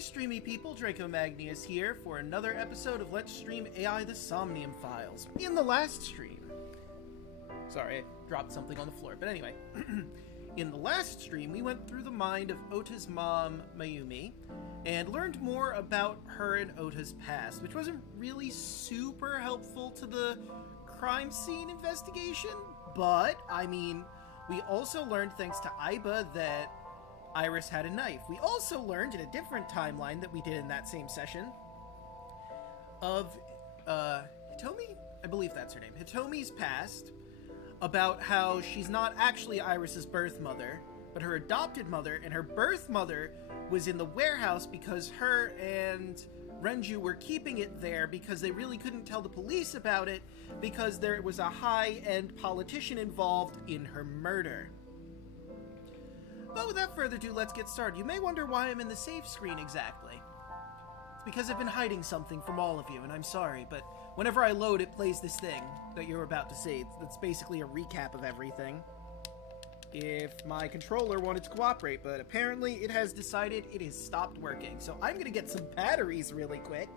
streamy people, Draco Magnius here for another episode of Let's Stream AI the Somnium Files. In the last stream... Sorry, I dropped something on the floor, but anyway. In the last stream, we went through the mind of Ota's mom, Mayumi, and learned more about her and Ota's past, which wasn't really super helpful to the crime scene investigation, but, I mean, we also learned, thanks to Aiba, that Iris had a knife. We also learned in a different timeline that we did in that same session of Hitomi? I believe that's her name. Hitomi's past, about how she's not actually Iris's birth mother, but her adopted mother, and her birth mother was in the warehouse because her and Renju were keeping it there because they really couldn't tell the police about it because there was a high-end politician involved in her murder. But without further ado, let's get started. You may wonder why I'm in the save screen exactly. It's because I've been hiding something from all of you, and I'm sorry, but whenever I load, it plays this thing that you're about to see. That's basically a recap of everything. If my controller wanted to cooperate, but apparently it has decided it has stopped working. So I'm gonna get some batteries really quick.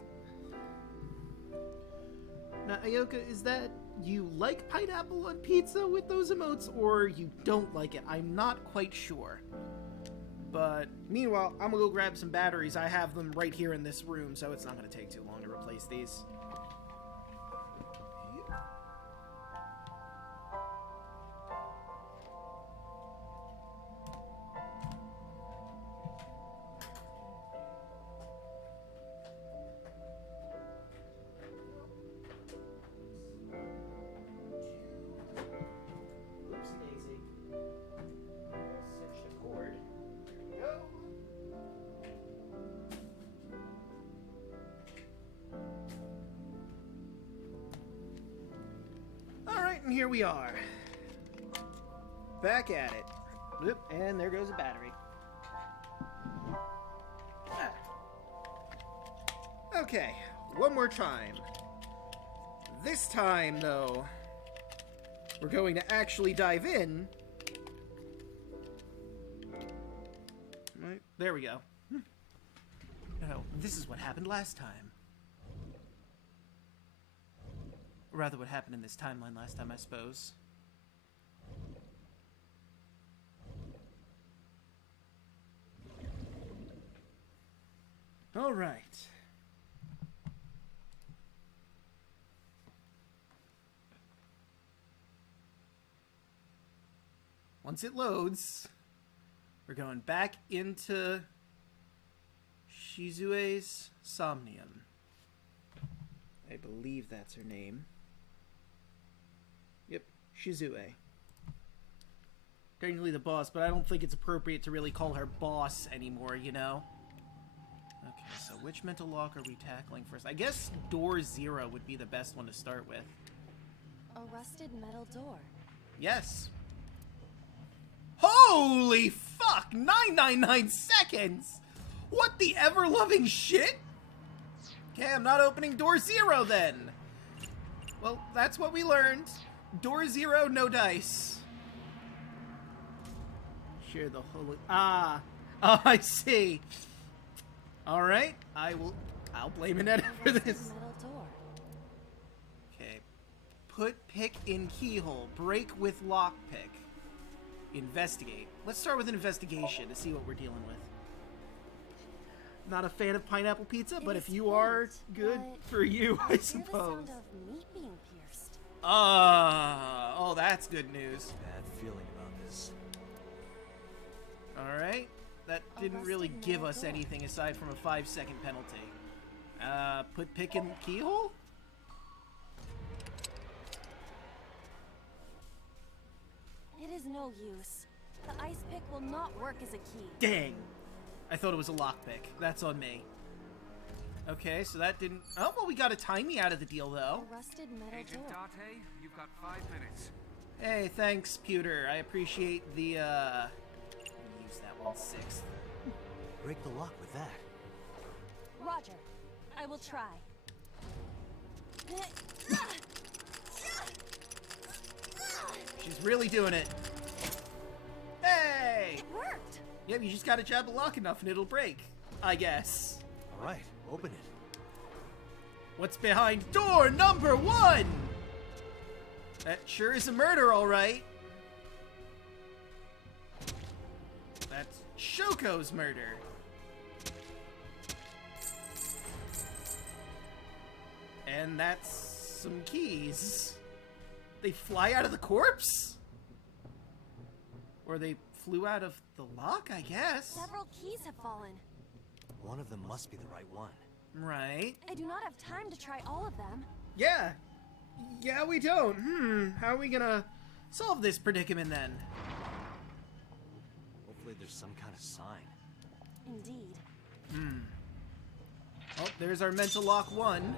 Now, Ayoka, is that you like pineapple on pizza with those emotes, or you don't like it? I'm not quite sure. But meanwhile, I'm gonna go grab some batteries. I have them right here in this room, so it's not gonna take too long to replace these. Here we are. Back at it. Oop, and there goes a battery. Okay, one more time. This time, though, we're going to actually dive in. Right, there we go. Oh, this is what happened last time. Or rather, what happened in this timeline last time, I suppose. All right. Once it loads, we're going back into Shizue's Somnium. I believe that's her name. Yep, Shizue. Technically the boss, but I don't think it's appropriate to really call her boss anymore, you know? Okay, so which mental lock are we tackling first? I guess door 0 would be the best one to start with. A rusted metal door. Yes. Holy fuck! 999 seconds! What the ever-loving shit? Okay, I'm not opening door 0 then. Well, that's what we learned. Door 0, no dice. Share the holy... Oh, I see. Alright, I'll blame Annette for this. Okay. Put pick in keyhole. Break with lockpick. Investigate. Let's start with an investigation to see what we're dealing with. Not a fan of pineapple pizza, but if you are, good for you, I suppose. The sound of meat being pierced. Oh, that's good news. Bad feeling about this. Alright. That didn't really give us anything aside from a 5-second penalty. Put pick in keyhole? It is no use. The ice pick will not work as a key. Dang. I thought it was a lockpick. That's on me. Okay, so that didn't... Oh, well, we got a timey out of the deal, A though. rusted metal Agent door. Date, you've got 5 minutes. Hey, thanks, Pewter. I appreciate the, use that 1/6. Break the lock with that. Roger. I will try. She's really doing it. Hey! It worked! Yep, you just gotta jab the lock enough and it'll break. I guess. All right, open it. What's behind door number 1? That sure is a murder, all right. That's Shoko's murder. And that's some keys. They fly out of the corpse? Or they flew out of the lock, I guess. Several keys have fallen. One of them must be the right one. Right. I do not have time to try all of them. Yeah. Yeah, we don't. How are we gonna solve this predicament then? Hopefully there's some kind of sign. Indeed. Oh, there's our mental lock 1.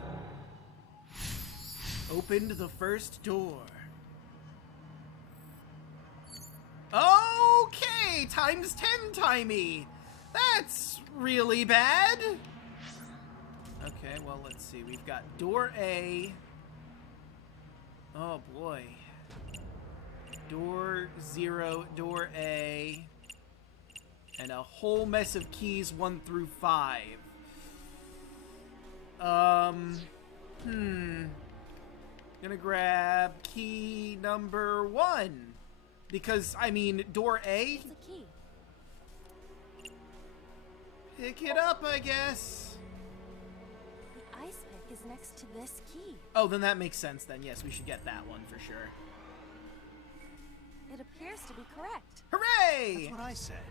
Opened the first door. Okay, times 10 timey. That's really bad. Okay, well, let's see. We've got door A. Oh, boy. Door 0, door A. And a whole mess of keys 1 through 5. Gonna grab key number 1. Because, I mean, door A? It's a key. Pick it up, I guess. The ice pick is next to this key. Oh, then that makes sense then. Yes, we should get that one for sure. It appears to be correct. Hooray! That's what I said.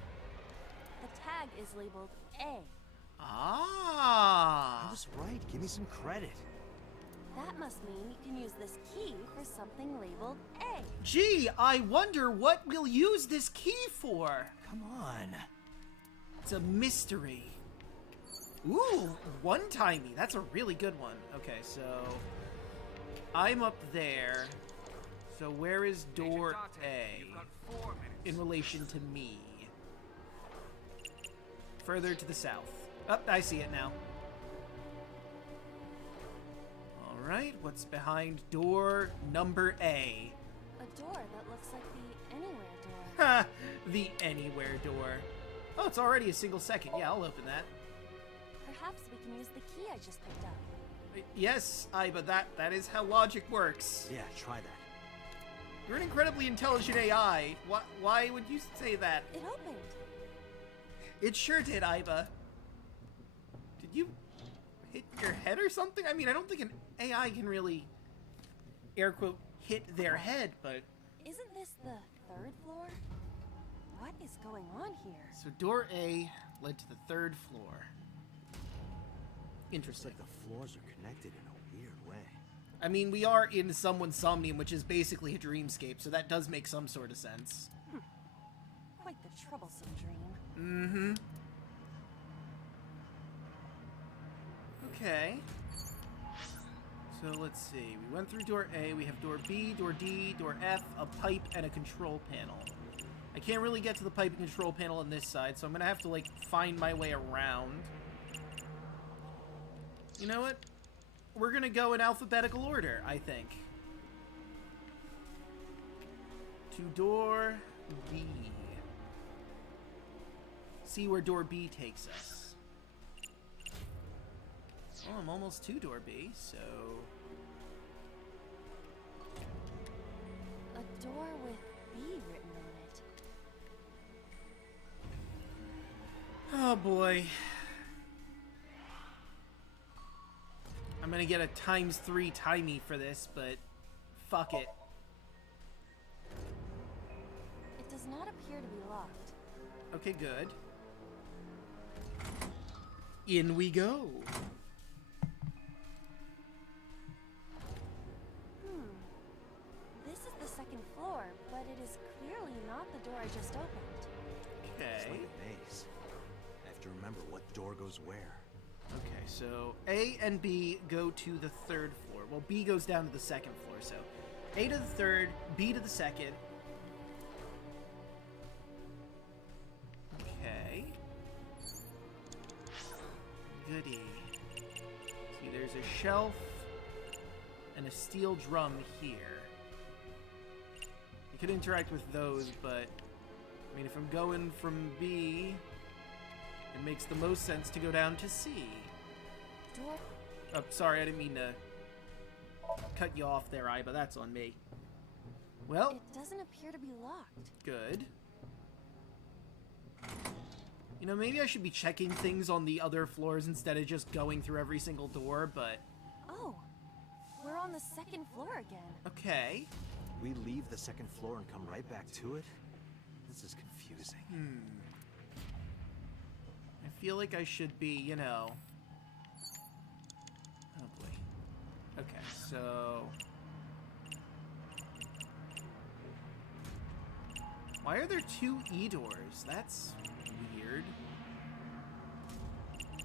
The tag is labeled A. Ah. I was right. Give me some credit. That must mean you can use this key for something labeled A. Gee, I wonder what we'll use this key for. Come on. It's a mystery. Ooh, one-timey. That's a really good one. Okay, so I'm up there. So where is door Agent Date, A you've got 4 minutes. in relation to me? Further to the south. Oh, I see it now. All right, what's behind door number A? A door that looks like the anywhere door. Ha! The anywhere door. Oh, it's already a single second. Yeah, I'll open that. Perhaps we can use the key I just picked up. Yes, Iba, that is how logic works. Yeah, try that. You're an incredibly intelligent AI. Why would you say that? It opened. It sure did, Iba. Did you hit your head or something? I mean, I don't think an AI can really, air quote, hit their head, but... Isn't this the 3rd floor? What is going on here? So door A led to the 3rd floor. It's Interesting. like the floors are connected in a weird way. I mean, we are in someone's Somnium, which is basically a dreamscape, so that does make some sort of sense. Quite the troublesome dream. Mm-hmm. Okay. So let's see. We went through door A. We have door B, door D, door F, a pipe, and a control panel. I can't really get to the pipe and control panel on this side, so I'm gonna have to, like, find my way around. You know what? We're gonna go in alphabetical order, I think. To door B. See where door B takes us. Oh, I'm almost to door B, so... A door with B written on it. Oh boy. I'm gonna get a ×3 timey for this, but fuck it. It does not appear to be locked. Okay, good. In we go. This is the 2nd floor, but it is clearly not the door I just opened. It's Okay. like a maze. I have to remember what door goes where. Okay, so A and B go to the 3rd floor. Well, B goes down to the 2nd floor, so A to the 3rd, B to the 2nd. Okay. Goody. See, there's a shelf and a steel drum here. You could interact with those, but I mean, if I'm going from B, It makes the most sense to go down to C. Door. Oh, sorry, I didn't mean to cut you off there, Iba. That's on me. Well, It doesn't appear to be locked. good. You know, maybe I should be checking things on the other floors instead of just going through every single door, but... Oh, we're on the second floor again. Okay. We leave the second floor and come right back to it? This is confusing. I feel like I should be, you know... Oh, boy. Okay, so... Why are there 2 E doors? That's weird.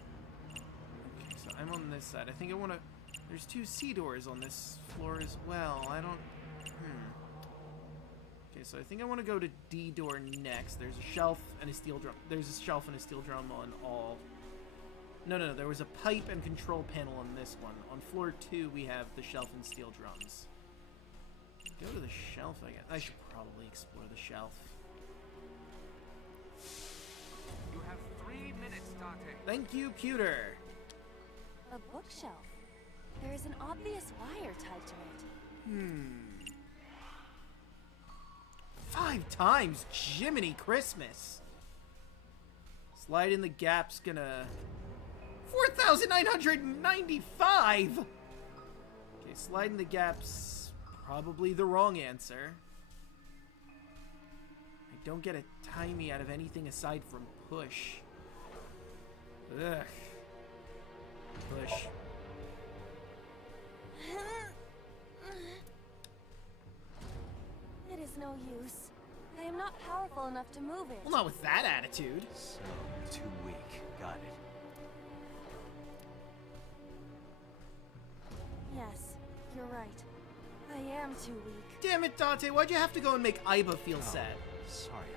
Okay, so I'm on this side. I think I want to... There's 2 C doors on this floor as well. I don't... Okay, so I think I want to go to D door next. There's a shelf and a steel drum. There's a shelf and a steel drum on all... No. There was a pipe and control panel on this one. On floor 2, we have the shelf and steel drums. Go to the shelf, I guess. I should probably explore the shelf. You have 3 minutes, Dante. Thank you, Pewter. A bookshelf. There is an obvious wire tied to it. 5 times, Jiminy Christmas. Slide in the gap's gonna... 4,995! Okay, slide in the gap's probably the wrong answer. I don't get a timey out of anything aside from push. Ugh. Push. It is no use. I am not powerful enough to move it. Well, not with that attitude. So, you're too weak. Got it. Yes, you're right. I am too weak. Damn it, Dante, why'd you have to go and make Iba feel sad? Sorry,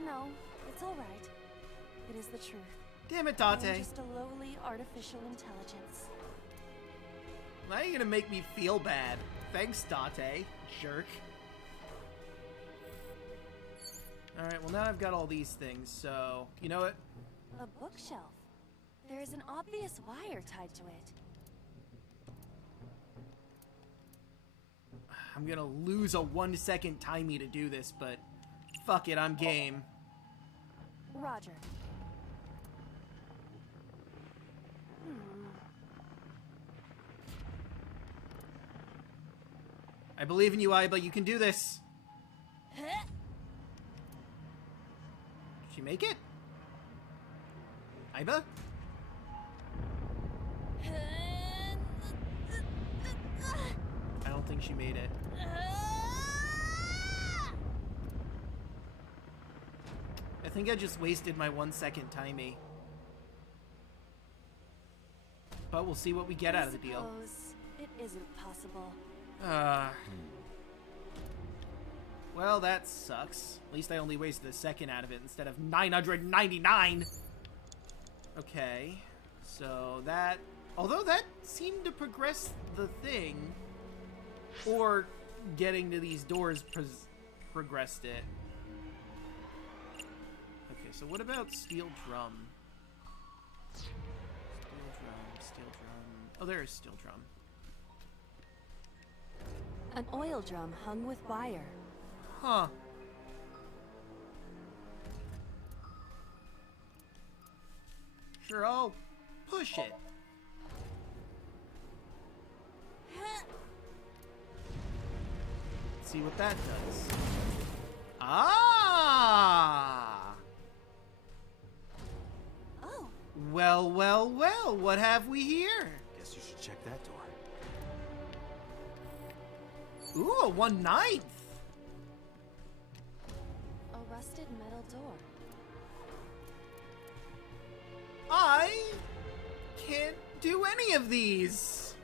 Anna. No, it's all right. It is the truth. Damn it, I am Dante. just a lowly artificial intelligence. Now you're gonna make me feel bad. Thanks, Dante. Jerk. Alright, well now I've got all these things, so... You know what? A bookshelf. There is an obvious wire tied to it. I'm gonna lose a 1-second timey to do this, but... Fuck it, I'm game. Roger. I believe in you, Iba. You can do this. Did she make it? Iba? I don't think she made it. I think I just wasted my 1-second timey. But we'll see what we get out of the deal. Suppose it isn't possible. Well, that sucks. At least I only wasted a second out of it instead of 999. Okay, so that... Although that seemed to progress the thing, or getting to these doors progressed it. Okay, so what about steel drum? Steel drum. Oh, there is steel drum. An oil drum hung with wire. Huh. Sure, I'll push it. See what that does. Ah! Oh, Well, well, well, what have we here? Guess you should check that door. Ooh, a 1/9. a rusted metal door. I can't do any of these.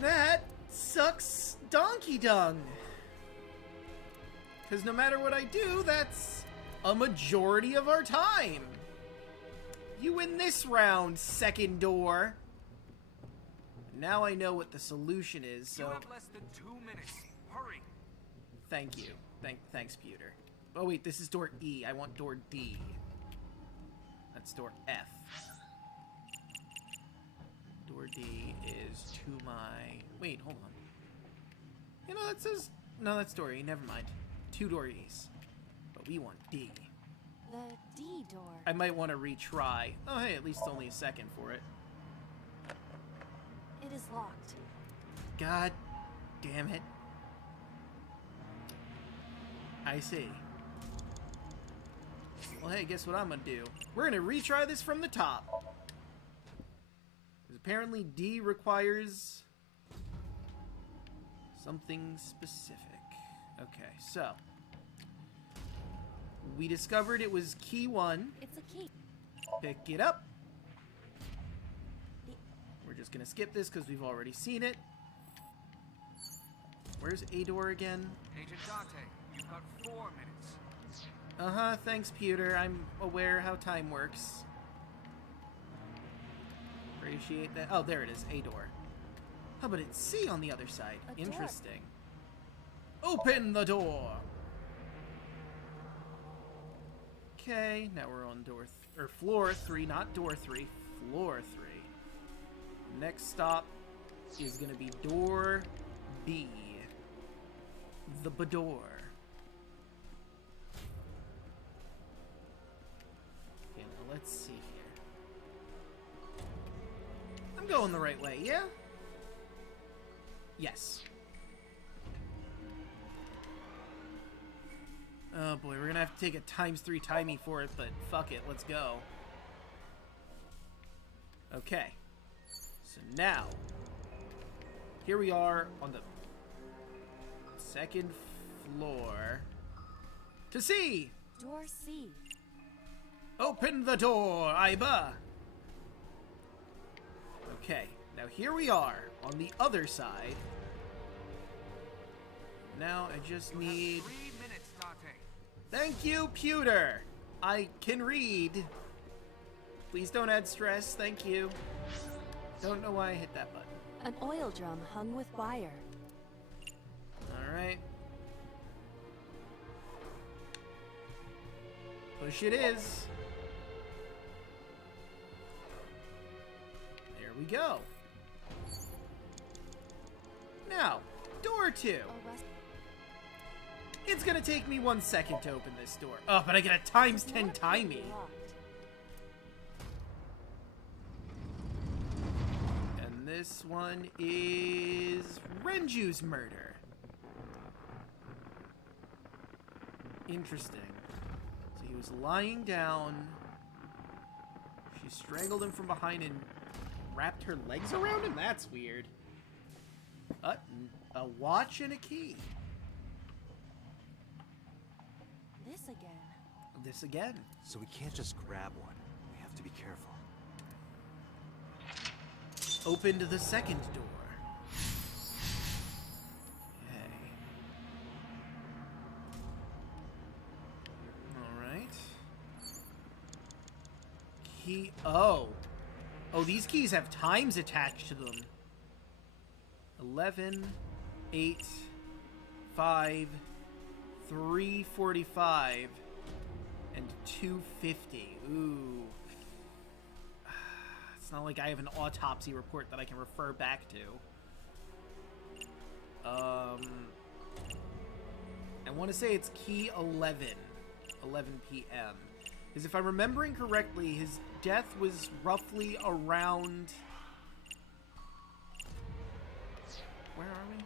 That sucks donkey dung. Because no matter what I do, that's a majority of our time. You win this round, second door. Now I know what the solution is, so... You have less than 2 minutes. Hurry. Thank you. Thanks, Pewter. Oh wait, this is door E. I want door D. That's door F. Door D is to my... Wait, hold on. You know, that says... No, that's door E. Never mind. 2 door E's. But we want D. The D door. I might want to retry. Oh, hey, at least only a second for it. It is locked. God damn it. I see. Well, hey, guess what I'm gonna do? We're gonna retry this from the top. Because apparently D requires something specific. Okay, so we discovered it was key 1. It's a key. Pick it up. We're just gonna skip this because we've already seen it. Where's A door again? Agent Dante, you've got 4 minutes. Uh-huh, thanks, Pewter. I'm aware how time works. Appreciate that. Oh, there it is, A door. Oh, but it's C on the other side. A door. Interesting. Open the door! Okay, now we're on floor 3, not door 3, floor 3. Next stop is gonna be door B. The Bador. Okay, now let's see here. I'm going the right way, yeah? Yes. Oh boy, we're gonna have to take a ×3 timey for it, but fuck it, let's go. Okay. So now, here we are on the 2nd floor. To see! Door C. Open the door, Iba! Okay, now here we are on the other side. Now I just You need... have 3 minutes, Dante. Thank you, Pewter! I can read. Please don't add stress, thank you. Don't know why I hit that button. An oil drum hung with wire. Alright. Push it is. There we go. Now, door 2. A rust- It's gonna take me 1 second to open this door. Oh, but I get a ×10 timey. locked. And this one is Renju's murder. Interesting. So he was lying down. She strangled him from behind and wrapped her legs around him? That's weird. A watch and a key. This again. This again. So we can't just grab one. We have to be careful. Opened the 2nd door. Okay. Alright. Key. Oh. Oh, these keys have times attached to them. 11, 8, 5, 345, and 250. Ooh. It's not like I have an autopsy report that I can refer back to. I want to say it's key 11. 11 p.m. Because if I'm remembering correctly, his death was roughly around... Where are we?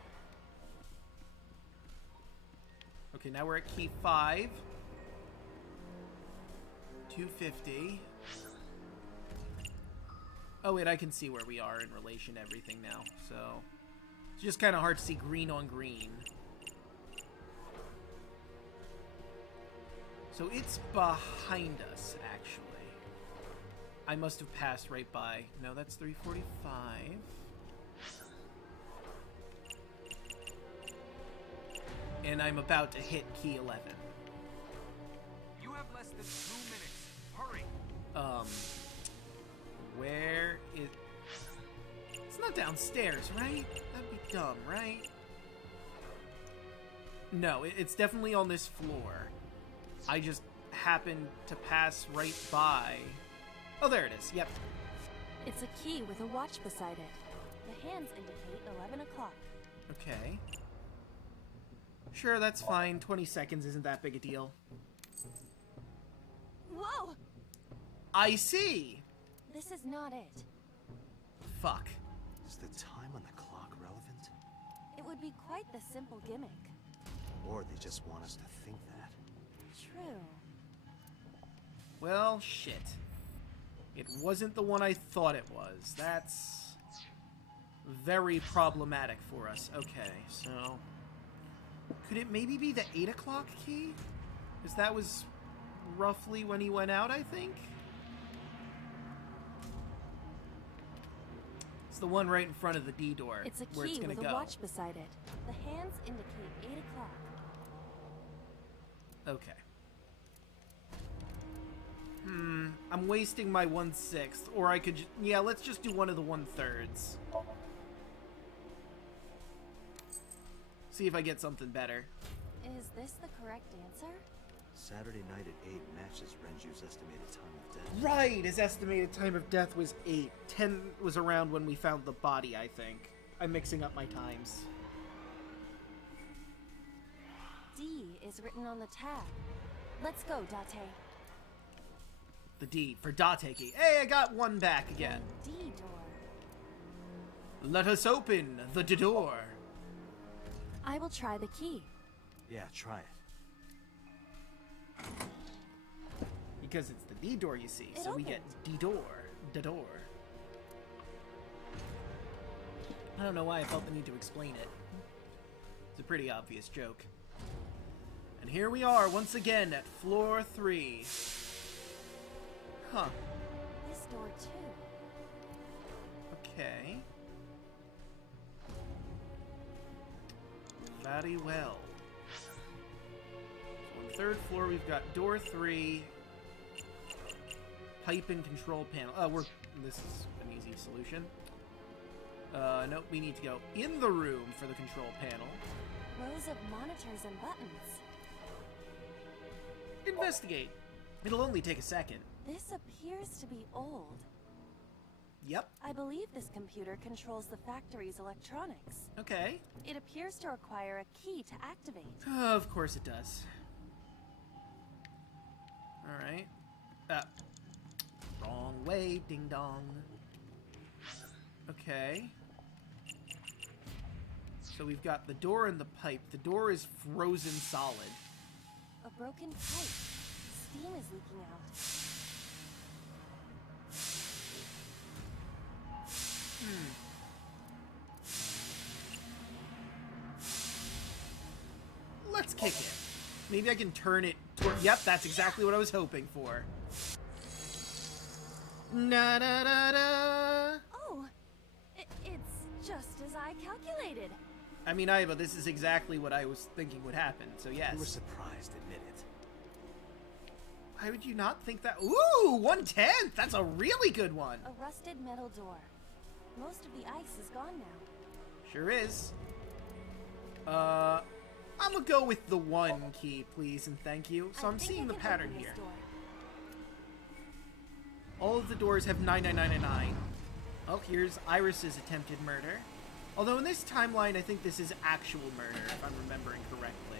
Okay, now we're at key 5. 250. Oh wait, I can see where we are in relation to everything now, so... It's just kind of hard to see green on green. So it's behind us, actually. I must have passed right by. No, that's 345. And I'm about to hit key 11. You have less than 2 minutes. Hurry. Where is... It's not downstairs, right? That'd be dumb, right? No, it's definitely on this floor. I just happened to pass right by. Oh, there it is. Yep. It's a key with a watch beside it. The hands indicate 11 o'clock. Okay. Sure, that's fine. 20 seconds isn't that big a deal. Whoa! I see! This is not it. Fuck. Is the time on the clock relevant? It would be quite the simple gimmick. Or they just want us to think that. True. Well, shit. It wasn't the one I thought it was. That's very problematic for us. Okay, so... Could it maybe be the 8 o'clock key? Because that was roughly when he went out, I think? It's the one right in front of the D door. It's a where it's key gonna with go. a watch beside it. The hands indicate 8 o'clock. Okay. I'm wasting my 1/6, or I could... Yeah, let's just do one of the 1/3. See if I get something better. Is this the correct answer? Saturday night at 8 matches Renju's estimated time of death. Right, his estimated time of death was 8. 10 was around when we found the body, I think. I'm mixing up my times. D is written on the tab. Let's go, Date. The D for Dateki. Hey, I got one back again. D door. Let us open the door. I will try the key. Yeah, try it. Because it's the D door, you see. It So we get opened. D door. Da door. I don't know why I felt the need to explain it. It's a pretty obvious joke. And here we are once again at floor 3. Huh. This door too. Okay. Very well. So on the 3rd floor, we've got door 3, pipe and control panel. Oh, this is an easy solution. Nope, we need to go in the room for the control panel. Rows of monitors and buttons. Investigate. It'll only take a second. This appears to be old. Yep. I believe this computer controls the factory's electronics. Okay. It appears to require a key to activate. Of course it does. Alright. Wrong way, ding dong. Okay. So we've got the door and the pipe. The door is frozen solid. A broken pipe. Steam is leaking out. Let's kick it. Maybe I can turn it toward... Yep, that's exactly what I was hoping for. Na-da-da-da! Oh! It's just as I calculated. I mean, Iva, this is exactly what I was thinking would happen, so yes. You were surprised, admit it. Why would you not think that? Ooh, 1/10! That's a really good one! A rusted metal door. Most of the ice is gone now. Sure is. I'm gonna go with the 1 key, please, and thank you. So I'm I think seeing I the can pattern open this here. door. All of the doors have 99999. Oh, here's Iris's attempted murder. Although in this timeline, I think this is actual murder, if I'm remembering correctly.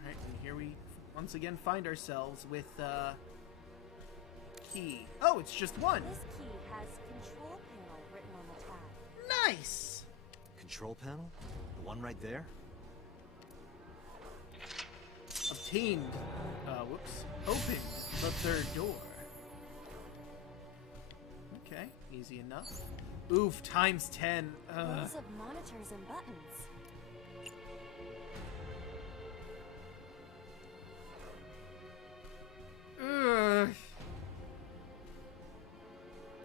Alright, and here we once again find ourselves with, key. Oh, it's just 1! This key has control panel written on the tab. Nice! Control panel? The one right there? Obtained. Whoops. Opened the 3rd door. Okay, easy enough. Oof, times 10. Rows of monitors and buttons. Ugh.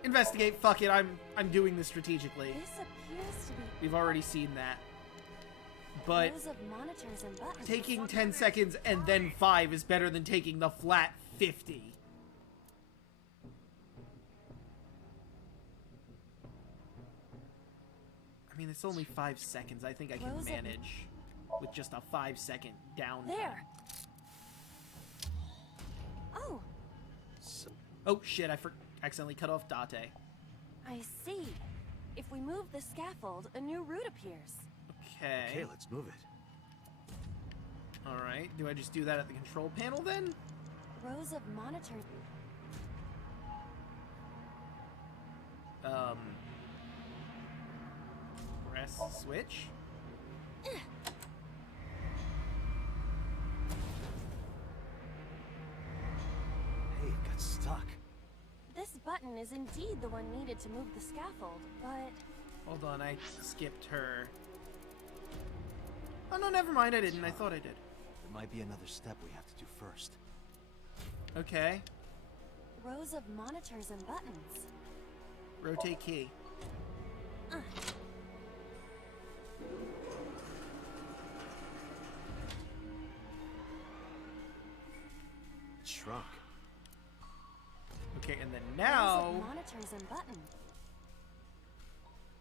Investigate. Fuck it. I'm doing this strategically. This appears to be We've already seen that. But rows of monitors and buttons. taking 10 seconds and then 5 is better than taking the flat 50. I mean, it's only 5 seconds. I think I can Rosa- manage with just a 5-second downtime. There. Oh, So, Oh, shit, I accidentally cut off Date. I see. If we move the scaffold, a new route appears. Okay. okay, let's move it. Alright, do I just do that at the control panel then? Rows of monitor. Press switch. Hey, it got stuck. This button is indeed the one needed to move the scaffold, but Hold on, I skipped her. Oh no, never mind, I didn't. I thought I did. There might be another step we have to do first. Okay. rows of monitors and buttons. Rotate key. Shrunk. Okay, and then Rows now of monitors and buttons.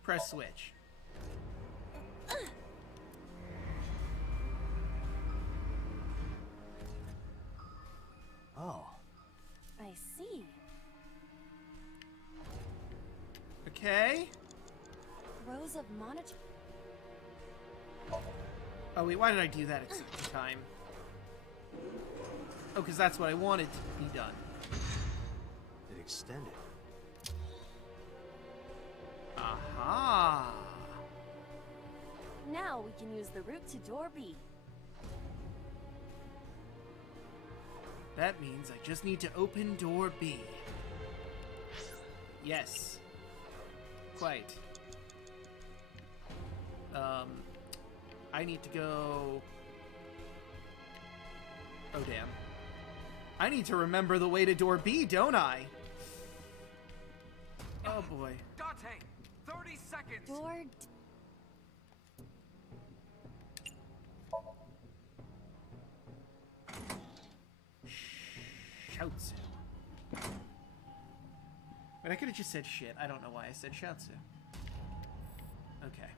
press switch. Oh. I see. Okay. Rows of monitor. Oh wait, why did I do that at the same time? Oh, because that's what I wanted to be done. It extended. Aha! Now we can use the route to door B. That means I just need to open door B. Yes. Quite. I need to go... Oh, damn. I need to remember the way to door B, don't I? Oh, boy. Date, 30 seconds. Door D. Shoutsu. But I could have just said shit. I don't know why I said Shoutsu. Okay.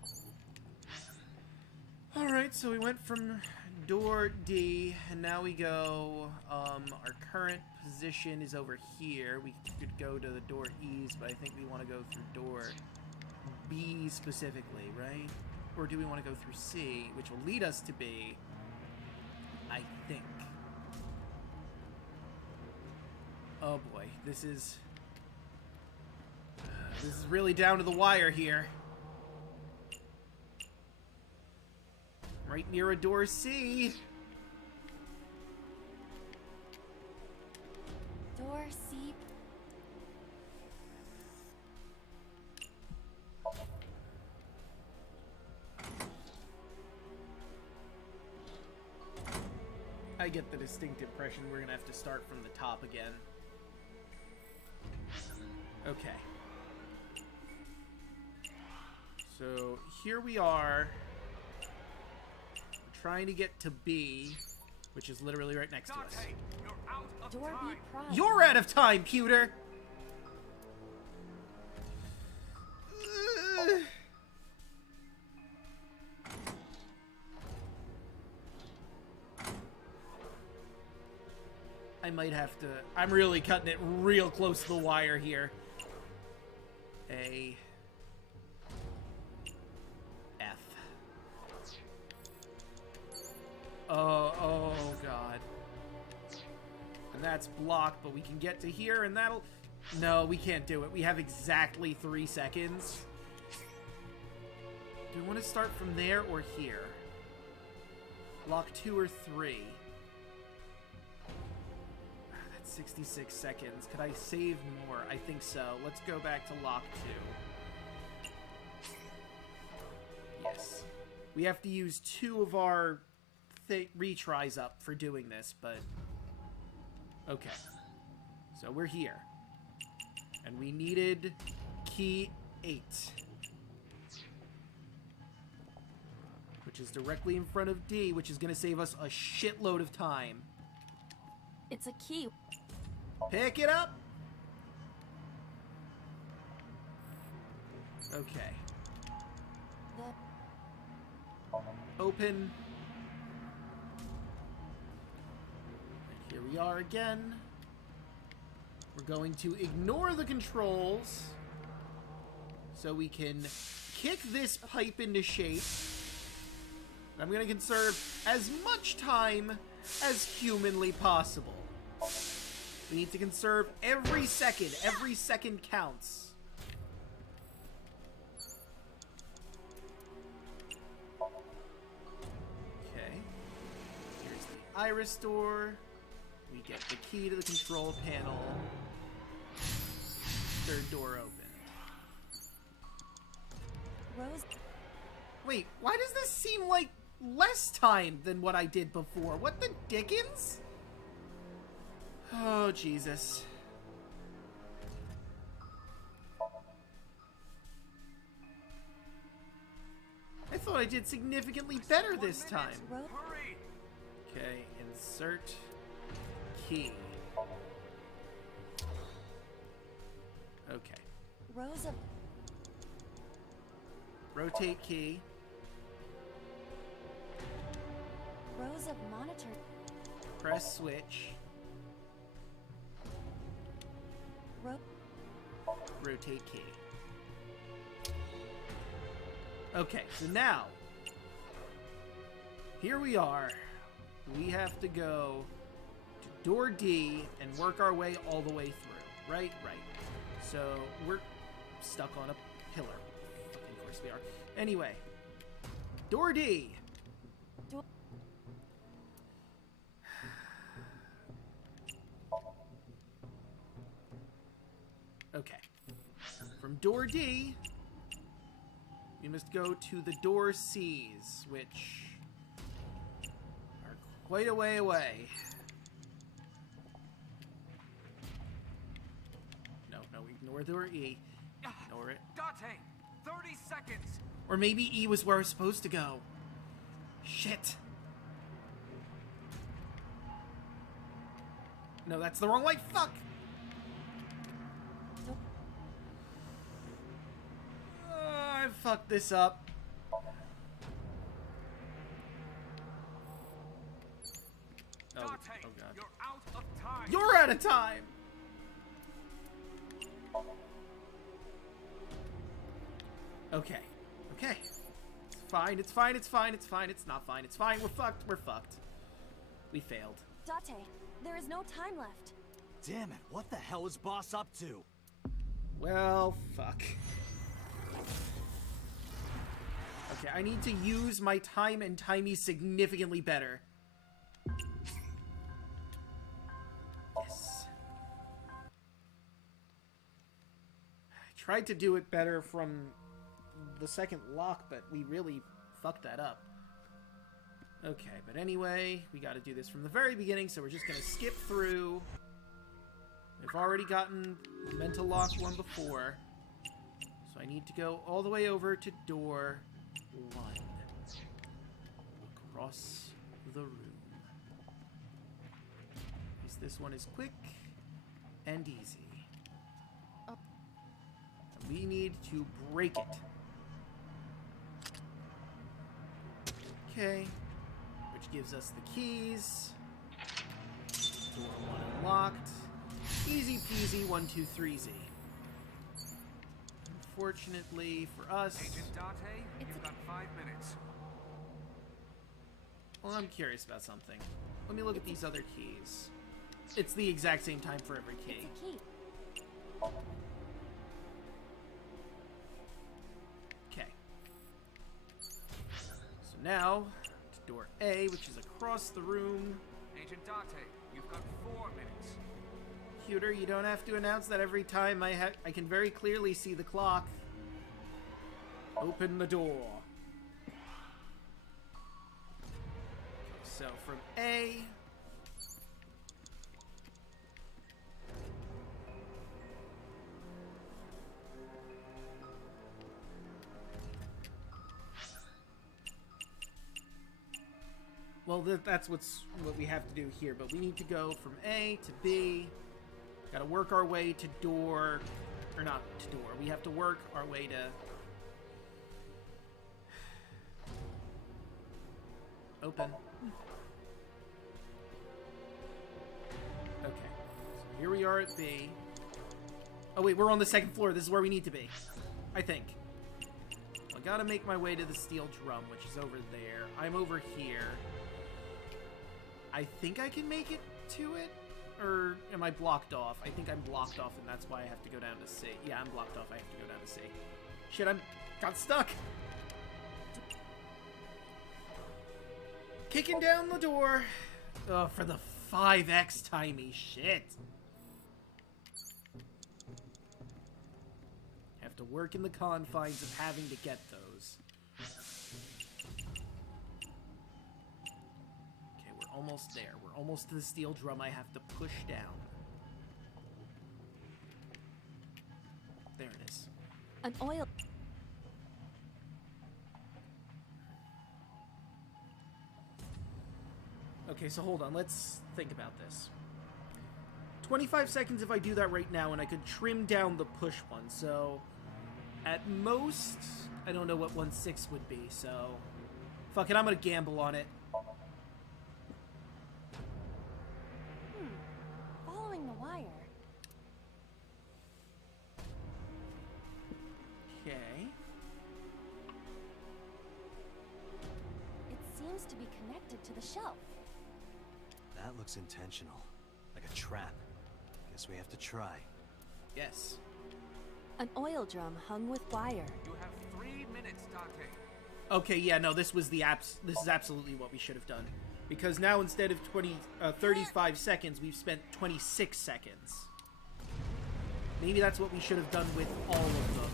Alright, so we went from door D, and now we go, our current position is over here. We could go to the door E's, but I think we want to go through door B specifically, right? Or do we want to go through C, which will lead us to B, I think. Oh boy, this is really down to the wire here. Right near a door C. Door C. I get the distinct impression we're gonna have to start from the top again. Okay. So here we are. We're trying to get to B, which is literally right next to us. Date, you're out of Door B time. prime. You're out of time, Pewter! I might have to... I'm really cutting it real close to the wire here. A... F. Oh, God. And that's blocked, but we can get to here, and that'll... No, we can't do it. We have exactly 3 seconds. Do we want to start from there or here? Lock 2 or 3? That's 66 seconds. Could I save more? I think so. Let's go back to lock 2. Yes. We have to use 2 of our retries up for doing this, but... Okay. So we're here. And we needed key 8. Which is directly in front of D, which is going to save us a shitload of time. It's a key. Pick it up! Okay. open. And here we are again. We're going to ignore the controls so we can kick this pipe into shape. I'm going to conserve as much time as humanly possible. We need to conserve every second. Every second counts. Okay. Here's the iris door. We get the key to the control panel. Third door opened. Rose. Wait, why does this seem like less time than what I did before? What the dickens? Oh, Jesus. I thought I did significantly better this time. Hurry! Okay, insert key. Okay. Rows of Rotate key. monitor. Press switch. Rotate key. Okay, so now, here we are. We have to go to door D and work our way all the way through. Right? Right. So, we're stuck on a pillar. Of course we are. Anyway, door D. Okay. From door D, we must go to the door C's, which are quite a way away. No, ignore door E. Ignore it. Date, 30 seconds. Or maybe E was where I was supposed to go. Shit. No, that's the wrong way. Fuck. I fucked this up. Oh, Date, God. you're out of time. You're out of time! Okay. Okay. It's fine, it's fine, it's fine, it's fine, it's not fine, it's fine, we're fucked, we're fucked. We failed. Date, there is no time left. Damn it, what the hell is Boss up to? Well, fuck. Okay, I need to use my time and timey significantly better. Yes. I tried to do it better from the second lock, but we really fucked that up. Okay, but anyway, we gotta do this from the very beginning, so we're just gonna skip through. I've already gotten the mental lock one before, so I need to go all the way over to door 1. Across the room. Because this one is quick and easy. And we need to break it. Okay. Which gives us the keys. Door 1 unlocked. Easy peasy 1, 2, 3, Z. Unfortunately for us... Agent Date, you've got 5 minutes. Well, I'm curious about something. Let me look at these other keys. It's the exact same time for every key. It's a key. Okay. So now, to door A, which is across the room. Agent Date, you've got 4 minutes. Computer, you don't have to announce that every time. I can very clearly see the clock. Open the door. So from A... Well, that's what we have to do here, but we need to go from A to B. Gotta work our way to door... Or not to door. We have to work our way to... Open. Okay. So here we are at B. Oh wait, we're on the second floor. This is where we need to be. I think. I gotta make my way to the steel drum, which is over there. I'm over here. I think I can make it to it? Or am I blocked off? I think I'm blocked off, and that's why I have to go down to C. Yeah, I'm blocked off. I have to go down to C. Shit, got stuck! Kicking down the door. Oh, for the 5x timey shit. Have to work in the confines of having to get those. Okay, we're almost there. We're almost to the steel drum I have to push down. There it is. An oil... Okay, so hold on. Let's think about this. 25 seconds if I do that right now, and I could trim down the push one. So, at most, I don't know what 1/6 would be, so... Fuck it, I'm gonna gamble on it. Following the wire. Okay. It seems to be connected to the shelf. That looks intentional. Like a trap. Guess we have to try. Yes. An oil drum hung with wire. You have 3 minutes, Dante. Okay, yeah, no, this is absolutely what we should have done. Because now instead of 35 seconds, we've spent 26 seconds. Maybe that's what we should have done with all of them.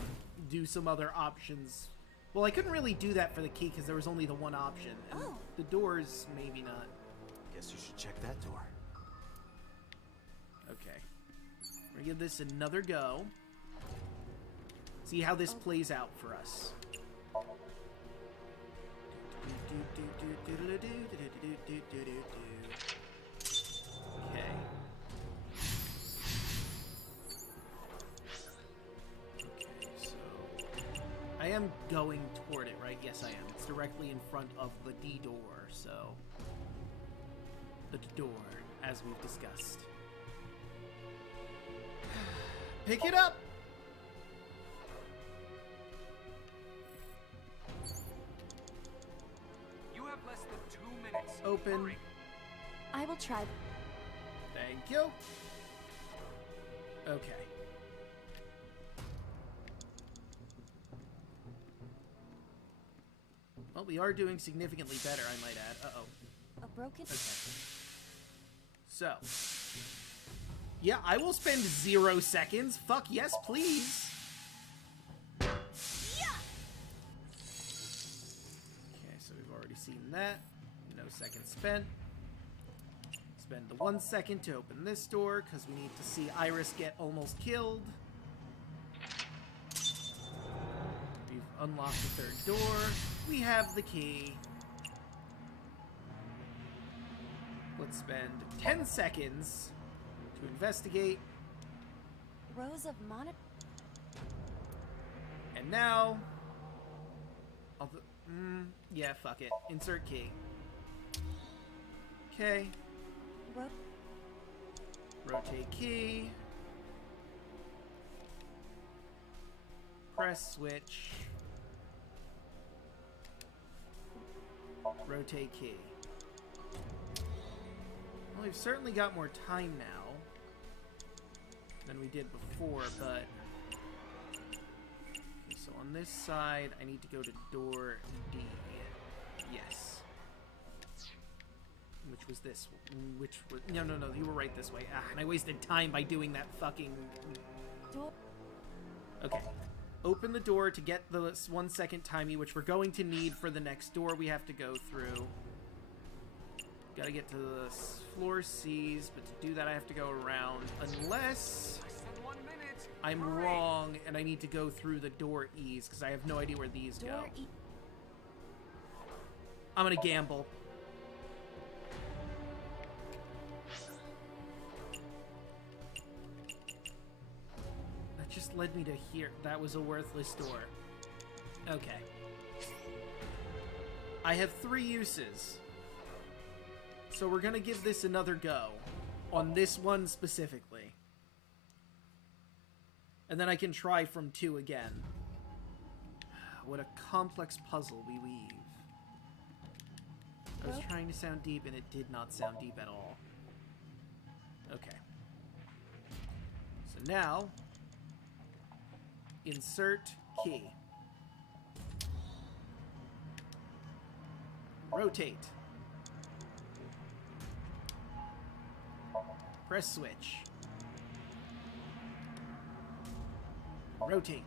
Do some other options. Well, I couldn't really do that for the key because there was only the one option. And the doors, maybe not. Guess you should check that door. Okay. We're gonna give this another go. See how this plays out for us. Okay. Okay, so... I am going toward it, right? Yes, I am. It's directly in front of the D door, so... The door, as we've discussed. Pick it up! You have less than 2 minutes. Open. Hurry. I will try. Thank you. Okay. Well, we are doing significantly better, I might add. Uh-oh. A broken... Okay. So. Yeah, I will spend 0 seconds. Fuck yes, please. Okay, so we've already seen that. No seconds spent. Spend the 1 second to open this door, because we need to see Iris get almost killed. We've unlocked the third door. We have the key. Let's spend 10 seconds to investigate. Rows of monitor... And now... yeah, fuck it. Insert key. Okay. Rotate key. Press switch. Rotate key. Well, we've certainly got more time now than we did before, but... Okay, so on this side, I need to go to door D. Yes. Which was this? Which was... No, you were right this way. Ah, and I wasted time by doing that fucking... Door... Okay. Open the door to get the 1 second timey, which we're going to need for the next door we have to go through. Gotta get to the floor C's, but to do that I have to go around. Unless... Less than 1 minute. I'm Hurry. wrong, and I need to go through the door E's, because I have no idea where these go. Door E... I'm gonna gamble. That just led me to here. That was a worthless door. Okay. I have 3 uses. So we're gonna give this another go. On this one specifically. And then I can try from 2 again. What a complex puzzle we weave. I was trying to sound deep and it did not sound deep at all. Okay. So now, insert key. Rotate. Press switch. Rotate.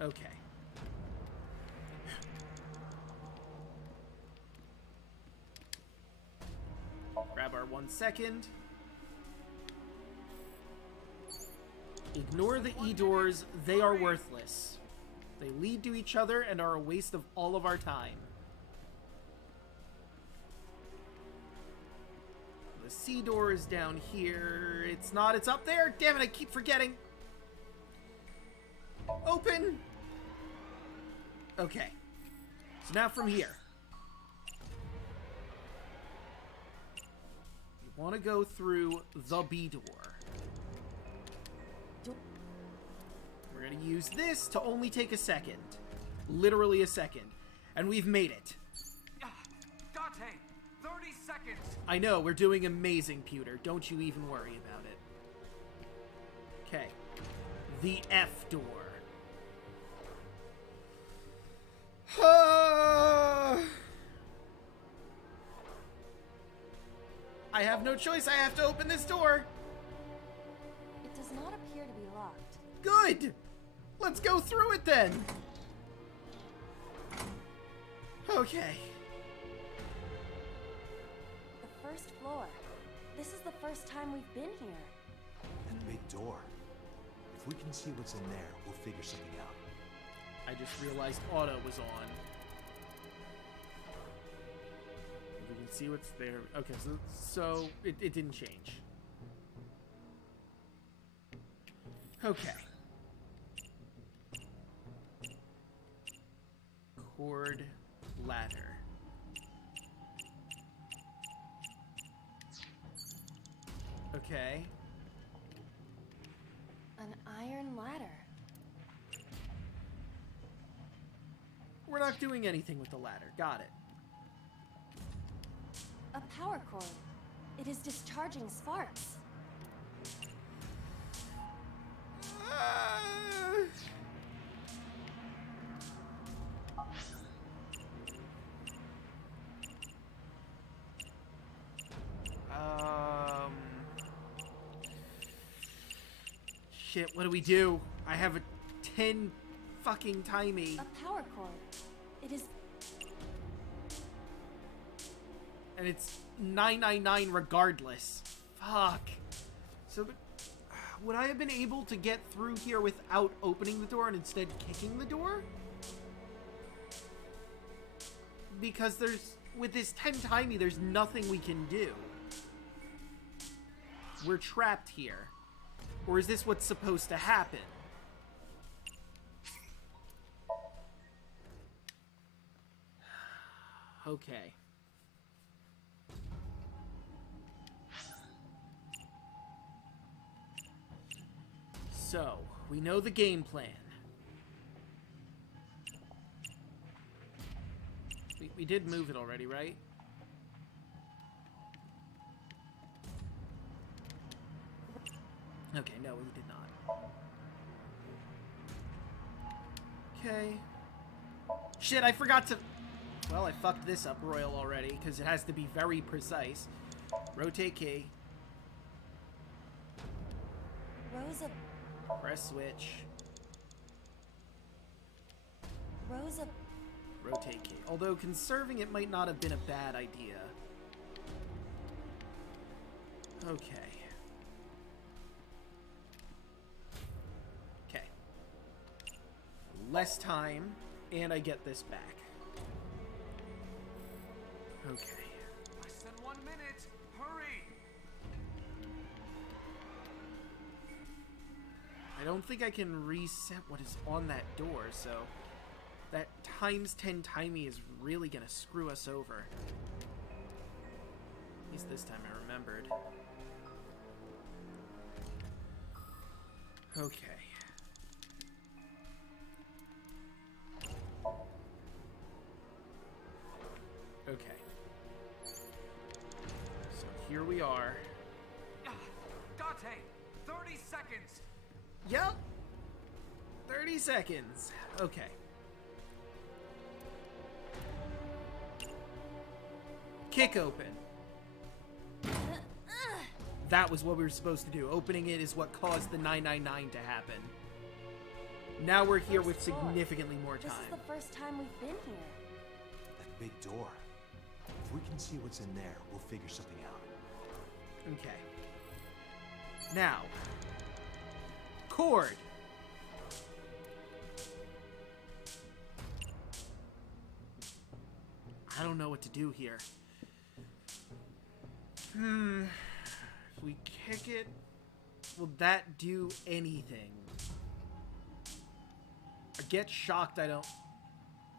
Okay. Grab our 1 second. Ignore the E-doors, they are worthless. They lead to each other and are a waste of all of our time. The C door is down here. It's not, it's up there. Damn it, I keep forgetting. Open. Okay. So now from here. You want to go through the B door. We're going to use this to only take a second. Literally a second. And we've made it. Dante, 30 seconds. I know, we're doing amazing, Pewter. Don't you even worry about it. Okay. The F door. I have no choice. I have to open this door. It does not appear to be locked. Good. Let's go through it then. Okay. The first floor. This is the first time we've been here. That big door. If we can see what's in there, we'll figure something out. I just realized auto was on. We can see what's there. Okay, so it didn't change. Okay. Cord ladder. Okay. An iron ladder. We're not doing anything with the ladder. Got it. A power cord. It is discharging sparks. Shit, what do we do? I have a 10 fucking timey. A power cord. It is... And it's 999 regardless. Fuck. So, would I have been able to get through here without opening the door and instead kicking the door? Because with this 10 timey, there's nothing we can do. We're trapped here. Or is this what's supposed to happen? Okay. So, we know the game plan. We did move it already, right? Okay, no, we did not. Okay. Shit, I forgot to... Well, I fucked this up royal already, because it has to be very precise. Rotate key. Rows of... Press switch. Rows of... Rotate key. Although conserving it might not have been a bad idea. Okay. Okay. Less time, and I get this back. Okay. Less than 1 minute. Hurry. I don't think I can reset what is on that door, so That times 10 timey is really gonna screw us over. At least this time I remembered. Okay. Okay. So here we are. Dante, 30 seconds. Yep. 30 seconds. Okay. Kick open. That was what we were supposed to do. Opening it is what caused the 999 to happen. Now we're here with significantly more time. This is the first time we've been here. That big door. If we can see what's in there, we'll figure something out. Okay. Now. Cord. I don't know what to do here. If we kick it, will that do anything? Or get shocked, I don't...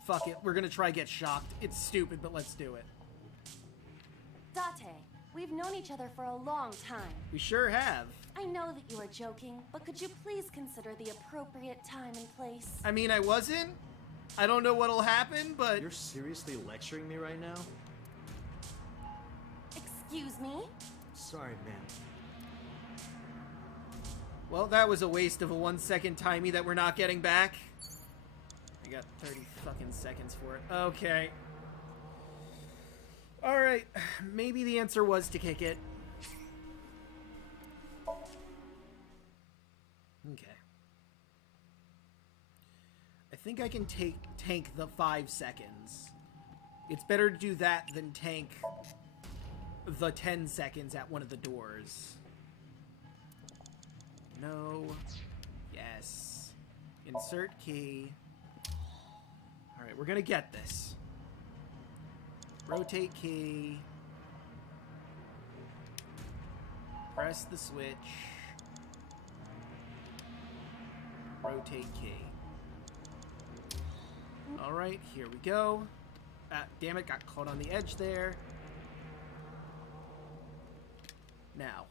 Fuck it, we're gonna try get shocked. It's stupid, but let's do it. Date, we've known each other for a long time. We sure have. I know that you are joking, but could you please consider the appropriate time and place? I mean, I wasn't. I don't know what'll happen, but... You're seriously lecturing me right now? Excuse me? Sorry, ma'am. Well, that was a waste of a 1 second timey that we're not getting back. I got 30 fucking seconds for it. Okay. Alright. Maybe the answer was to kick it. Okay. I think I can tank the 5 seconds. It's better to do that than tank the 10 seconds at one of the doors. No. Yes. Insert key. Alright, we're gonna get this. Rotate key. Press the switch. Rotate key. Alright, here we go. Damn it, got caught on the edge there. Now.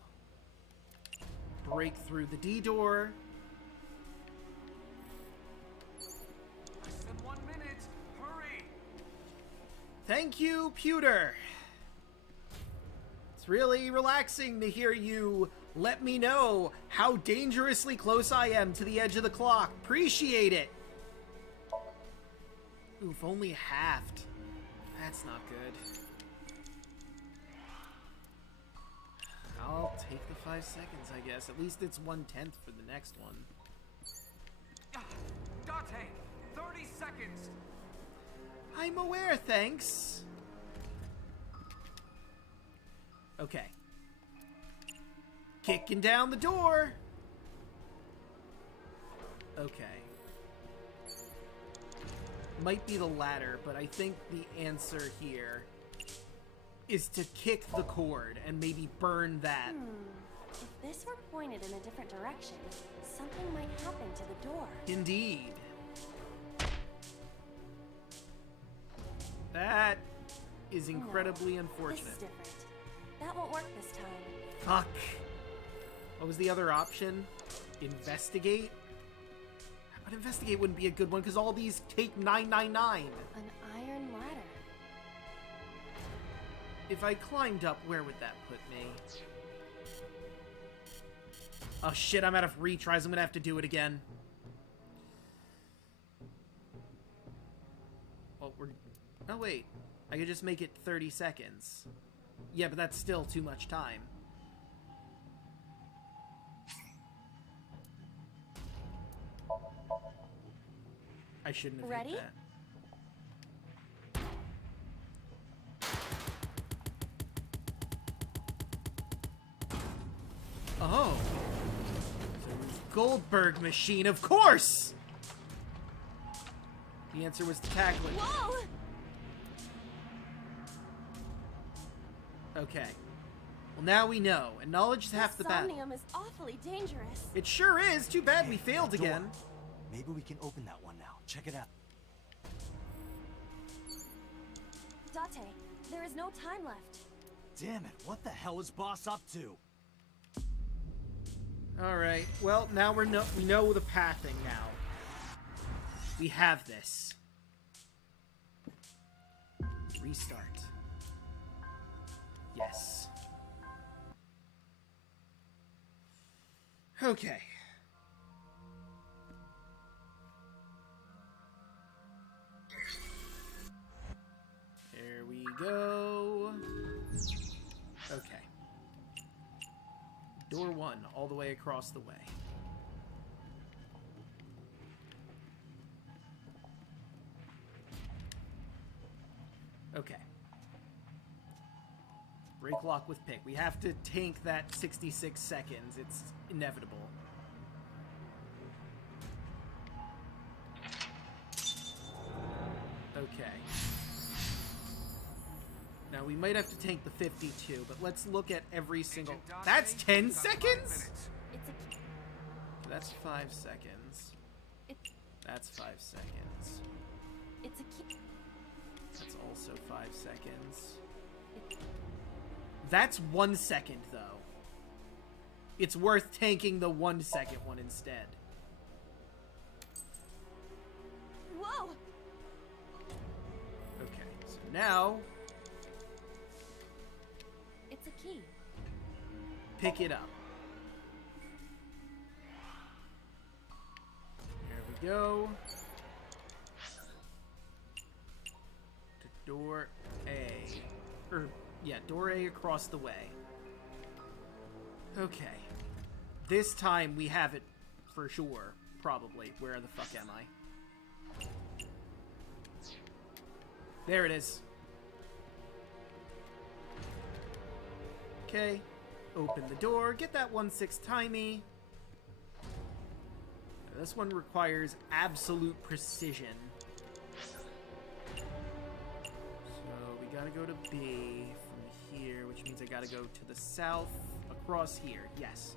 Break through the D door. Less than 1 minute. Hurry. Thank you, Pewter. It's really relaxing to hear you let me know how dangerously close I am to the edge of the clock. Appreciate it. Oof, only halved. That's not good. I'll take the 5 seconds, I guess. At least it's 1/10 for the next one. Dante, 30 seconds. I'm aware, thanks. Okay. Kicking down the door. Okay. Might be the latter, but I think the answer here is to kick the cord and maybe burn that. If this were pointed in a different direction, something might happen to the door. Indeed. That is incredibly This unfortunate. is different. That won't work this time. Fuck. What was the other option? Investigate? But investigate wouldn't be a good one because all these take 999. An iron ladder. If I climbed up, where would that put me? Oh shit, I'm out of retries. I'm gonna have to do it again. Oh, oh wait. I could just make it 30 seconds. Yeah, but that's still too much time. I shouldn't have Ready? hit that. Oh. Goldberg machine, of course! The answer was to tackle it. Whoa! Okay. Well, now we know, and knowledge is half the battle. Somnium is awfully dangerous. It sure is. Too bad we failed Door. again. Maybe we can open that one now. Check it out. Date, there is no time left. Damn it, what the hell is Boss up to? Alright, well, now we know the pathing now. We have this. Restart. Yes. Okay. There we go. Okay. Door 1, all the way across the way. Okay. Break lock with pick. We have to tank that 66 seconds. It's inevitable. Okay. Now, we might have to tank the 52, but let's look at every single... That's 10 seconds?! It's a key. That's 5 seconds. That's 5 seconds. It's a key. That's also 5 seconds. That's 1 second, though. It's worth tanking the 1 second one instead. Whoa! Okay, so now... It's a key. Pick it up. There we go. To door A. Yeah, door A across the way. Okay. This time we have it for sure. Probably. Where the fuck am I? There it is. Okay. Open the door. Get that 1/6 timey. This one requires absolute precision. So we gotta go to B from here, which means I gotta go to the south across here. Yes.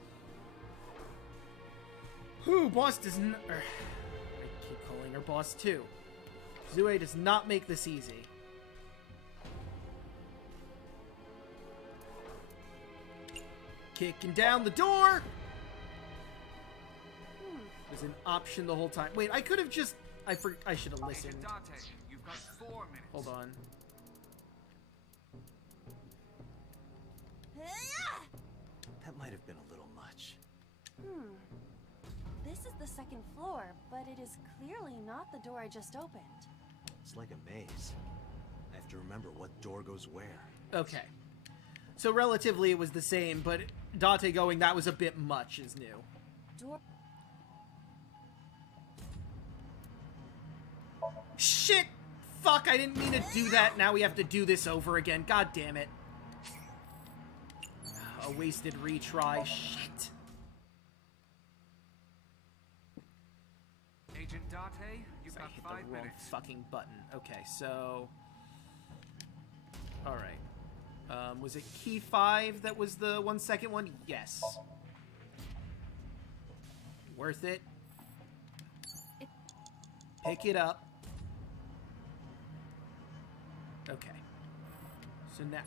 Whew, boss does not... I keep calling her boss too. Shizue does not make this easy. Kicking down the door! There's an option the whole time. Wait, I could have just... I should have listened. Agent Date, you've got 4 minutes. Hold on. That might have been a little much. This is the second floor, but it is clearly not the door I just opened. It's like a maze. I have to remember what door goes where. Okay. So relatively it was the same, but Date going, that was a bit much, is new. Door... Shit! Fuck, I didn't mean to do that. Now we have to do this over again. God damn it. A wasted retry. Shit. Agent Date, you've I got hit 5 the wrong minutes. fucking button. Okay, so... Alright. Was it key 5 that was the 1 second one? Yes. Worth it. Pick it up. Okay. So now,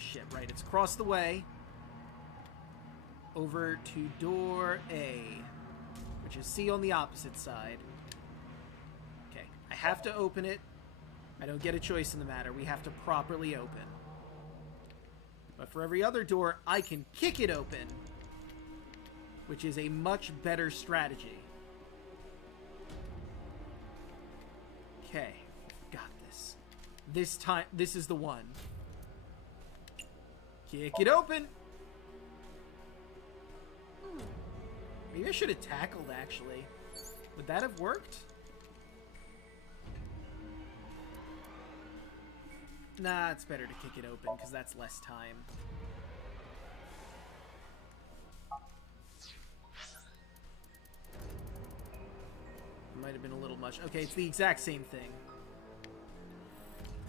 shit, right, it's across the way. Over to door A, which is C on the opposite side. Okay, I have to open it. I don't get a choice in the matter. We have to properly open. But for every other door, I can kick it open, which is a much better strategy. Okay, got this. This time, this is the one. Kick it open! Maybe I should have tackled, actually. Would that have worked? Nah, it's better to kick it open, because that's less time. Might have been a little much. Okay, it's the exact same thing.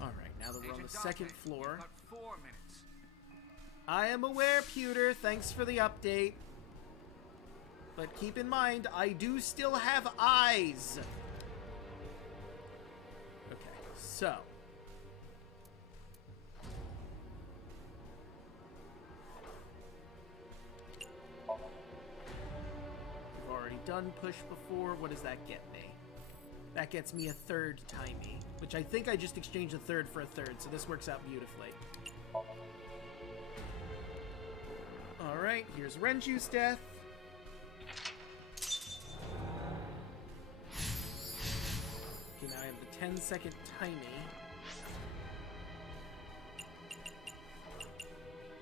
Alright, now that we're on the second floor. You've got 4 minutes. I am aware, Pewter. Thanks for the update. But keep in mind, I do still have eyes. Okay, so. done push before. What does that get me? That gets me a third timey, which I think I just exchanged a third for a third, so this works out beautifully. Alright, here's Renju's death. Okay, now I have the 10-second timey.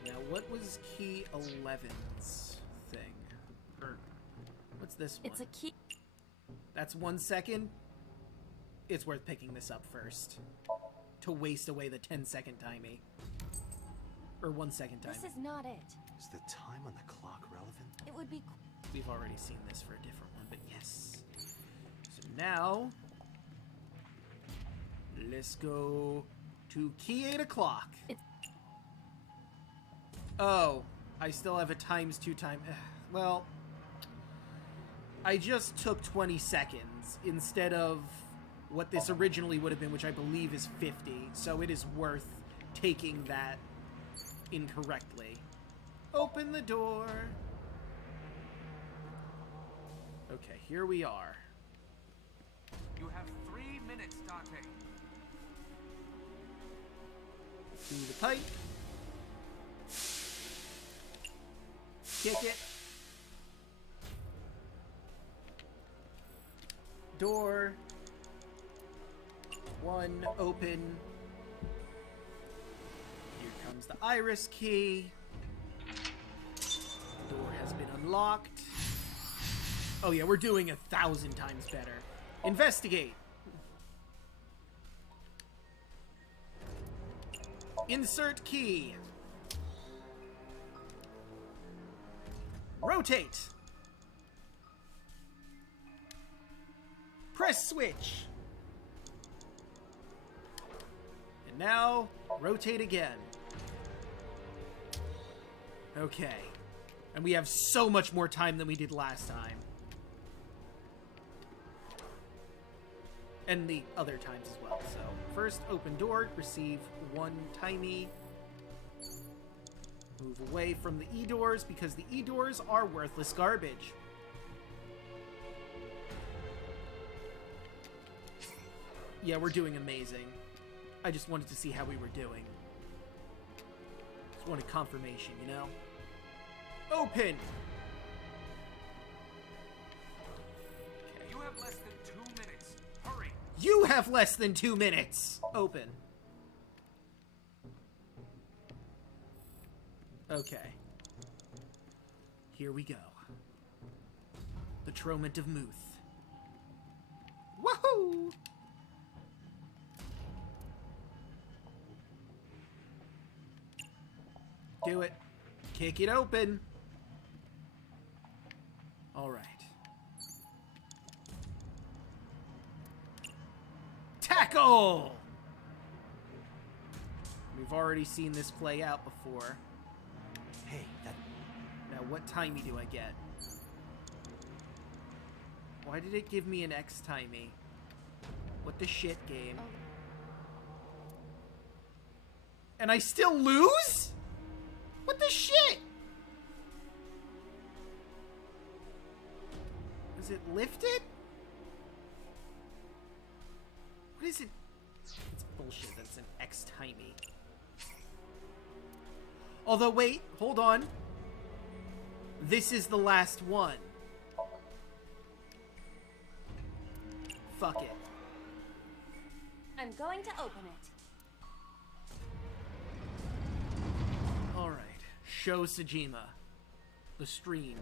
Now, what was key 11's thing? Or, what's this one? It's a key. That's 1 second. It's worth picking this up first. To waste away the 10-second timey. Or 1 second timey. This is not it. Is the time on the clock relevant? It would be. We've already seen this for a different one, but yes. So now, let's go to key 8 o'clock. Oh, I still have a times 2 time. Well, I just took 20 seconds instead of what this originally would have been, which I believe is 50. So it is worth taking that incorrectly. Open the door. Okay, here we are. You have 3 minutes, Dante. Through the pipe. Kick it. Door. 1, open. Here comes the iris key. Door has been unlocked. Oh yeah, we're doing 1,000 times better. Investigate. Insert key. Rotate. Press switch. And now, rotate again. Okay. And we have so much more time than we did last time. And the other times as well. So, first, open door, receive 1 timey. Move away from the E-doors, because the E-doors are worthless garbage. Yeah, we're doing amazing. I just wanted to see how we were doing. Just wanted confirmation, you know? Open! You have less than 2 minutes. Hurry! You have less than 2 minutes! Open. Okay. Here we go. The Troment of Muth. Woohoo! Do it. Kick it open. Alright. Tackle! We've already seen this play out before. Hey, that... Now, what timey do I get? Why did it give me an X timey? What the shit game? Oh. And I still lose? What the shit? Is it lifted? What is it? It's bullshit. That's an X timey. Although, wait, hold on. This is the last one. Fuck it. I'm going to open it. Alright. Show Sejima. The stream.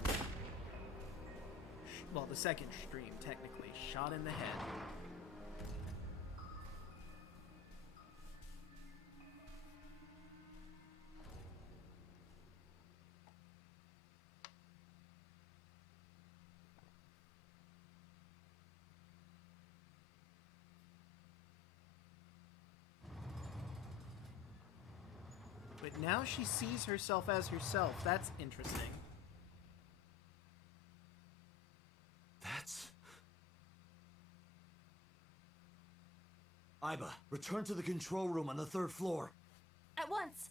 Well, the second stream, technically. Shot in the head. But now she sees herself as herself. That's interesting. That's... Iba, return to the control room on the 3rd floor. At once.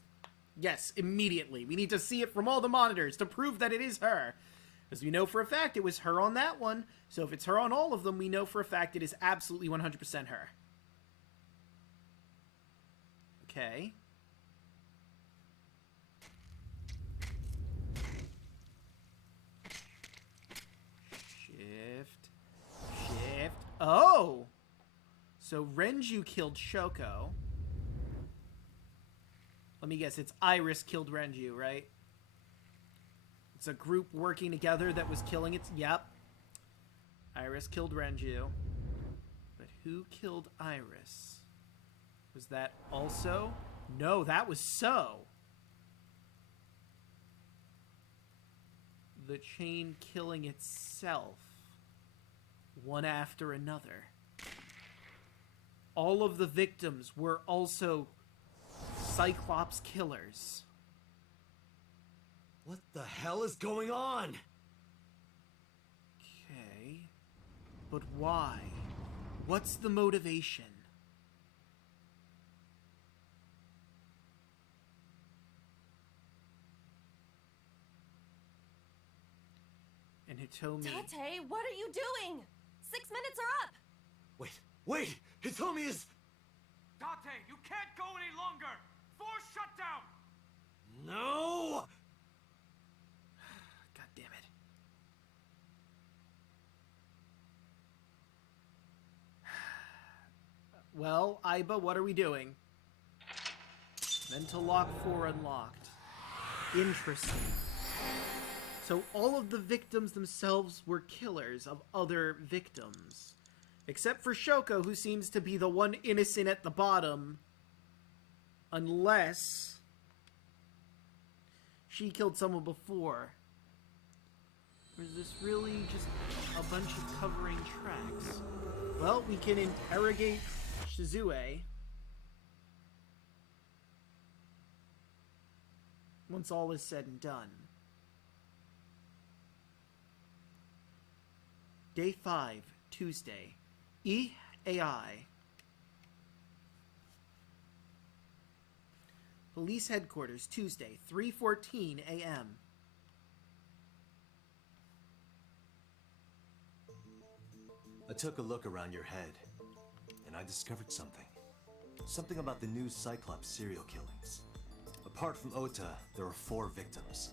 Yes, immediately. We need to see it from all the monitors to prove that it is her. Because we know for a fact it was her on that one. So if it's her on all of them, we know for a fact it is absolutely 100% her. Okay. Shift. Oh! So Renju killed Shoko. Let me guess, it's Iris killed Renju, right? It's a group working together that was killing it. Yep. Iris killed Renju. But who killed Iris? Was that also? No, that was So. The chain killing itself. One after another. All of the victims were also Cyclops Killers. What the hell is going on? Okay. But why? What's the motivation? And Hitomi... Tate, what are you doing? 6 minutes are up! Wait! Hitomi is... Date, you can't go any longer! Force shutdown! No! God damn it. Well, Aiba, what are we doing? Mental lock 4 unlocked. Interesting. So all of the victims themselves were killers of other victims. Except for Shoko, who seems to be the one innocent at the bottom. Unless she killed someone before. Or is this really just a bunch of covering tracks? Well, we can interrogate Shizue. Once all is said and done. Day 5, Tuesday. EAI. Police Headquarters, Tuesday, 3:14 a.m. I took a look around your head, and I discovered something. Something about the new Cyclops serial killings. Apart from Ota, there are 4 victims.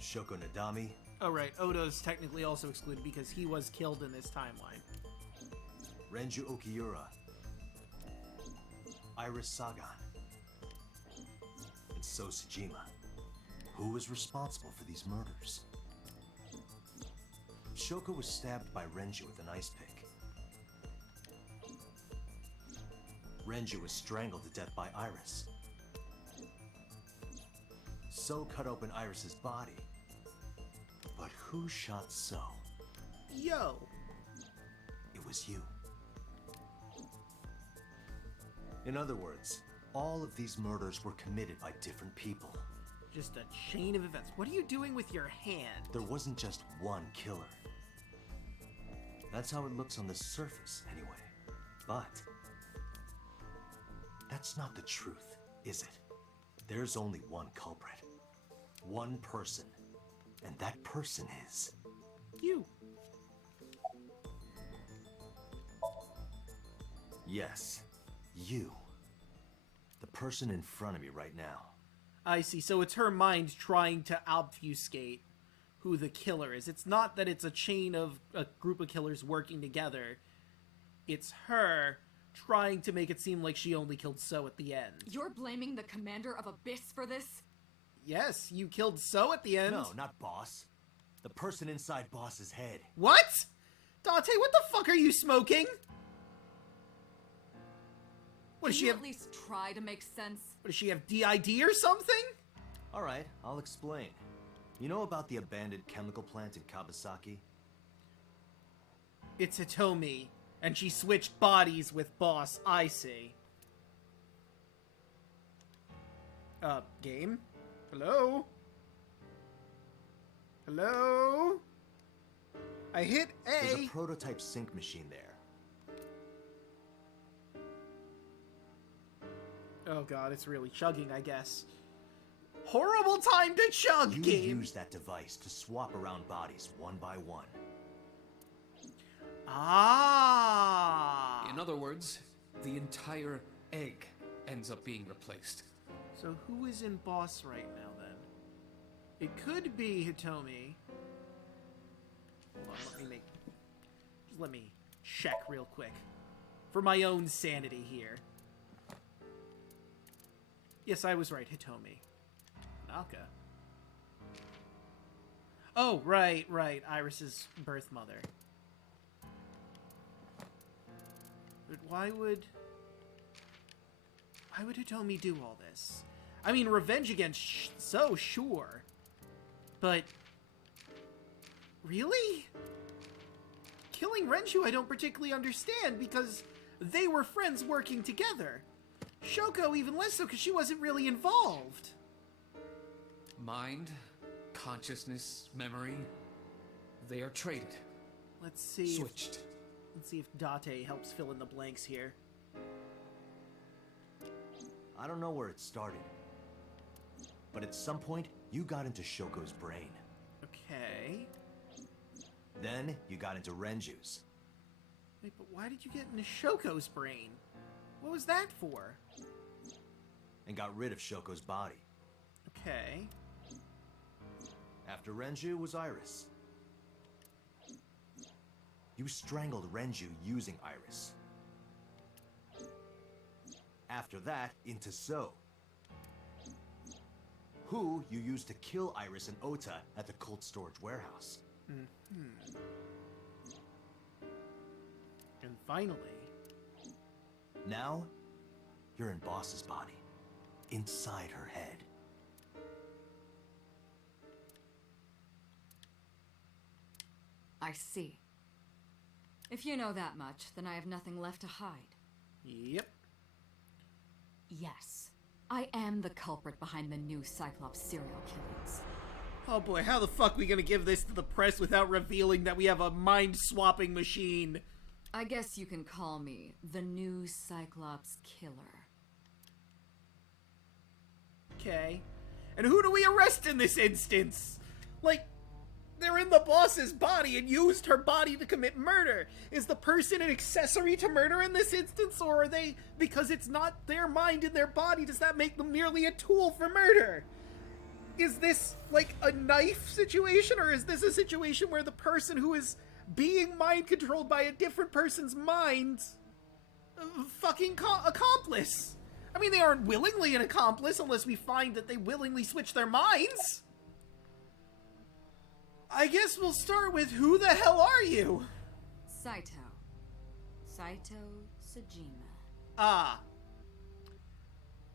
Shoko Nadami. Oh right, Odo's technically also excluded because he was killed in this timeline. Renju Okiura. Iris Sagan. And So Sejima. Who was responsible for these murders? Shoko was stabbed by Renju with an ice pick. Renju was strangled to death by Iris. So cut open Iris's body. But who shot So? Yo! It was you. In other words, all of these murders were committed by different people. Just a chain of events. What are you doing with your hand? There wasn't just one killer. That's how it looks on the surface, anyway. But that's not the truth, is it? There's only one culprit. One person. And that person is... You. Yes, you. The person in front of me right now. I see. So it's her mind trying to obfuscate who the killer is. It's not that it's a chain of a group of killers working together. It's her trying to make it seem like she only killed So at the end. You're blaming the commander of Abyss for this? Yes, you killed So at the end. No, not Boss. The person inside Boss's head. What? Date, what the fuck are you smoking? What does Can she you have? at least try to make sense? What does she have? DID or something? Alright, I'll explain. You know about the abandoned chemical plant in Kawasaki? It's Hitomi, and she switched bodies with Boss. I see. Game? Hello? Hello? I hit A. There's a prototype sync machine there. Oh god, it's really chugging, I guess. horrible time to chug You game. use that device to swap around bodies one by one. Ah. In other words, the entire egg ends up being replaced. So who is in boss right now then? It could be Hitomi. Hold on, let me check real quick. For my own sanity here. Yes, I was right, Hitomi. Naka. Oh, right. Iris's birth mother. But why would Hitomi do all this? I mean, revenge against So, sure. But really? Killing Renju I don't particularly understand because they were friends working together. Shoko even less so because she wasn't really involved. Mind, consciousness, memory, they are traded. Let's see. Switched. Let's see if Date helps fill in the blanks here. I don't know where it started, but at some point, you got into Shoko's brain. Okay. Then, you got into Renju's. Wait, but why did you get into Shoko's brain? What was that for? And got rid of Shoko's body. Okay. After Renju was Iris. You strangled Renju using Iris. After that, into So. Who you used to kill Iris and Ota at the cold storage warehouse. And finally... Now, you're in Boss's body. Inside her head. I see. If you know that much, then I have nothing left to hide. Yep. Yes, I am the culprit behind the new Cyclops serial killings. Oh boy, how the fuck we gonna give this to the press without revealing that we have a mind-swapping machine? I guess you can call me the new Cyclops Killer. Okay. And who do we arrest in this instance? Like, they're in the boss's body and used her body to commit murder. Is the person an accessory to murder in this instance, or are they, because it's not their mind in their body, does that make them merely a tool for murder? Is this, like, a knife situation, or is this a situation where the person who is being mind-controlled by a different person's mind, fucking accomplice? I mean, they aren't willingly an accomplice unless we find that they willingly switch their minds. I guess we'll start with who the hell are you? Saito Sejima. Ah.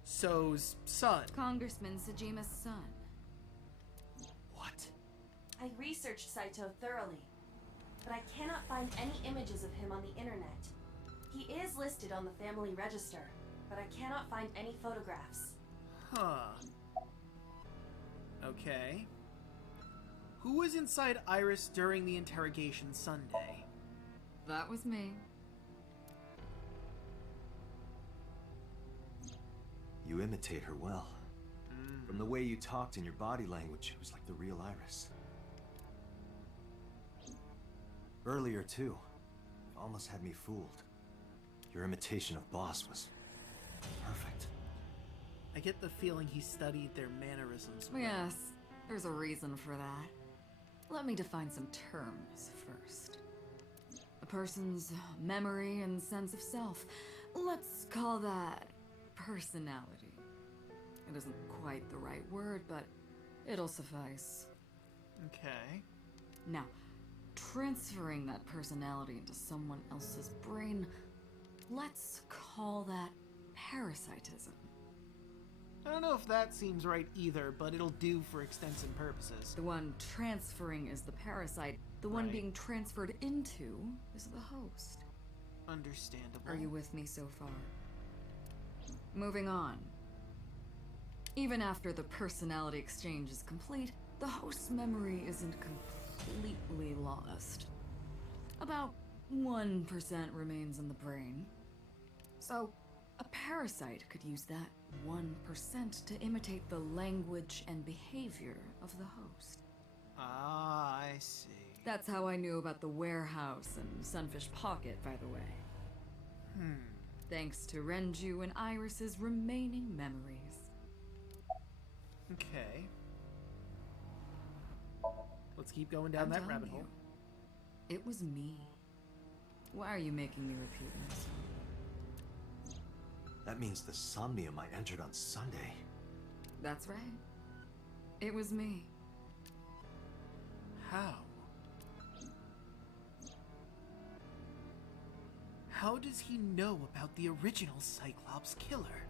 So's son. Congressman Sejima's son. What? I researched Saito thoroughly, but I cannot find any images of him on the internet. He is listed on the family register, but I cannot find any photographs. Huh. Okay. Who was inside Iris during the interrogation Sunday? That was me. You imitate her well. From the way you talked and your body language, it was like the real Iris. Earlier, too, you almost had me fooled. Your imitation of Boss was perfect. I get the feeling he studied their mannerisms well. Yes, there's a reason for that. Let me define some terms first. A person's memory and sense of self. Let's call that personality. It isn't quite the right word, but it'll suffice. Okay. Now, transferring that personality into someone else's brain, let's call that parasitism. I don't know if that seems right either, but it'll do for extensive purposes. The one transferring is the parasite. The one Right. being transferred into is the host. Understandable. Are you with me so far? Moving on. Even after the personality exchange is complete, the host's memory isn't completely lost. About 1% remains in the brain. So, a parasite could use that 1% to imitate the language and behavior of the host. Ah, I see. That's how I knew about the warehouse and Sunfish Pocket, by the way. Thanks to Renju and Iris's remaining memories. Okay. Let's keep going down I'm that telling rabbit hole. you, it was me. Why are you making me repeat myself? That means the Somnium I entered on Sunday. That's right. It was me. How? How does he know about the original Cyclops Killer?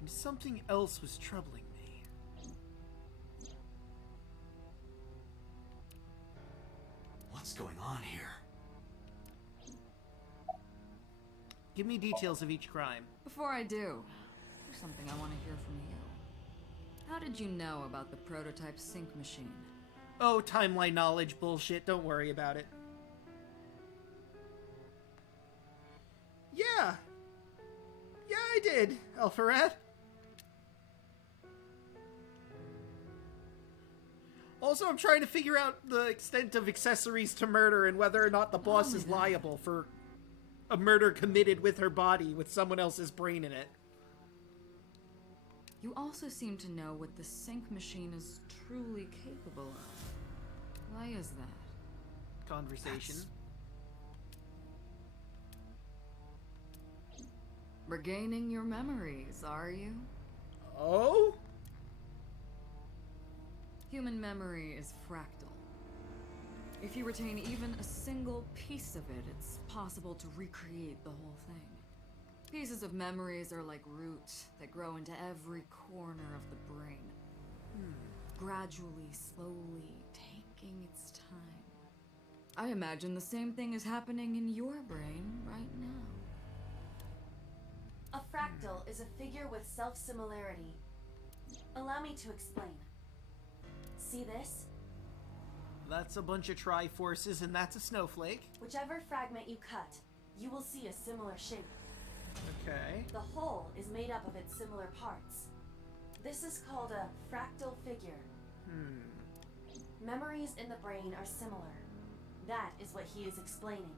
And something else was troubling me. What's going on here? Give me details of each crime. Before I do, there's something I want to hear from you. How did you know about the prototype sync machine? Oh, timeline knowledge bullshit. Don't worry about it. Yeah. Yeah, I did, Alpharad. Also, I'm trying to figure out the extent of accessories to murder and whether or not the boss is liable for a murder committed with her body with someone else's brain in it. You also seem to know what the sync machine is truly capable of. Why is that? Conversation. Regaining your memories, are you? Oh? Human memory is fractal. If you retain even a single piece of it, it's possible to recreate the whole thing. Pieces of memories are like roots that grow into every corner of the brain. Gradually, slowly, taking its time. I imagine the same thing is happening in your brain right now. A fractal is a figure with self-similarity. Allow me to explain. See this? That's a bunch of Triforces and that's a snowflake. Whichever fragment you cut, you will see a similar shape. Okay. The whole is made up of its similar parts. This is called a fractal figure. Memories in the brain are similar. That is what he is explaining.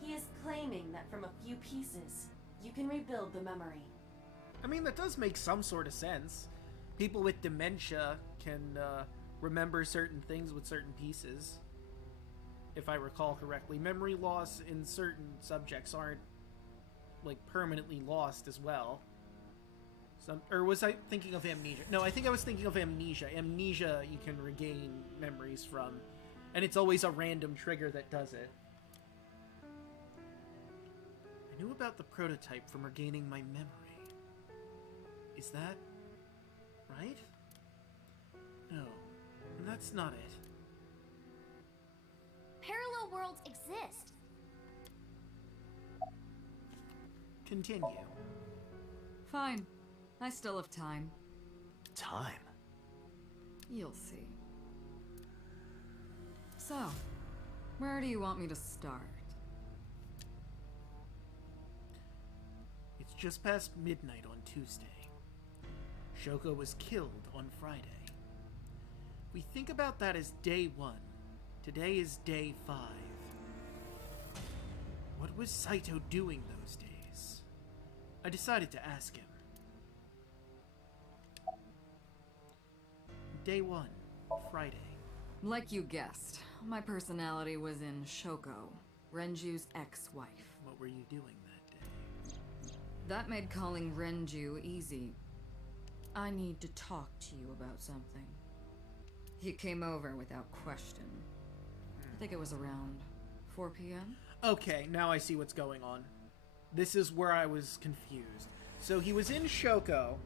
He is claiming that from a few pieces, you can rebuild the memory. I mean, that does make some sort of sense. People with dementia can remember certain things with certain pieces. If I recall correctly, memory loss in certain subjects aren't, like, permanently lost as well. Or was I thinking of amnesia? No, I think I was thinking of amnesia. Amnesia you can regain memories from, and it's always a random trigger that does it. I knew about the prototype from regaining my memory. Is that right? No, that's not it. Parallel worlds exist. Continue. Fine. I still have time. Time? You'll see. So, where do you want me to start? It's just past midnight on Tuesday. Shoko was killed on Friday. We think about that as day 1. Today is day 5. What was Saito doing those days? I decided to ask him. Day 1, Friday. Like you guessed, my personality was in Shoko, Renju's ex-wife. What were you doing that day? That made calling Renju easy. I need to talk to you about something. He came over without question. I think it was around 4 p.m.? Okay, now I see what's going on. This is where I was confused. So he was in Shoko,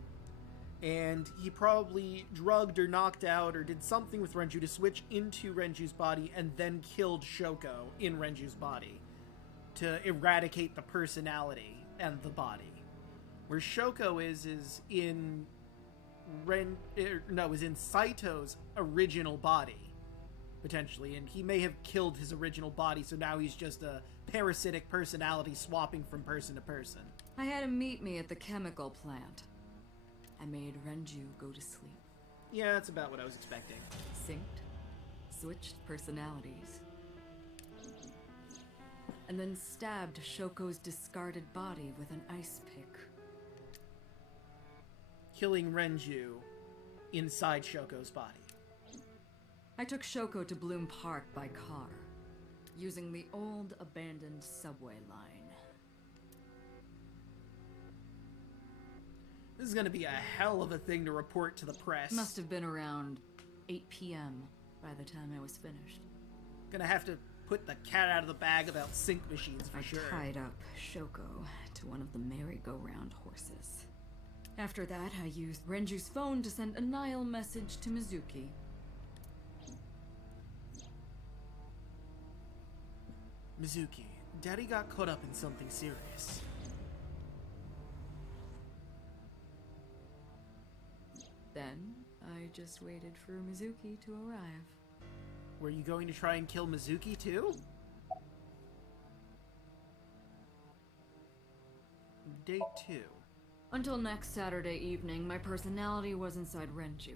and he probably drugged or knocked out or did something with Renju to switch into Renju's body and then killed Shoko in Renju's body to eradicate the personality and the body. Where Shoko is in is in Saito's original body, potentially, and he may have killed his original body, so now he's just a parasitic personality swapping from person to person. I had him meet me at the chemical plant. I made Renju go to sleep. Yeah, that's about what I was expecting. Synced, switched personalities, and then stabbed Shoko's discarded body with an ice pick. Killing Renju inside Shoko's body. I took Shoko to Bloom Park by car, using the old abandoned subway line. This is gonna be a hell of a thing to report to the press. Must have been around 8 p.m. by the time I was finished. Gonna have to put the cat out of the bag about sync machines for sure. I tied up Shoko to one of the merry-go-round horses. After that, I used Renju's phone to send a Nile message to Mizuki. Mizuki, Daddy got caught up in something serious. Then, I just waited for Mizuki to arrive. Were you going to try and kill Mizuki too? Day 2. Until next Saturday evening, my personality was inside Renju.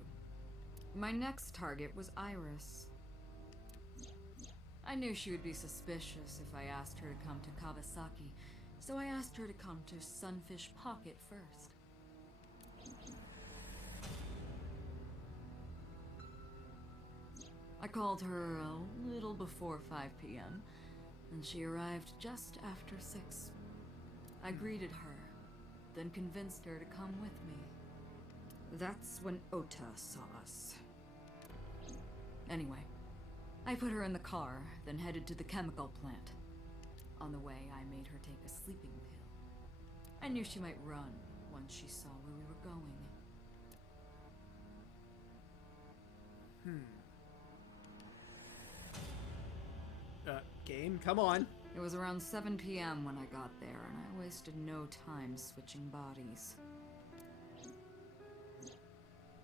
My next target was Iris. I knew she would be suspicious if I asked her to come to Kawasaki, so I asked her to come to Sunfish Pocket first. I called her a little before 5 p.m., and she arrived just after 6. I greeted her, then convinced her to come with me. That's when Ota saw us. Anyway, I put her in the car, then headed to the chemical plant. On the way, I made her take a sleeping pill. I knew she might run once she saw where we were going. Game, come on. It was around 7 p.m. when I got there, and I wasted no time switching bodies.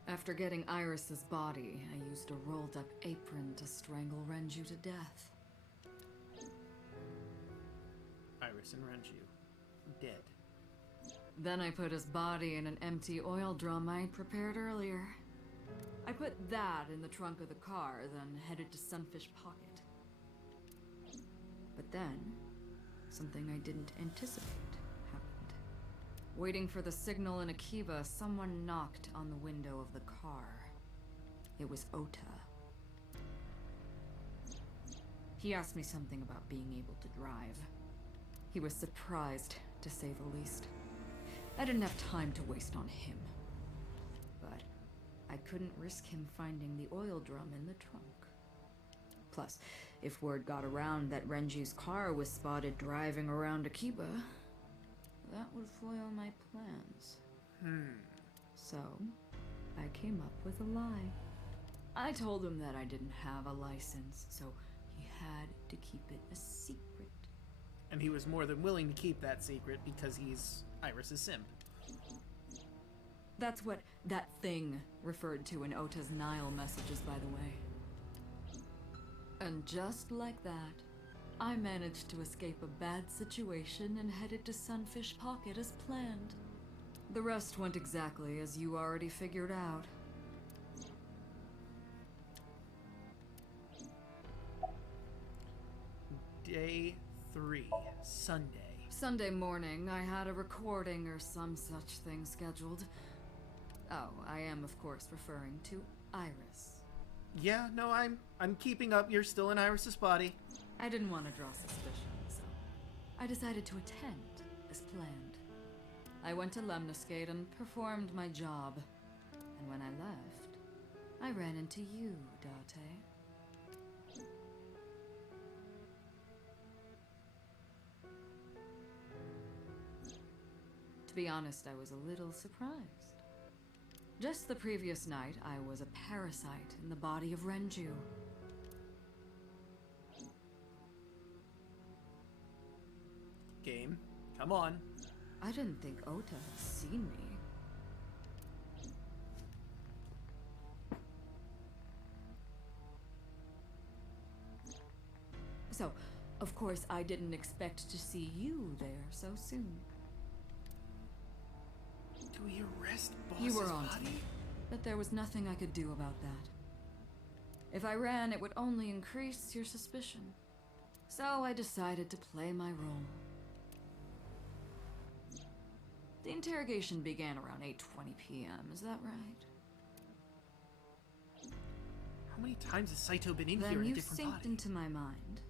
After getting Iris's body, I used a rolled-up apron to strangle Renju to death. Iris and Renju. Dead. Then I put his body in an empty oil drum I'd prepared earlier. I put that in the trunk of the car, then headed to Sunfish Pocket. But then, something I didn't anticipate happened. Waiting for the signal in Akiba, someone knocked on the window of the car. It was Ota. He asked me something about being able to drive. He was surprised, to say the least. I didn't have time to waste on him. But I couldn't risk him finding the oil drum in the trunk. Plus, if word got around that Renju's car was spotted driving around Akiba, that would foil my plans. So, I came up with a lie. I told him that I didn't have a license, so he had to keep it a secret. And he was more than willing to keep that secret because he's Iris' simp. That's what that thing referred to in Ota's Nile messages, by the way. And just like that, I managed to escape a bad situation and headed to Sunfish Pocket as planned. The rest went exactly as you already figured out. Day 3, Sunday. Sunday morning, I had a recording or some such thing scheduled. Oh, I am of course referring to Iris. Yeah, no, I'm keeping up. You're still in Iris' body. I didn't want to draw suspicion, so I decided to attend as planned. I went to Lemniscate and performed my job. And when I left, I ran into you, Date. To be honest, I was a little surprised. Just the previous night, I was a parasite in the body of Renju. Game, come on. I didn't think Ota had seen me. So, Of course, I didn't expect to see you there so soon. Do we arrest Boss's You were on to body? me, but there was nothing I could do about that. If I ran, it would only increase your suspicion. So I decided to play my role. The interrogation began around 8:20 p.m., is that right? How many times has Saito been in here Then in a you different synced body? into my mind.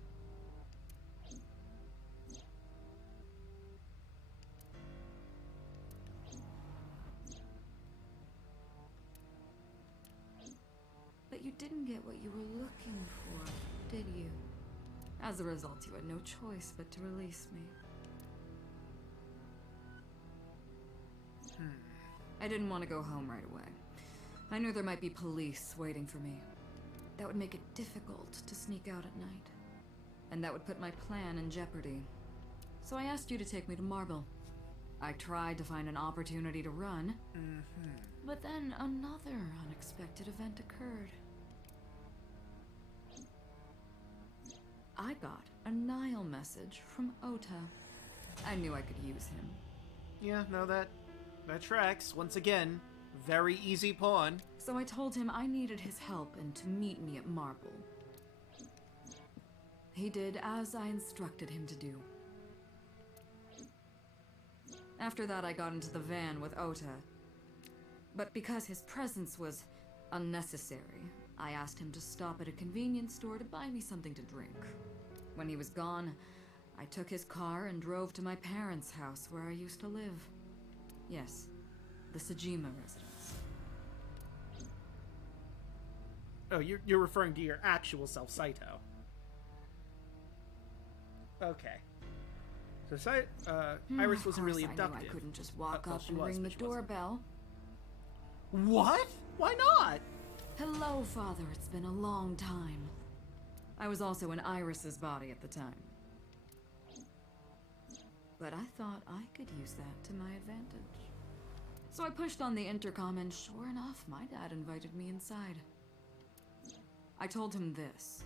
But you didn't get what you were looking for, did you? As a result, you had no choice but to release me. I didn't want to go home right away. I knew there might be police waiting for me. That would make it difficult to sneak out at night. And that would put my plan in jeopardy. So I asked you to take me to Marble. I tried to find an opportunity to run, but then another unexpected event occurred. I got a Nile message from Ota. I knew I could use him. Yeah, no, that tracks. Once again, very easy pawn. So I told him I needed his help and to meet me at Marble. He did as I instructed him to do. After that, I got into the van with Ota. But because his presence was unnecessary, I asked him to stop at a convenience store to buy me something to drink. When he was gone, I took his car and drove to my parents' house where I used to live. Yes, the Sajima residence. Oh, you're referring to your actual self, Saito. Okay. So, Iris wasn't really Of course, abducted. I knew I couldn't just walk Well, up she and was, ring the but she wasn't. doorbell. What? Why not? Hello, Father. It's been a long time. I was also in Iris's body at the time. But I thought I could use that to my advantage. So I pushed on the intercom and sure enough, my dad invited me inside. I told him this.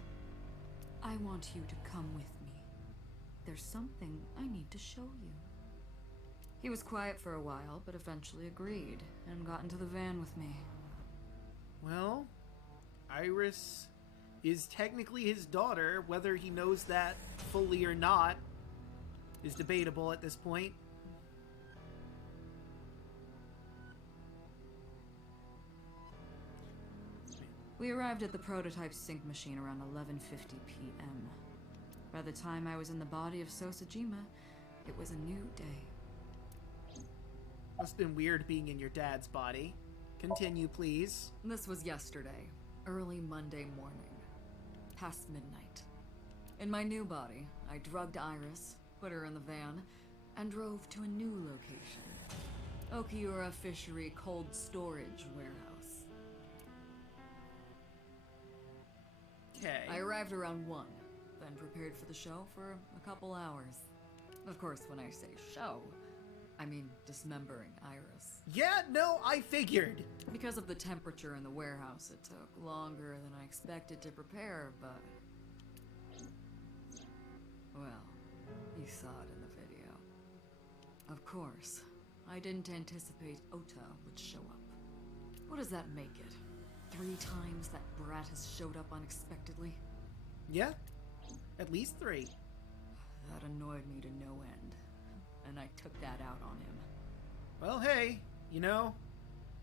I want you to come with me. There's something I need to show you. He was quiet for a while, but eventually agreed and got into the van with me. Well, Iris is technically his daughter. Whether he knows that fully or not is debatable at this point. We arrived at the prototype sync machine around 11:50 p.m. By the time I was in the body of Sosajima, it was a new day. Must have been weird being in your dad's body. Continue, please. This was yesterday, early Monday morning, past midnight. In my new body, I drugged Iris, put her in the van, and drove to a new location. Okiura Fishery Cold Storage Warehouse. Okay. I arrived around 1, then prepared for the show for a couple hours. Of course, when I say show, I mean dismembering Iris. Yeah, no, I figured. Because of the temperature in the warehouse, it took longer than I expected to prepare, but... well, you saw it in the video. Of course, I didn't anticipate Ota would show up. What does that make it? 3 times that brat has showed up unexpectedly? Yeah, at least 3. That annoyed me to no end, and I took that out on him. Well, hey, you know,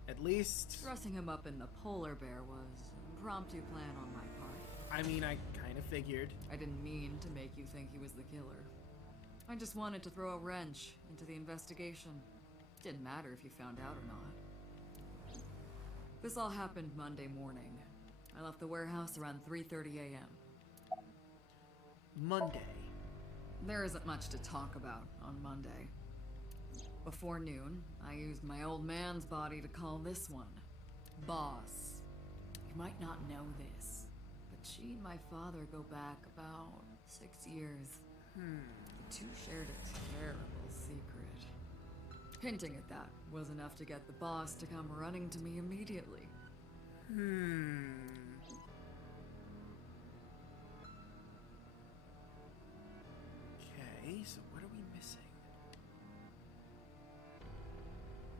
at least... Dressing him up in the polar bear was an impromptu plan on my part. I mean, I kind of figured. I didn't mean to make you think he was the killer. I just wanted to throw a wrench into the investigation. Didn't matter if you found out or not. This all happened Monday morning. I left the warehouse around 3:30 a.m. Monday. There isn't much to talk about on Monday. Before noon, I used my old man's body to call this one Boss. You might not know this, but she and my father go back about 6 years. The two shared a terrible secret. Hinting at that was enough to get the boss to come running to me immediately. Okay, so what are we missing?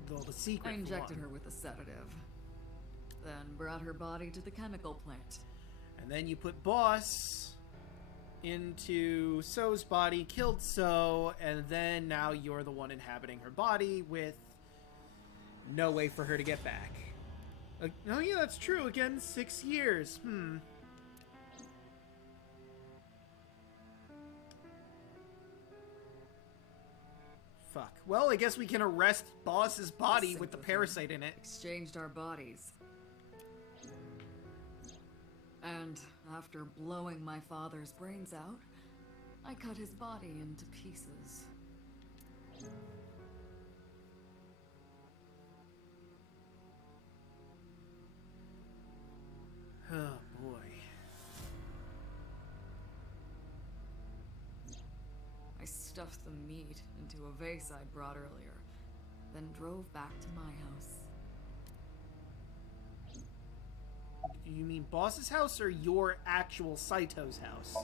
Though the secret. I injected her with a sedative, then brought her body to the chemical plant. And then you put Boss into So's body, killed So, and then now you're the one inhabiting her body with no way for her to get back. Oh yeah, that's true. Again, 6 years. Fuck. Well, I guess we can arrest Boss's body with the parasite in it. Exchanged our bodies. And after blowing my father's brains out, I cut his body into pieces. Oh boy. I stuffed the meat into a vase I'd brought earlier, then drove back to my house. You mean Boss's house or your actual Saito's house?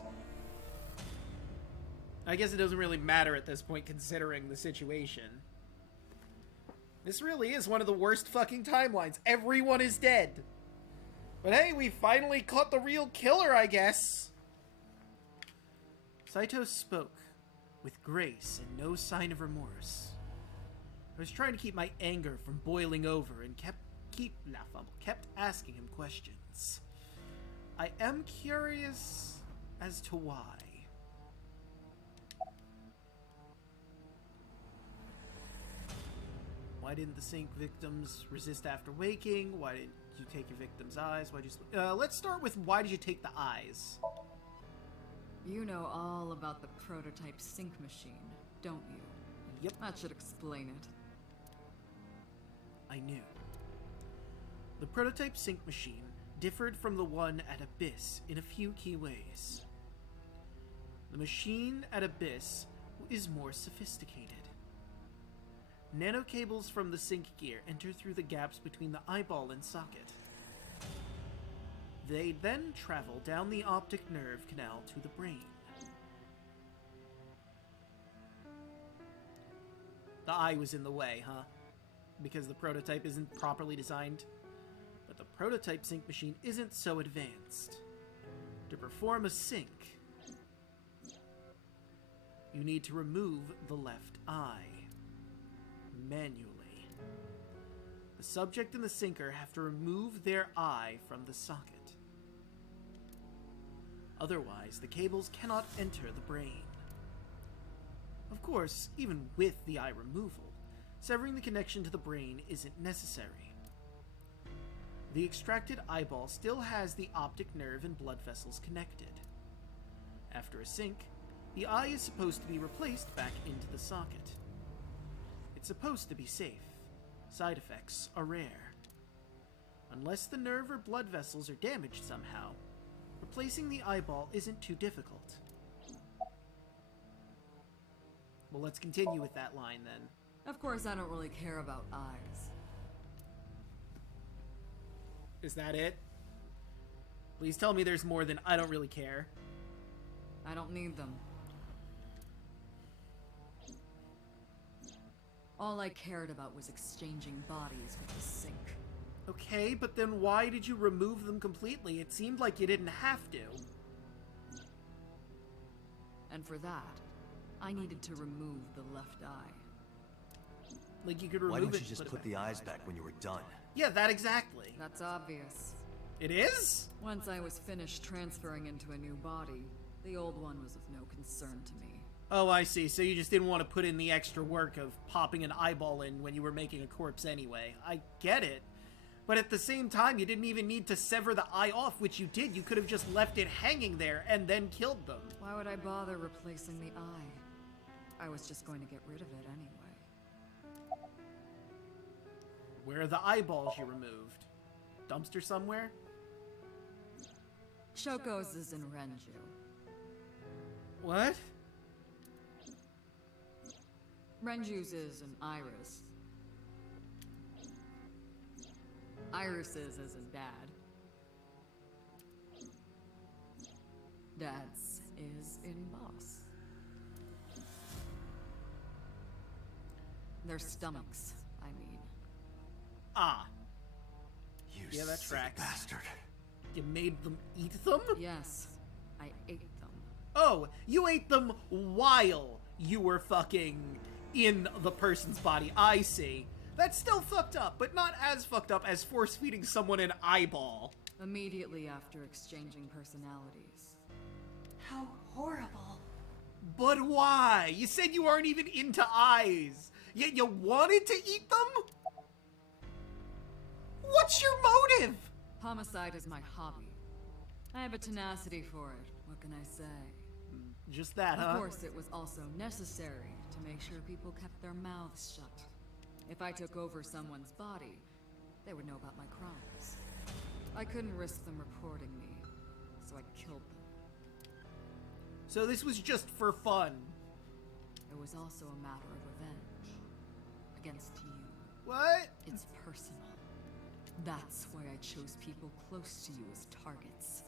I guess it doesn't really matter at this point considering the situation. This really is one of the worst fucking timelines. Everyone is dead. But hey, we finally caught the real killer, I guess. Saito spoke with grace and no sign of remorse. I was trying to keep my anger from boiling over and kept asking him questions. I am curious as to why. Why didn't the sink victims resist after waking? Why didn't you take your victim's eyes? Why'd you... let's start with why did you take the eyes? You know all about the prototype sink machine, don't you? Yep. That should explain it. I knew. The prototype sink machine differed from the one at Abyss in a few key ways. The machine at Abyss is more sophisticated. Nanocables from the sink gear enter through the gaps between the eyeball and socket. They then travel down the optic nerve canal to the brain. The eye was in the way, huh? Because the prototype isn't properly designed. But the prototype sink machine isn't so advanced. To perform a sink, you need to remove the left eye. Manually. The subject and the sinker have to remove their eye from the socket. Otherwise, the cables cannot enter the brain. Of course, even with the eye removal, severing the connection to the brain isn't necessary. The extracted eyeball still has the optic nerve and blood vessels connected. After a sink, the eye is supposed to be replaced back into the socket. It's supposed to be safe. Side effects are rare. Unless the nerve or blood vessels are damaged somehow, replacing the eyeball isn't too difficult. Well, let's continue with that line then. Of course, I don't really care about eyes. Is that it? Please tell me there's more than I don't really care. I don't need them. All I cared about was exchanging bodies with the sink. Okay, but then why did you remove them completely? It seemed like you didn't have to. And for that, I needed to remove the left eye. Like you could remove Why it. didn't you just put the eyes back when you were done? Yeah, that exactly. That's obvious. It is? Once I was finished transferring into a new body, the old one was of no concern to me. Oh, I see. So you just didn't want to put in the extra work of popping an eyeball in when you were making a corpse anyway. I get it. But at the same time, you didn't even need to sever the eye off, which you did. You could have just left it hanging there and then killed them. Why would I bother replacing the eye? I was just going to get rid of it anyway. Where are the eyeballs you removed? Dumpster somewhere? Shoko's is in Renju. What? Renju's is in Iris. Iris's is in Dad. Dad's is in Boss. Their stomachs, I mean. Ah, You Yeah, that sick tracks. bastard. you made them eat them? Yes, I ate them. Oh, you ate them while you were fucking in the person's body. I see. That's still fucked up, but not as fucked up as force-feeding someone an eyeball. Immediately after exchanging personalities. How horrible. But why? You said you aren't even into eyes, yet you wanted to eat them? What's your motive? Homicide is my hobby. I have a tenacity for it. What can I say? Just that, huh? Of course, it was also necessary to make sure people kept their mouths shut. If I took over someone's body, they would know about my crimes. I couldn't risk them reporting me, so I killed them. So this was just for fun. It was also a matter of revenge. Against you. What? It's personal. That's why I chose people close to you as targets.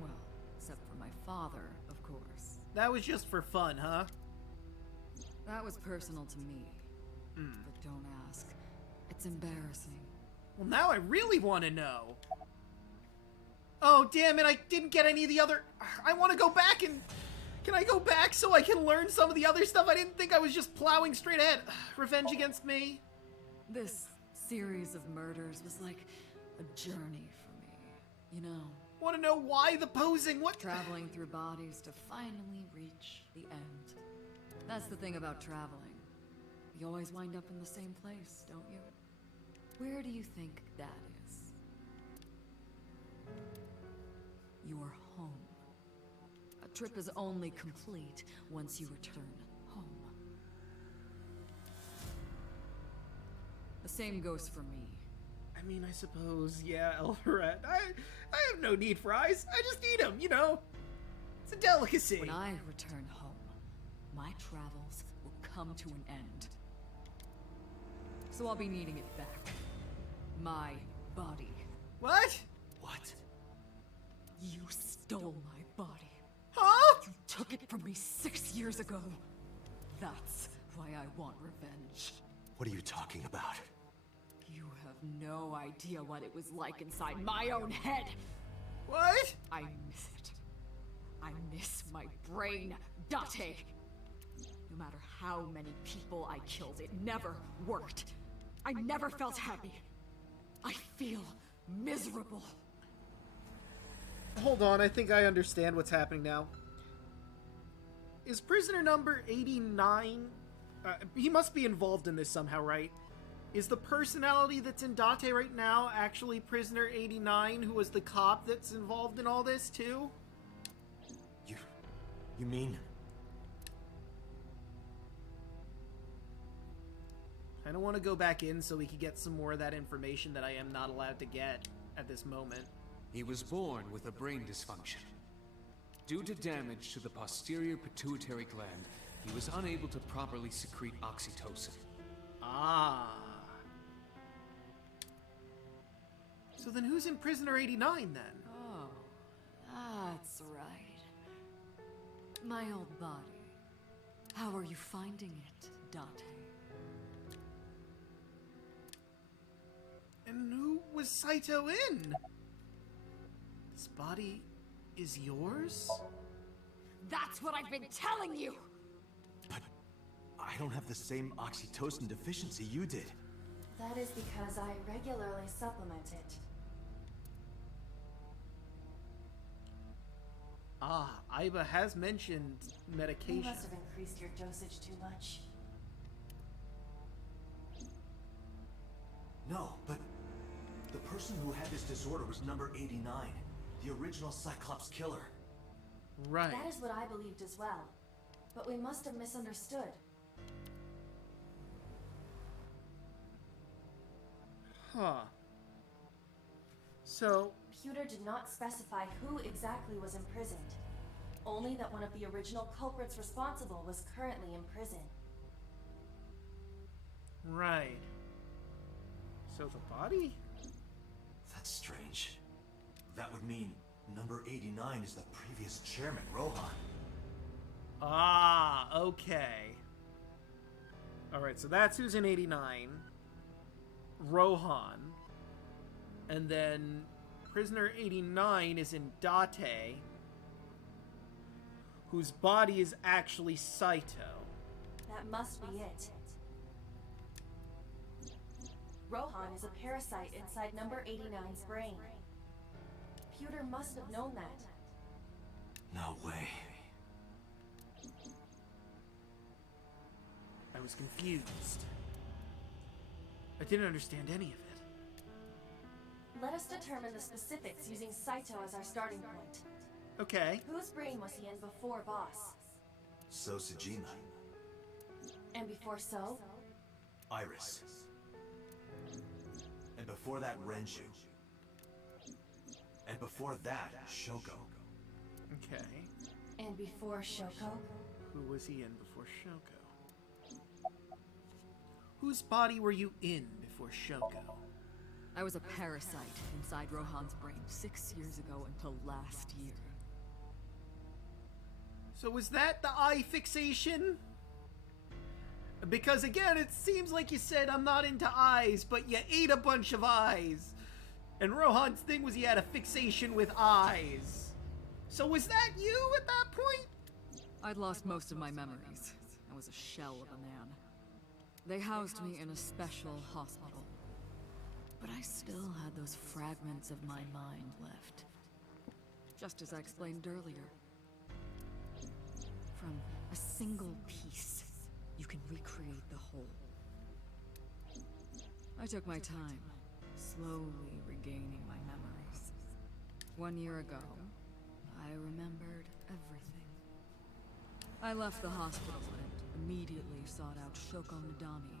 Well, except for my father, of course. That was just for fun, huh? That was personal to me. But don't ask. It's embarrassing. Well, now I really want to know. Oh, damn it, I didn't get any of the other... I want to go back and... Can I go back so I can learn some of the other stuff? I didn't think I was just plowing straight ahead. Revenge against me? This series of murders was like a journey for me. You know, Want to know why the posing? What? traveling through bodies to finally reach the end. That's the thing about traveling. You always wind up in the same place, don't you? Where do you think that is? Your home. A trip is only complete once you return home. The same goes for me. I mean, I suppose, yeah, Eldoret. I have no need for eyes. I just eat them, you know? It's a delicacy. When I return home, my travels will come to an end. So I'll be needing it back. My body. What? What? You stole my body. Huh? You took it from me 6 years ago. That's why I want revenge. What are you talking about? You have no idea what it was like inside my own head. What? I miss it. I miss my brain, Date. No matter how many people I killed, it never worked. I never felt happy. I feel miserable. Hold on, I think I understand what's happening now. Is prisoner number 89... he must be involved in this somehow, right? Is the personality that's in Date right now actually prisoner 89, who was the cop that's involved in all this, too? You mean? I don't want to go back in so we can get some more of that information that I am not allowed to get at this moment. He was born with a brain dysfunction. Due to damage to the posterior pituitary gland, he was unable to properly secrete oxytocin. Ah. So then who's in prisoner 89 then? Oh, that's right. My old body. How are you finding it, Date? And who was Saito in? This body is yours? That's what I've been telling you! But I don't have the same oxytocin deficiency you did. That is because I regularly supplement it. Ah, Aiba has mentioned You medication. must have increased your dosage too much. No, but the person who had this disorder was number 89, the original Cyclops Killer. Right. That is what I believed as well. But we must have misunderstood. Huh. So, Pewter did not specify who exactly was imprisoned. Only that one of the original culprits responsible was currently in prison. right. So the body? That's strange. That would mean number 89 is the previous chairman, Rohan. Ah, okay. Alright, so that's who's in 89. Rohan. And then prisoner 89 is in Date, whose body is actually Saito. That must be it. Rohan is a parasite inside number 89's brain. Pewter must have known that. No way. I was confused. I didn't understand any of it. Let us determine the specifics using Saito as our starting point. Okay. Whose brain was he in before Boss? So Sejima. And before So? Iris. And before that, Renju. And before that, Shoko. Okay. And before Shoko? Who was he in before Shoko? Whose body were you in before Shoko? I was a parasite inside Rohan's brain 6 years ago until last year. So was that the eye fixation? Because again, it seems like you said I'm not into eyes, but you ate a bunch of eyes. And Rohan's thing was he had a fixation with eyes. So was that you at that point? I'd lost most of my memories. I was a shell of a man. They housed me in a special hospital. But I still had those fragments of my mind left. Just as I explained earlier. From a single piece, you can recreate the whole. I took my time, slowly regaining my memories. 1 year ago, I remembered everything. I left the hospital and immediately sought out Shoko Nadami.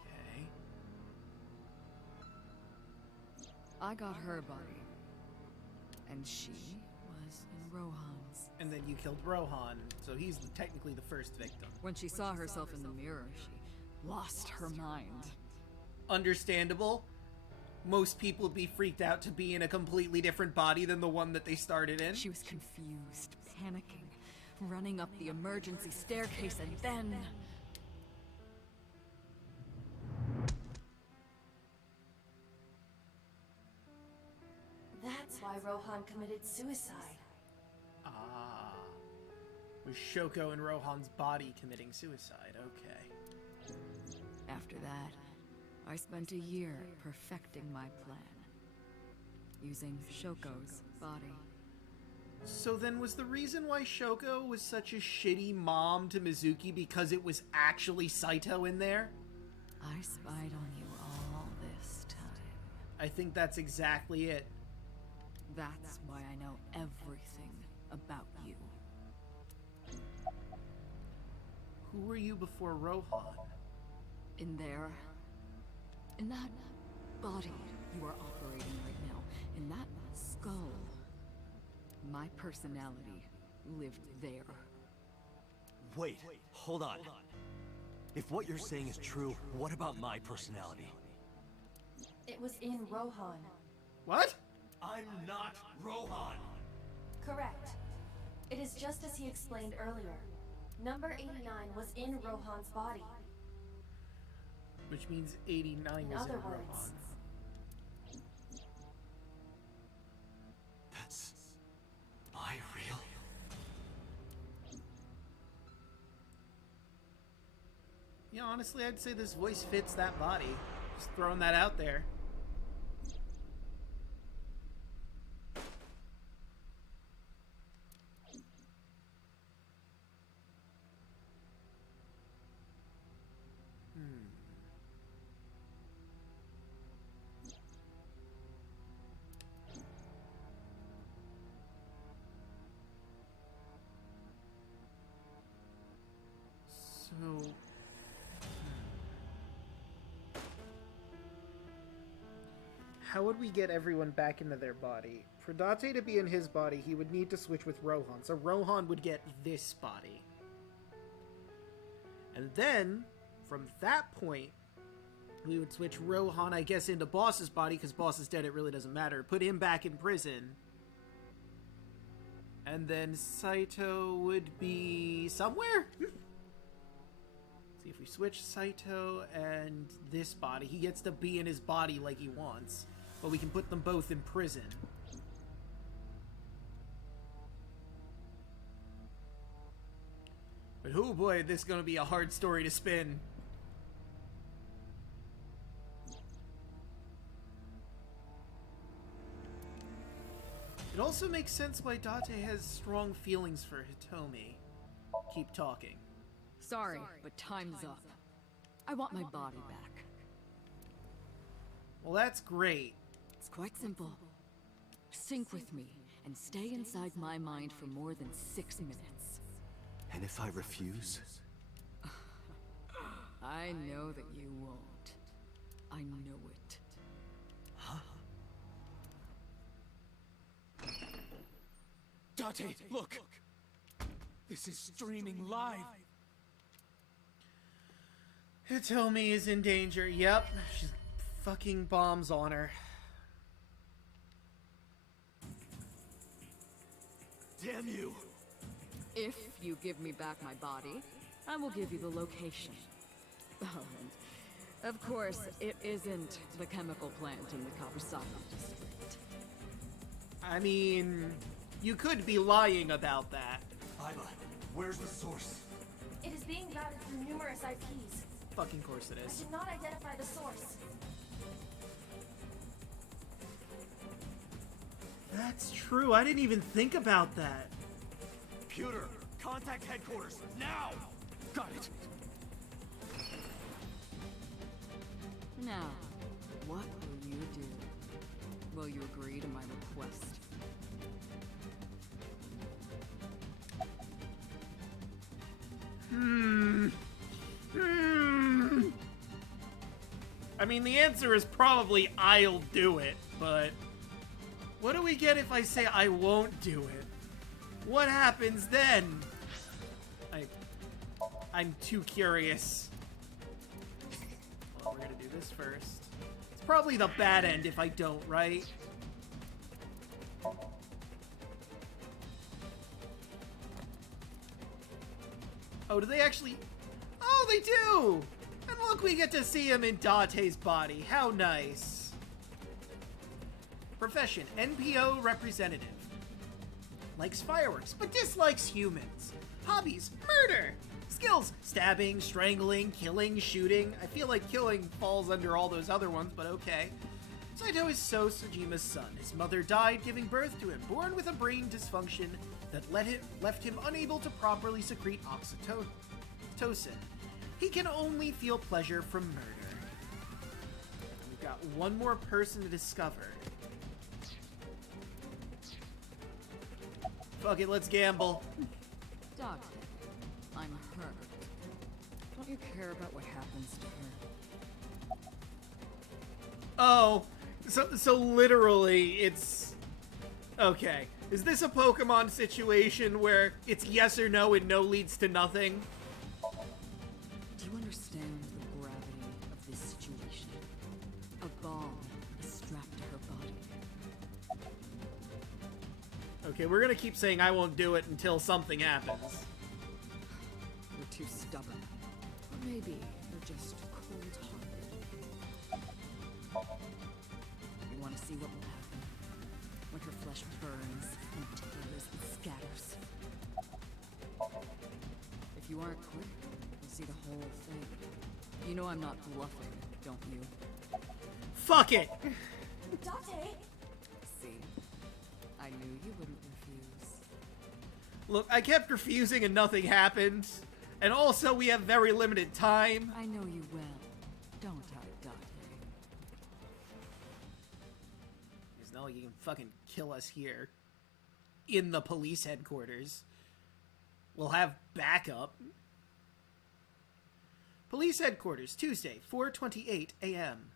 Okay. I got her body, and she was in Rohan's. And then you killed Rohan, so he's technically the first victim. When she saw herself in the mirror, she lost her mind. Understandable. Most people would be freaked out to be in a completely different body than the one that they started in. She was confused, panicking, running up the emergency staircase, and then... That's why Rohan committed suicide. Ah. Was Shoko and Rohan's body committing suicide? Okay. After that, I spent a year perfecting my plan. Using Shoko's body. So then was the reason why Shoko was such a shitty mom to Mizuki because it was actually Saito in there? I spied on you all this time. I think that's exactly it. That's why I know everything about you. Who were you before Rohan? In there. In that body you are operating right now. In that skull. My personality lived there. Wait, hold on. If what you're saying is true, what about my personality? It was in Rohan. What? I'm not Rohan! Correct. It is just as he explained earlier. Number 89 was in Rohan's body. Which means 89 In was in other Rohan. words, That's... Am I real? Yeah, honestly, I'd say this voice fits that body. Just throwing that out there. So... How would we get everyone back into their body? For Date to be in his body, he would need to switch with Rohan. So Rohan would get this body. And then, from that point, we would switch Rohan, I guess, into Boss's body, because Boss is dead, it really doesn't matter. Put him back in prison. And then Saito would be somewhere? See if we switch Saito and this body. He gets to be in his body like he wants. But we can put them both in prison. But oh boy, this is going to be a hard story to spin. It also makes sense why Date has strong feelings for Hitomi. Keep talking. Sorry, but time's up. I want my body back. Well, that's great. It's quite simple. Sync with me and stay inside my mind for more than 6 minutes. And if I refuse? I know that you won't. I know it. Huh? Date, look! This is streaming live! Hitomi is in danger. Yep, she's fucking bombs on her. Damn you! If you give me back my body, I will give you the location. Oh, and of course, it isn't the chemical plant in the Kawasaki district. I mean, you could be lying about that. Iba, where's the source? It is being routed through numerous IPs. Fucking course it I is. did not identify the source. That's true. I didn't even think about that. Computer, contact headquarters, now! Got it! Now, what will you do? Will you agree to my request? I mean, the answer is probably I'll do it, but what do we get if I say I won't do it? What happens then? I'm too curious. Well, we're gonna do this first. It's probably the bad end if I don't, right? Oh, do they actually... Oh, they do! And look, we get to see him in Date's body. How nice. Profession, NPO representative. Likes fireworks, but dislikes humans. Hobbies, murder. Skills, stabbing, strangling, killing, shooting. I feel like killing falls under all those other ones, but okay. Saito is So Tsujima's son. His mother died giving birth to him, born with a brain dysfunction that left him unable to properly secrete oxytocin. He can only feel pleasure from murder. We've got one more person to discover. Fuck it, let's gamble. Doctor, I'm hurt. Don't you care about what happens to her? Oh, so literally it's... Okay. Is this a Pokemon situation where it's yes or no and no leads to nothing? Do you understand the gravity of this situation? A bomb is strapped to her body. Okay, we're gonna keep saying I won't do it until something happens. You're too stubborn. Or maybe you're just cold-hearted. You want to see what will happen when her flesh burns and tears and scatters. If you aren't quick, you'll see the whole thing. You know I'm not bluffing, don't you? Fuck it! Date! See? I knew you wouldn't refuse. Look, I kept refusing and nothing happened. And also, we have very limited time. I know you well, don't I, Date? There's no way you can fucking kill us here. In the police headquarters. We'll have backup. Police headquarters, Tuesday, 4:28 a.m.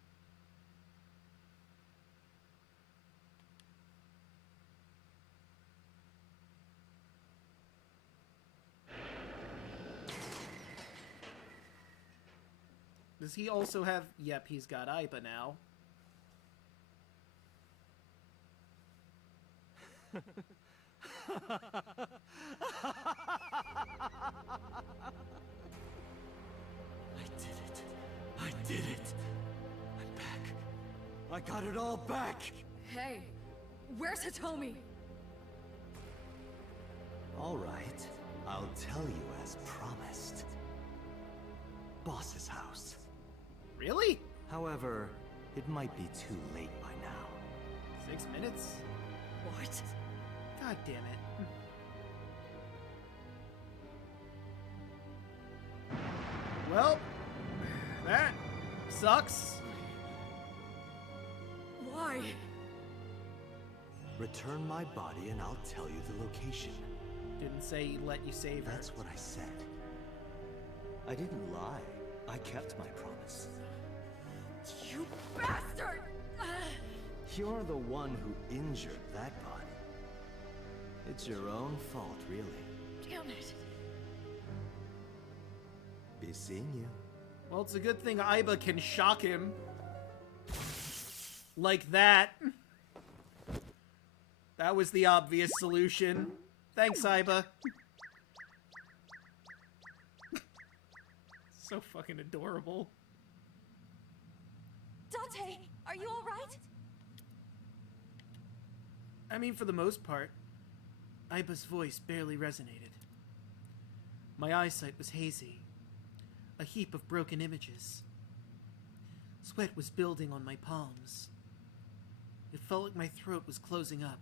Does he also have... Yep, he's got Ipa now. I did it. I'm back. I got it all back. Hey, where's Hitomi? All right, I'll tell you as promised. Boss's house. Really? However, it might be too late by now. 6 minutes? What? God damn it. Well, that sucks. Why? Return my body and I'll tell you the location. Didn't say he'd let you save her. That's what I said. I didn't lie. I kept my promise. You bastard! You're the one who injured that body. It's your own fault, really. Damn it. Be seeing you. Well, it's a good thing Aiba can shock him. Like that. That was the obvious solution. Thanks, Aiba. So fucking adorable. Date, are you alright? I mean, for the most part, Aiba's voice barely resonated. My eyesight was hazy, a heap of broken images. Sweat was building on my palms. It felt like my throat was closing up,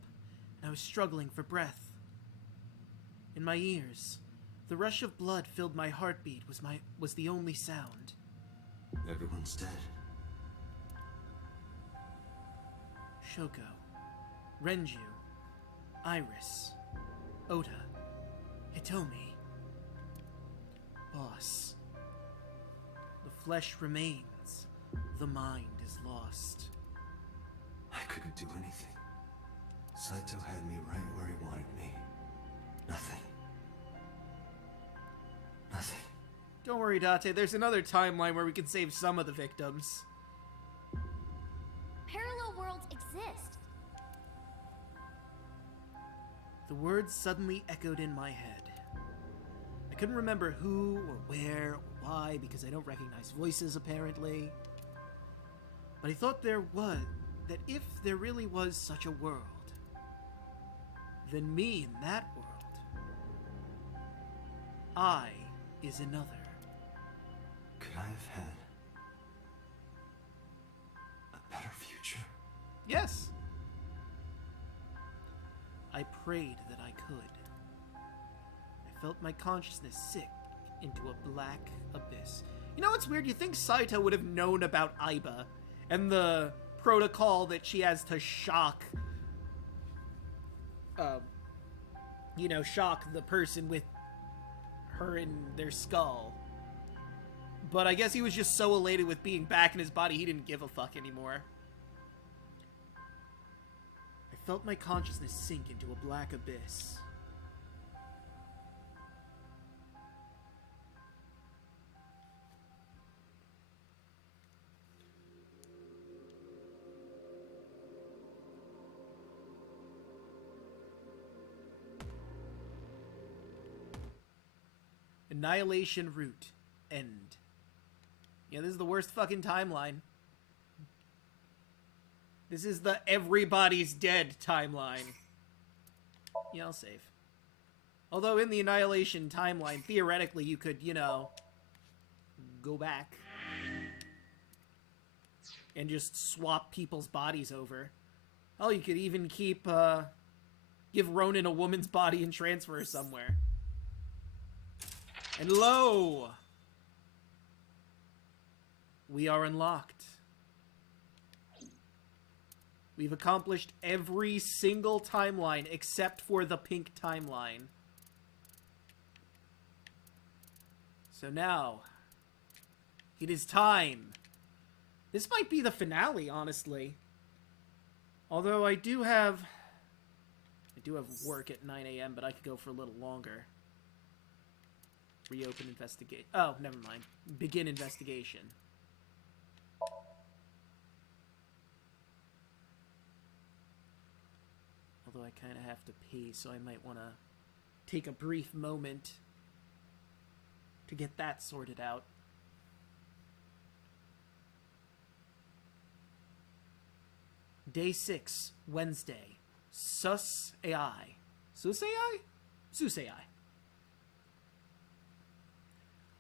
and I was struggling for breath. In my ears, the rush of blood filled my heartbeat was the only sound. Everyone's dead. Shoko, Renju, Iris, Ota, Hitomi. Boss. The flesh remains. The mind is lost. I couldn't do anything. Saito had me right where he wanted me. Nothing. Nothing. Don't worry, Date. There's another timeline where we can save some of the victims. Parallel worlds exist. The words suddenly echoed in my head. I couldn't remember who or where or why because I don't recognize voices, apparently. But I thought that if there really was such a world, then me in that world, I is another. Could I have had a better future? Yes. I prayed that I could. I felt my consciousness sink into a black abyss. You know what's weird? You think Saito would have known about Aiba and the protocol that she has to shock, shock the person with her in their skull. But I guess he was just so elated with being back in his body, he didn't give a fuck anymore. I felt my consciousness sink into a black abyss. Annihilation root. End. Yeah, this is the worst fucking timeline. This is the everybody's dead timeline. Yeah, I'll save. Although in the Annihilation timeline, theoretically, you could, go back. And just swap people's bodies over. Oh, you could even give Ronan a woman's body and transfer her somewhere. And lo! We are unlocked. We've accomplished every single timeline except for the pink timeline. So now, it is time. This might be the finale, honestly. Although I do have work at 9 a.m., but I could go for a little longer. Reopen investigate. Oh, never mind. Begin investigation. Although I kind of have to pee, so I might want to take a brief moment to get that sorted out. Day 6, Wednesday. Sus AI. Sus AI? Sus AI.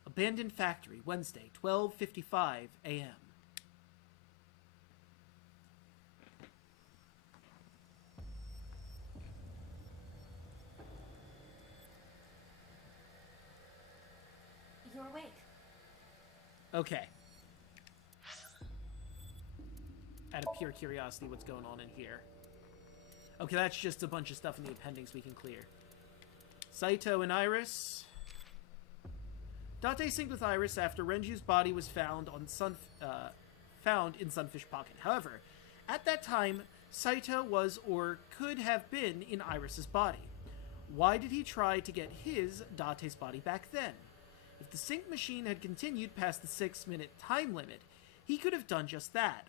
Abandoned Factory, Wednesday, 12:55 a.m. You're awake. Okay. Out of pure curiosity, what's going on in here? Okay, that's just a bunch of stuff in the appendix we can clear. Saito and Iris. Date synced with Iris after Renju's body was found in Sunfish Pocket. However, at that time, Saito was or could have been in Iris's body. Why did he try to get his, Date's body back then? If the sync machine had continued past the 6-minute time limit, he could have done just that.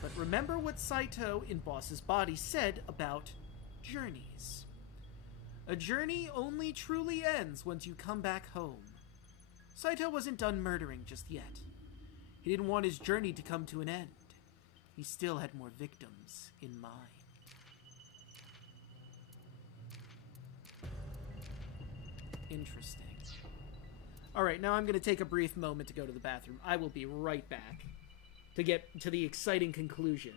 But remember what Saito in Boss's body said about journeys. A journey only truly ends once you come back home. Saito wasn't done murdering just yet. He didn't want his journey to come to an end. He still had more victims in mind. Interesting. Alright, now I'm going to take a brief moment to go to the bathroom. I will be right back to get to the exciting conclusion.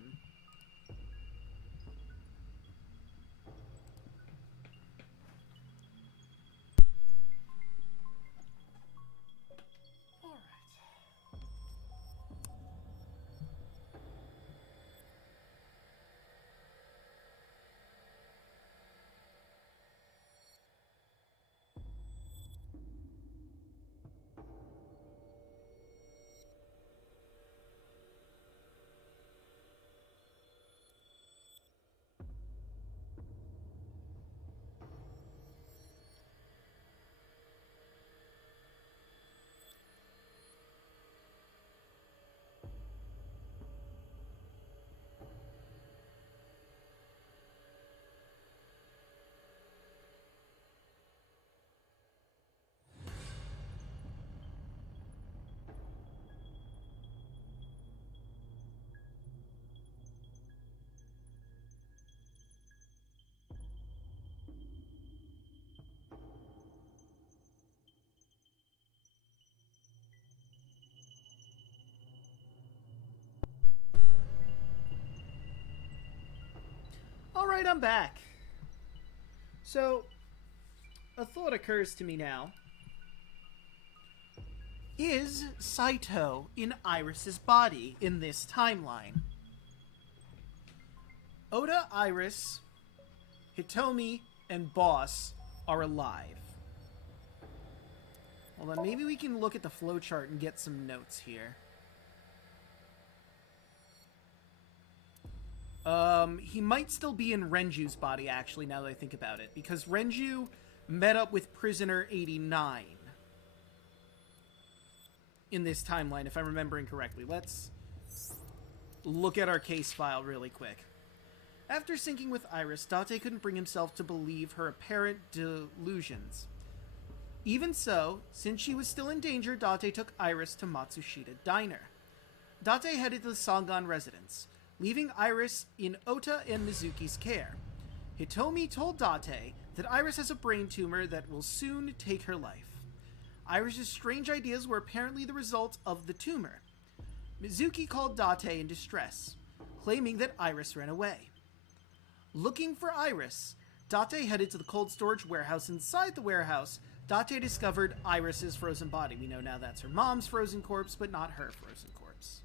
Alright, I'm back. So, a thought occurs to me now. Is Saito in Iris's body in this timeline? Oda, Iris, Hitomi, and Boss are alive. Well, then maybe we can look at the flowchart and get some notes here. He might still be in Renju's body, actually, now that I think about it. Because Renju met up with Prisoner 89 in this timeline, if I'm remembering correctly. Let's look at our case file really quick. After syncing with Iris, Date couldn't bring himself to believe her apparent delusions. Even so, since she was still in danger, Date took Iris to Matsushita Diner. Date headed to the Sangan residence, leaving Iris in Ota and Mizuki's care. Hitomi told Date that Iris has a brain tumor that will soon take her life. Iris's strange ideas were apparently the result of the tumor. Mizuki called Date in distress, claiming that Iris ran away. Looking for Iris, Date headed to the cold storage warehouse. Inside the warehouse, Date discovered Iris's frozen body. We know now that's her mom's frozen corpse, but not her frozen corpse.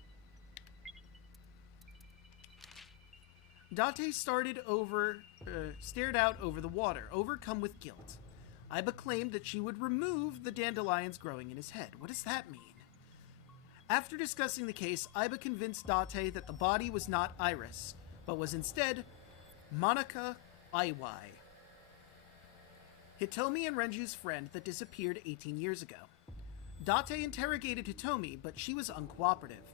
Date stared out over the water, overcome with guilt. Aiba claimed that she would remove the dandelions growing in his head. What does that mean? After discussing the case, Aiba convinced Date that the body was not Iris, but was instead Monica Iwai, Hitomi and Renju's friend that disappeared 18 years ago. Date interrogated Hitomi, but she was uncooperative.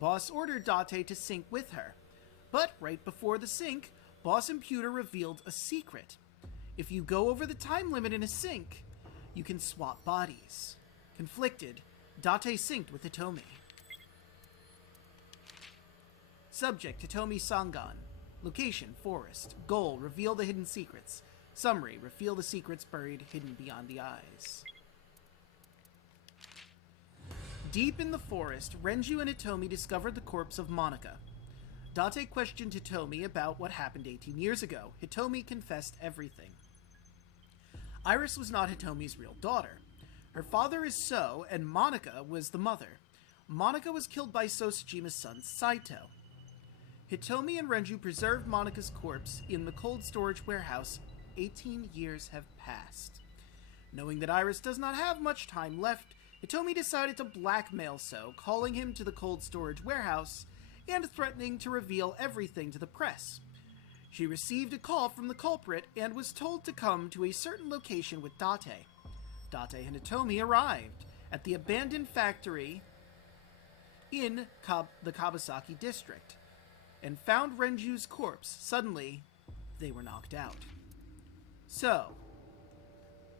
Boss ordered Date to sync with her. But right before the sync, Boss Imputer revealed a secret. If you go over the time limit in a sync, you can swap bodies. Conflicted, Date synced with Hitomi. Subject, Hitomi Sangan. Location, forest. Goal, reveal the hidden secrets. Summary, reveal the secrets buried hidden beyond the eyes. Deep in the forest, Renju and Hitomi discovered the corpse of Monica. Date questioned Hitomi about what happened 18 years ago. Hitomi confessed everything. Iris was not Hitomi's real daughter. Her father is So, and Monica was the mother. Monica was killed by So Tsujima's son, Saito. Hitomi and Renju preserved Monica's corpse in the cold storage warehouse. 18 years have passed. Knowing that Iris does not have much time left, Hitomi decided to blackmail So, calling him to the cold storage warehouse and threatening to reveal everything to the press. She received a call from the culprit and was told to come to a certain location with Date. Date and Hitomi arrived at the abandoned factory in the Kawasaki district and found Renju's corpse. Suddenly, they were knocked out. So,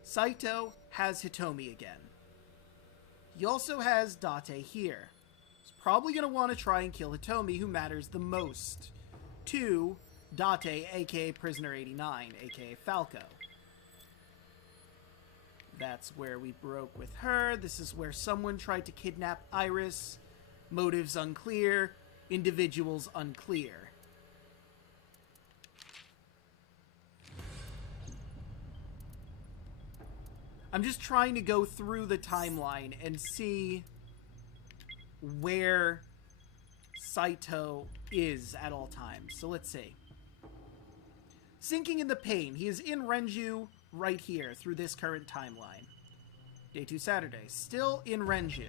Saito has Hitomi again. He also has Date here. He's probably going to want to try and kill Hitomi, who matters the most to Date, aka Prisoner 89, aka Falco. That's where we broke with her. This is where someone tried to kidnap Iris. Motives unclear. Individuals unclear. I'm just trying to go through the timeline and see where Saito is at all times. So let's see. Sinking in the pain. He is in Renju right here through this current timeline. Day 2 Saturday. Still in Renju.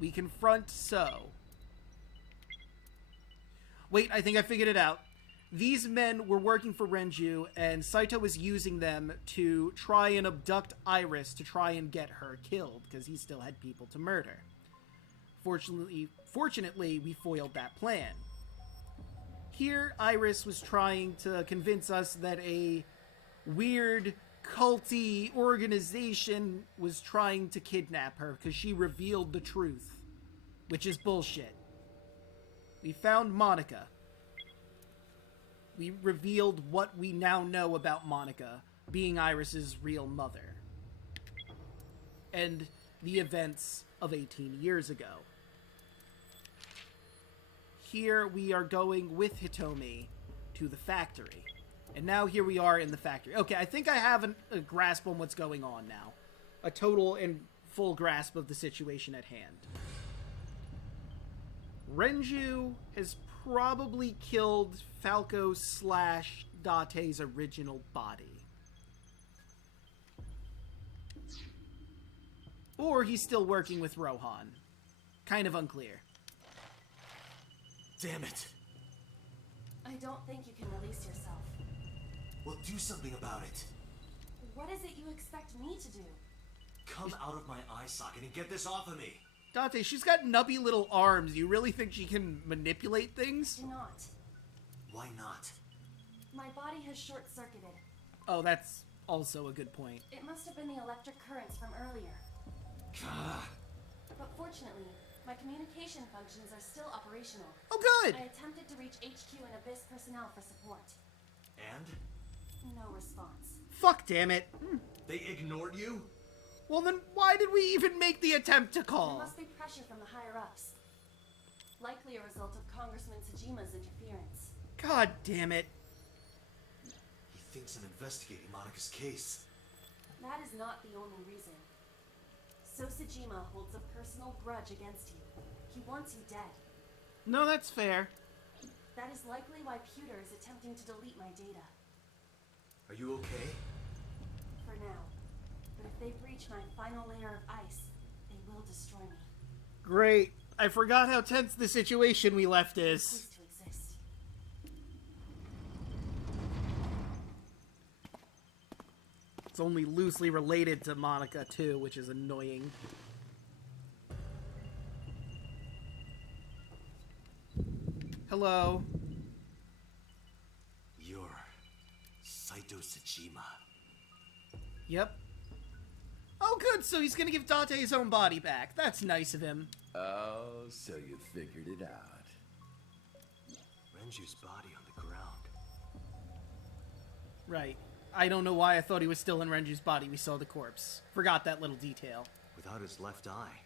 We confront So. Wait, I think I figured it out. These men were working for Renju, and Saito was using them to try and abduct Iris to try and get her killed, because he still had people to murder. Fortunately, we foiled that plan. Here, Iris was trying to convince us that a weird, culty organization was trying to kidnap her, because she revealed the truth, which is bullshit. We found Monica. We revealed what we now know about Monica being Iris's real mother. And the events of 18 years ago. Here we are going with Hitomi to the factory. And now here we are in the factory. Okay, I think I have a grasp on what's going on now. A total and full grasp of the situation at hand. Renju has probably killed Falco / Date's original body. Or he's still working with Rohan. Kind of unclear. Damn it! I don't think you can release yourself. Well, do something about it. What is it you expect me to do? Come out of my eye socket and get this off of me! Date, she's got nubby little arms. You really think she can manipulate things? Do not. Why not? My body has short-circuited. Oh, that's also a good point. It must have been the electric currents from earlier. But fortunately, my communication functions are still operational. Oh, good! I attempted to reach HQ and Abyss personnel for support. And? No response. Fuck, damn it. They ignored you? Well, then why did we even make the attempt to There call? must be pressure from the higher-ups. Likely a result of Congressman Tsujima's interference. God damn it. He thinks I'm investigating Monica's case. That is not the only reason. So Tsujima holds a personal grudge against you. He wants you dead. No, that's fair. That is likely why Pewter is attempting to delete my data. Are you okay? For now. But if they breach my final layer of ice, they will destroy me. Great. I forgot how tense the situation we left is. Cease to exist. It's only loosely related to Monica, too, which is annoying. Hello. Saito Tsushima. Yep. Oh, good, so he's gonna give Date his own body back. That's nice of him. Oh, so you figured it out. Renju's body on the ground. Right. I don't know why I thought he was still in Renju's body. We saw the corpse. Forgot that little detail. Without his left eye.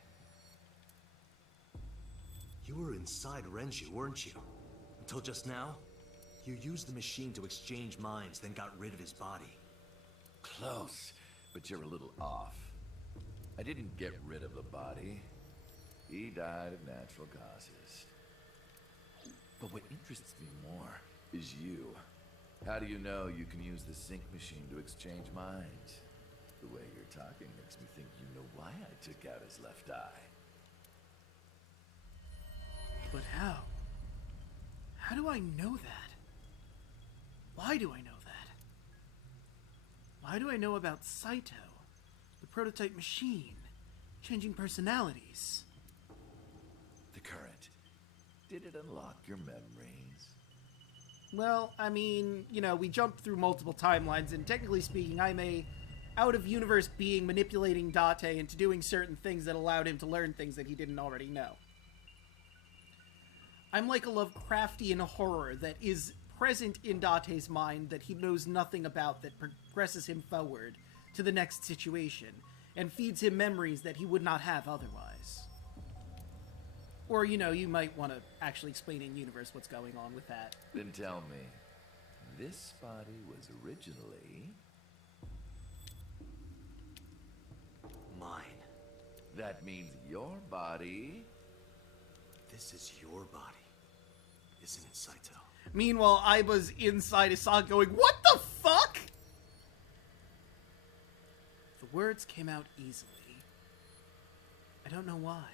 You were inside Renju, weren't you? Until just now? You used the machine to exchange minds, then got rid of his body. Close, but you're a little off. I didn't get rid of the body. He died of natural causes. But what interests me more is you. How do you know you can use the sync machine to exchange minds? The way you're talking makes me think you know why I took out his left eye. But how? How do I know that? Why do I know that? Why do I know about Saito, the prototype machine, changing personalities? The current. Did it unlock your memories? Well, I mean, you know, we jumped through multiple timelines, and technically speaking, I'm a out-of-universe being manipulating Date into doing certain things that allowed him to learn things that he didn't already know. I'm like a Lovecraftian horror that is present in Date's mind that he knows nothing about, that progresses him forward to the next situation, and feeds him memories that he would not have otherwise. Or, you know, you might want to actually explain in universe what's going on with that. Then tell me, this body was originally Mine. that means your body. This is your body, isn't it, Saito? Meanwhile, Aiba's inside Isaac going, "What the fuck?" The words came out easily. I don't know why.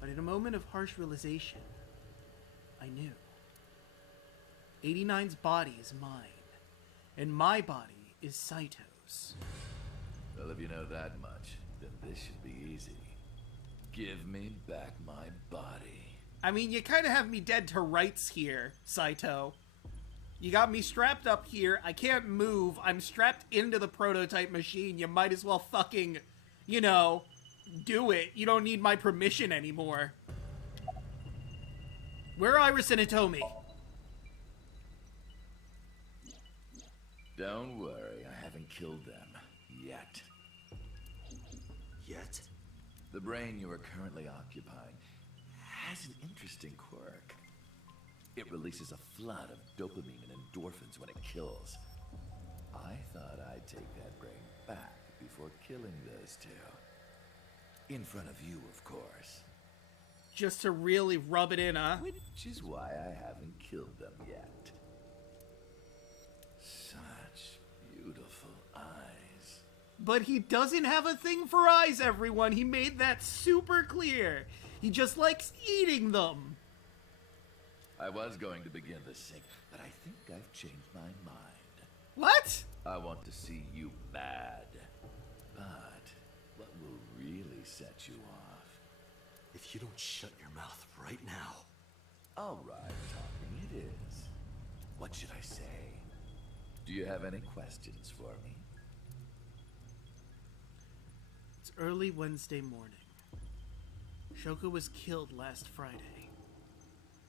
But in a moment of harsh realization, I knew. 89's body is mine, and my body is Saito's. Well, if you know that much, then this should be easy. Give me back my body. I mean, you kind of have me dead to rights here, Saito. You got me strapped up here. I can't move. I'm strapped into the prototype machine. You might as well fucking, you know, do it. You don't need my permission anymore. Where are Iris and Hitomi? Don't worry, I haven't killed them yet. Yet? The brain you are currently occupying has an interesting quirk. It releases a flood of dopamine and endorphins when it kills. I thought I'd take that brain back before killing those two. In front of you, of course. Just to really rub it in, huh? Which is why I haven't killed them yet. Such beautiful eyes. But he doesn't have a thing for eyes, everyone. He made that super clear. He just likes eating them. I was going to begin the sync, but I think I've changed my mind. What? I want to see you mad. But what will really set you off? If you don't shut your mouth right now. All right, talking it is. What should I say? Do you have any questions for me? It's early Wednesday morning. Shoko was killed last Friday.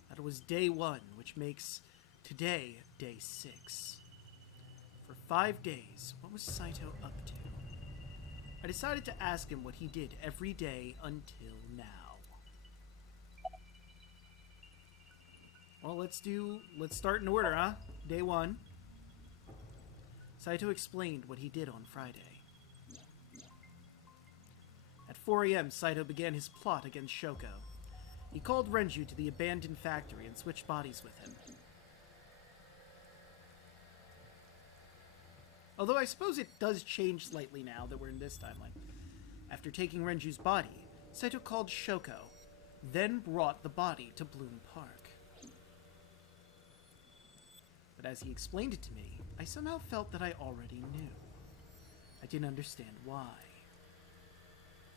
That was day 1, which makes today day 6. For 5 days, what was Saito up to? I decided to ask him what he did every day until now. Well, let's start in order, huh? Day 1. Saito explained what he did on Friday. At 4 a.m., Saito began his plot against Shoko. He called Renju to the abandoned factory and switched bodies with him. Although I suppose it does change slightly now that we're in this timeline. After taking Renju's body, Saito called Shoko, then brought the body to Bloom Park. But as he explained it to me, I somehow felt that I already knew. I didn't understand why.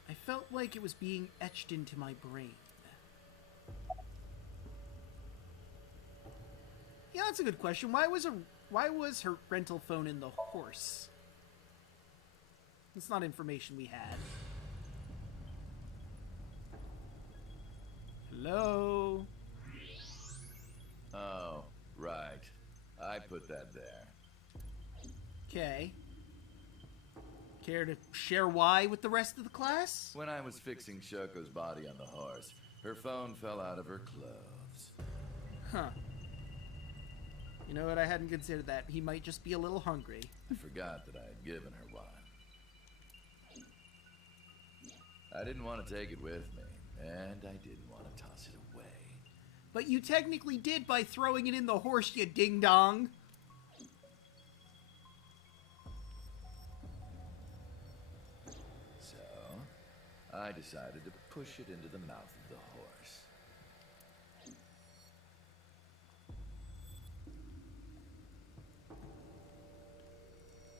I felt like it was being etched into my brain. Yeah, that's a good question. Why was Why was her rental phone in the horse? It's not information we had. Hello? Oh, right. I put that there. Okay. Care to share why with the rest of the class? When I was fixing Shoko's body on the horse, her phone fell out of her clothes. Huh. You know what? I hadn't considered that. He might just be a little hungry. I forgot that I had given her one. I didn't want to take it with me, and I didn't want to toss it away. But you technically did by throwing it in the horse, you ding-dong. So, I decided to push it into the mouth of the horse.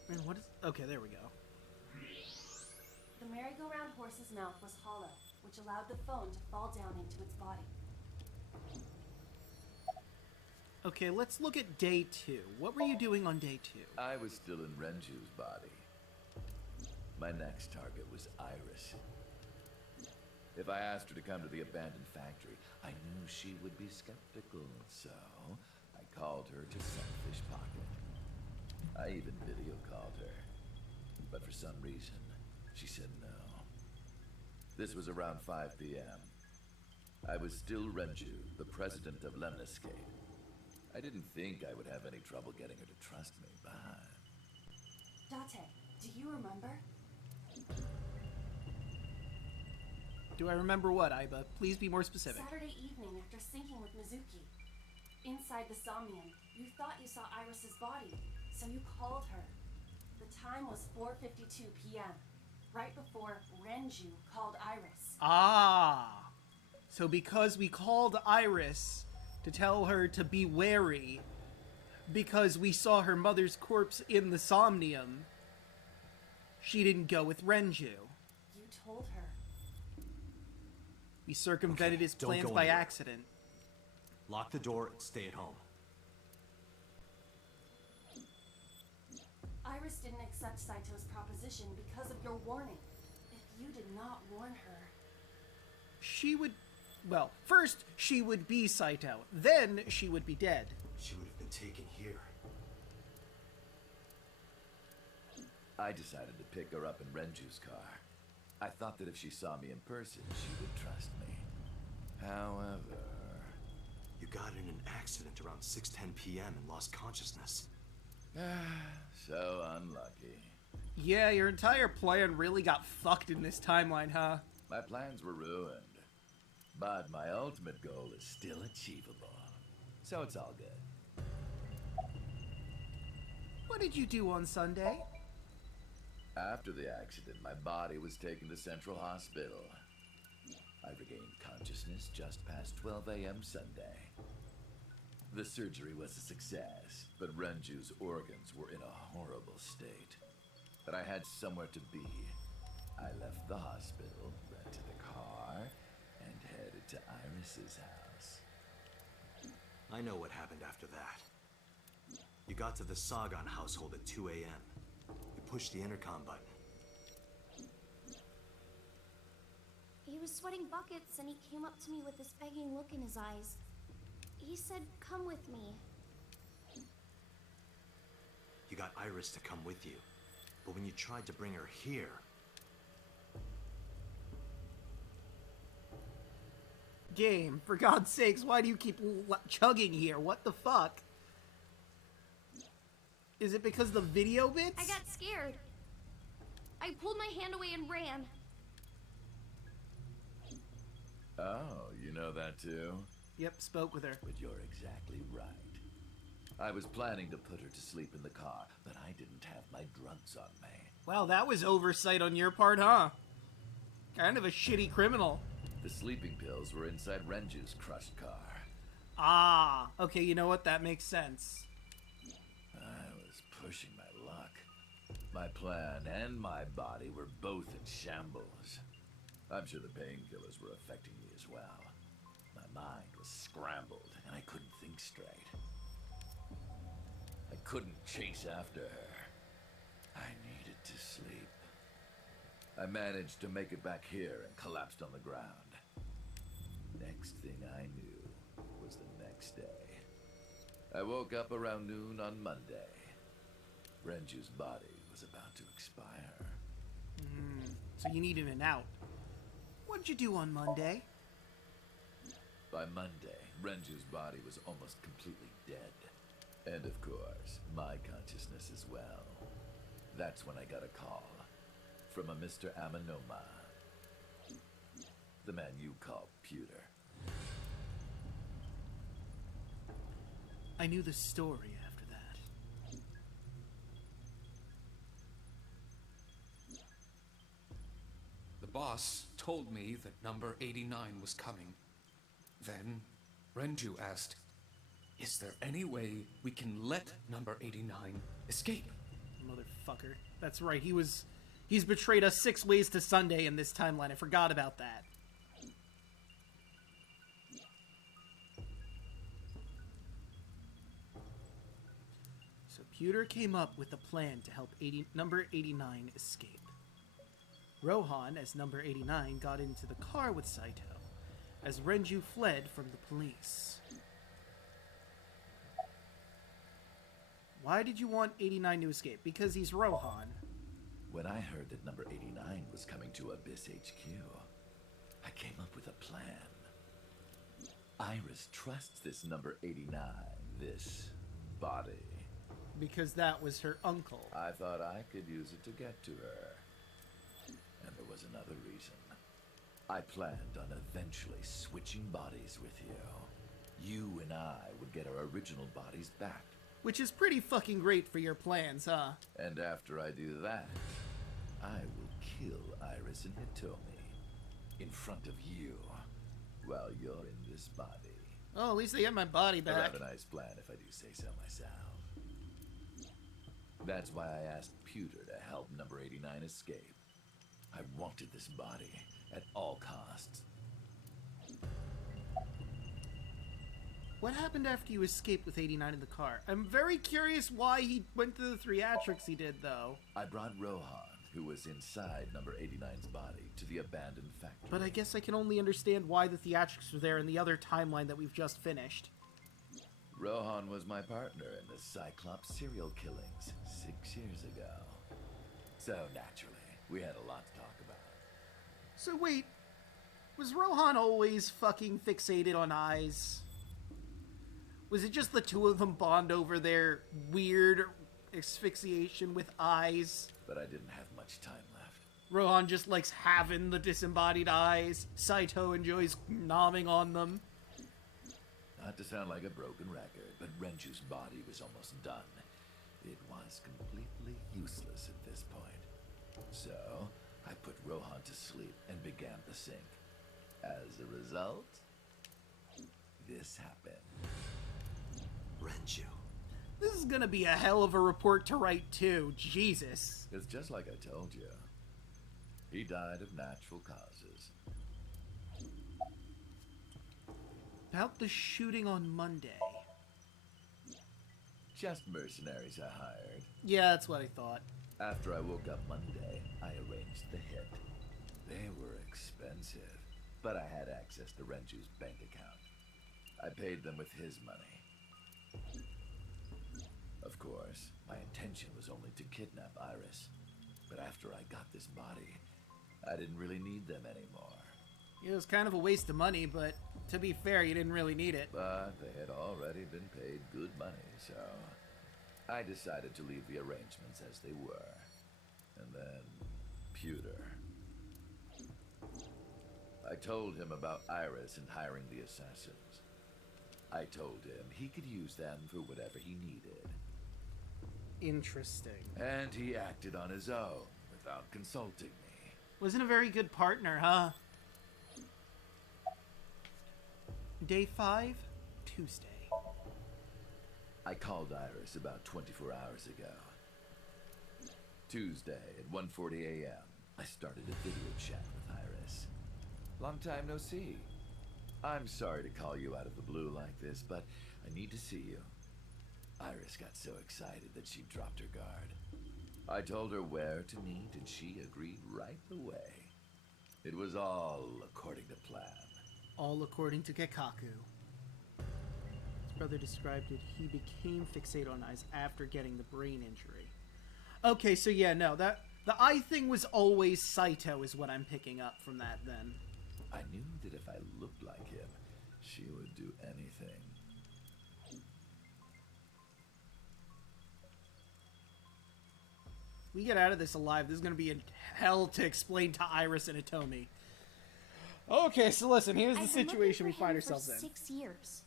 Man, what is... Okay, there we go. The merry-go-round horse's mouth was hollow, which allowed the phone to fall down into its body. Okay, let's look at day 2. What were you doing on day 2? I was still in Renju's body. My next target was Iris. If I asked her to come to the abandoned factory, I knew she would be skeptical, so I called her to Sunfish Pocket. I even video called her, but for some reason, she said no. This was around 5 p.m. I was still Renju, the president of Lemniscape. I didn't think I would have any trouble getting her to trust me, but... Date, do you remember? Do I remember what, Aiba? Please be more specific. Saturday evening after syncing with Mizuki. Inside the Somnium, you thought you saw Iris's body, so you called her. The time was 4:52 p.m., right before Renju called Iris. Ah! So because we called Iris to tell her to be wary, because we saw her mother's corpse in the Somnium, she didn't go with Renju. You told her. We circumvented Okay, his don't plans go by anywhere. accident. Lock the door and stay at home. Iris didn't accept Saito's proposition because of your warning. If you did not warn her... She would... Well, first, she would be Saito. Then, she would be dead. She would have been taken here. I decided to pick her up in Renju's car. I thought that if she saw me in person, she would trust me. However... You got in an accident around 6:10 p.m. and lost consciousness. So unlucky. Yeah, your entire plan really got fucked in this timeline, huh? My plans were ruined. But my ultimate goal is still achievable. So it's all good. What did you do on Sunday? After the accident, my body was taken to Central Hospital. I regained consciousness just past 12 a.m. Sunday. The surgery was a success, but Renju's organs were in a horrible state. But I had somewhere to be. I left the hospital, rented a car, and headed to Iris's house. I know what happened after that. You got to the Sagan household at 2 a.m. You pushed the intercom button. He was sweating buckets and he came up to me with this begging look in his eyes. He said, "Come with me." You got Iris to come with you. But when you tried to bring her here... Game, for God's sakes, why do you keep chugging here? What the fuck? Is it because the video bits? I got scared. I pulled my hand away and ran. Oh, you know that too? Yep, spoke with her. But you're exactly right. I was planning to put her to sleep in the car, but I didn't have my drugs on me. Wow, that was oversight on your part, huh? Kind of a shitty criminal. The sleeping pills were inside Renju's crushed car. Ah, okay, you know what? That makes sense. I was pushing my luck. My plan and my body were both in shambles. I'm sure the painkillers were affecting me as well. My mind was scrambled, and I couldn't think straight. I couldn't chase after her. I needed to sleep. I managed to make it back here and collapsed on the ground. Next thing I knew was the next day. I woke up around noon on Monday. Renju's body was about to expire. So you needed an out. What'd you do on Monday? By Monday, Renju's body was almost completely dead. And of course, my consciousness as well. That's when I got a call from a Mr. Amanoma. The man you call Pewter. I knew the story after that. The boss told me that number 89 was coming. Then, Renju asked, "Is there any way we can let number 89 escape?" Motherfucker. That's right, he's betrayed us 6 ways to Sunday in this timeline. I forgot about that. So Pewter came up with a plan to help number 89 escape. Rohan, as number 89, got into the car with Saito, as Renju fled from the police. Why did you want 89 to escape? Because he's Rohan. When I heard that number 89 was coming to Abyss HQ, I came up with a plan. Iris trusts this number 89, this body. Because that was her uncle. I thought I could use it to get to her. And there was another reason. I planned on eventually switching bodies with you. You and I would get our original bodies back. Which is pretty fucking great for your plans, huh? And after I do that, I will kill Iris and Hitomi in front of you while you're in this body. Oh, at least I get my body I back. have a nice plan if I do say so myself. That's why I asked Pewter to help number 89 escape. I wanted this body at all costs. What happened after you escaped with 89 in the car? I'm very curious why he went to the theatrics he did, though. I brought Rohan, who was inside number 89's body, to the abandoned factory. But I guess I can only understand why the theatrics were there in the other timeline that we've just finished. Rohan was my partner in the Cyclops serial killings 6 years ago. So naturally, we had a lot to talk about. So wait, was Rohan always fucking fixated on eyes? Was it just the two of them bond over their weird asphyxiation with eyes? But I didn't have much time left. Rohan just likes having the disembodied eyes. Saito enjoys nomming on them. Not to sound like a broken record, but Renju's body was almost done. It was completely useless at this point. So, I put Rohan to sleep and began the sync. As a result, this happened. Renju. This is gonna be a hell of a report to write, too. Jesus. It's just like I told you. He died of natural causes. About the shooting on Monday. Just mercenaries I hired. Yeah, that's what I thought. After I woke up Monday, I arranged the hit. They were expensive, but I had access to Renju's bank account. I paid them with his money. Of course, my intention was only to kidnap Iris. But after I got this body, I didn't really need them anymore. It was kind of a waste of money, but to be fair, you didn't really need it. But they had already been paid good money, so I decided to leave the arrangements as they were. And then, Pewter. I told him about Iris and hiring the assassins. I told him he could use them for whatever he needed. Interesting. And he acted on his own, without consulting me. Wasn't a very good partner, huh? Day 5, Tuesday. I called Iris about 24 hours ago. Tuesday at 1:40 a.m., I started a video chat with Iris. Long time no see. I'm sorry to call you out of the blue like this, but I need to see you. Iris got so excited that she dropped her guard. I told her where to meet, and she agreed right away. It was all according to plan. All according to Kekaku. His brother described it. He became fixated on eyes after getting the brain injury. Okay, so yeah, no, that the eye thing was always Saito is what I'm picking up from that then. I knew that if I looked like him, she would do anything. We get out of this alive, this is going to be in hell to explain to Iris and Hitomi. Okay, so listen, here's the situation we find ourselves in. 6 years.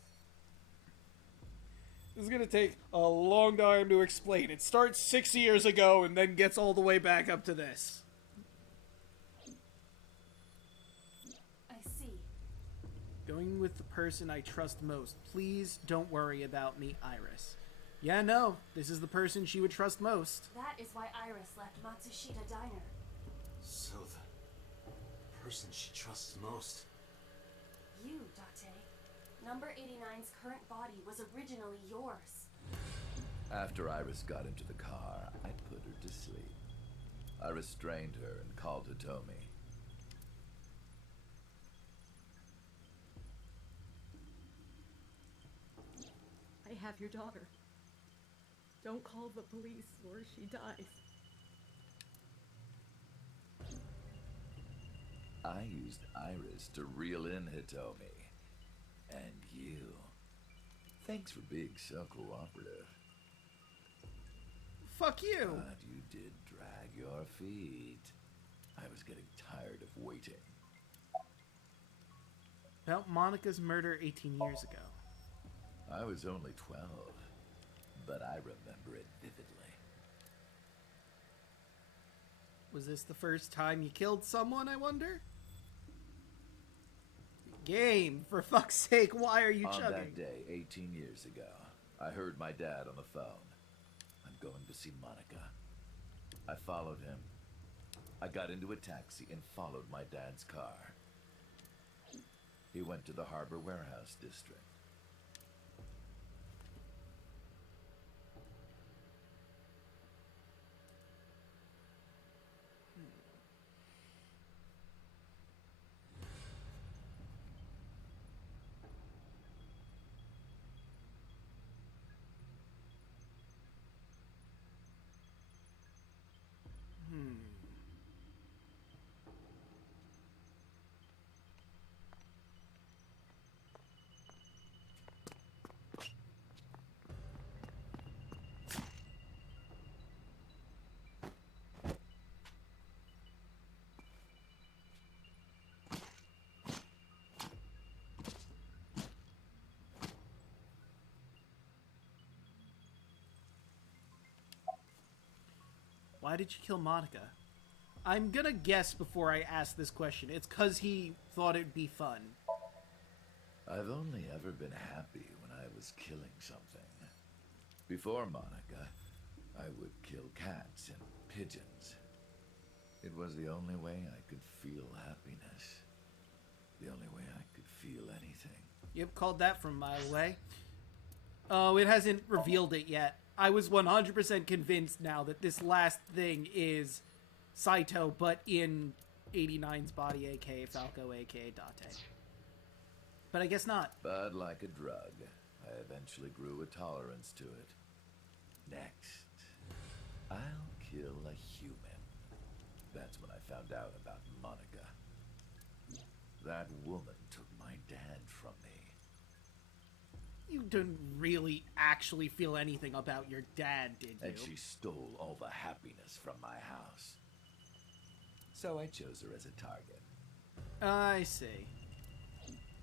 This is going to take a long time to explain. It starts 6 years ago and then gets all the way back up to this. I see. Going with the person I trust most. Please don't worry about me, Iris. Yeah, no, this is the person she would trust most. That is why Iris left Matsushita Diner. So the person she trusts most. You, Date. Number 89's current body was originally yours. After Iris got into the car, I put her to sleep. I restrained her and called Hitomi. I have your daughter. Don't call the police or she dies. I used Iris to reel in Hitomi. And you. Thanks for being so cooperative. Fuck you! But you did drag your feet. I was getting tired of waiting. About Monica's murder 18 years ago. I was only 12, but I remember it vividly. Was this the first time you killed someone, I wonder? Game, for fuck's sake, why are you On chugging? that day, 18 years ago, I heard my dad on the phone. I'm going to see Monica. I followed him. I got into a taxi and followed my dad's car. He went to the Harbor Warehouse District. Why did you kill Monica? I'm gonna guess before I ask this question. It's because he thought it'd be fun. I've only ever been happy when I was killing something. Before Monica, I would kill cats and pigeons. It was the only way I could feel happiness. The only way I could feel anything. Yep, called that from a mile away. Oh, it hasn't revealed it yet. I was 100% convinced now that this last thing is Saito, but in 89's body, aka Falco, aka Date. But I guess not. But like a drug, I eventually grew a tolerance to it. Next, I'll kill a human. That's when I found out about Monica. That woman took my dad from me. You didn't really actually feel anything about your dad, did you? And she stole all the happiness from my house. So I chose her as a target. I see.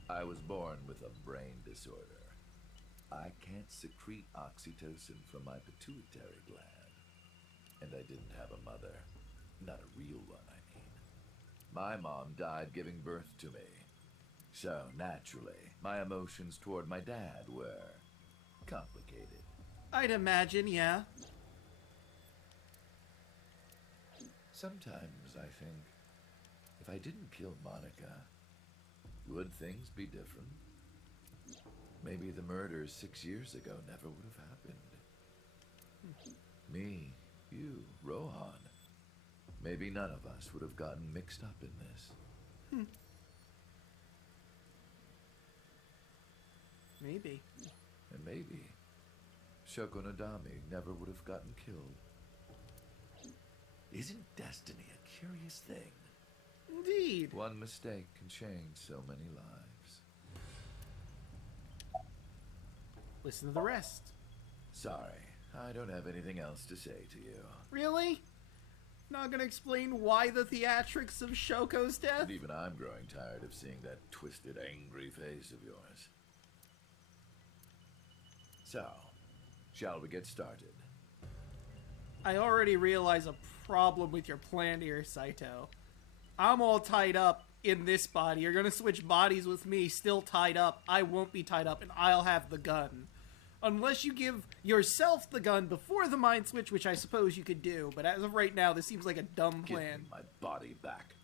I was born with a brain disorder. I can't secrete oxytocin from my pituitary gland. And I didn't have a mother. Not a real one, I mean. My mom died giving birth to me. So, naturally, my emotions toward my dad were complicated. I'd imagine, yeah. Sometimes I think, if I didn't kill Monica, would things be different? Maybe the murders 6 years ago never would have happened. Me, you, Rohan. Maybe none of us would have gotten mixed up in this. Maybe. And maybe Shoko Nadami never would have gotten killed. Isn't destiny a curious thing? Indeed. One mistake can change so many lives. Listen to the rest. Sorry, I don't have anything else to say to you. Really? Not gonna explain why the theatrics of Shoko's death? And even I'm growing tired of seeing that twisted, angry face of yours. So, shall we get started? I already realize a problem with your plan here, Saito. I'm all tied up in this body. You're gonna switch bodies with me, still tied up. I won't be tied up, and I'll have the gun. Unless you give yourself the gun before the mind switch, which I suppose you could do. But as of right now, this seems like a dumb plan. Give me my body back.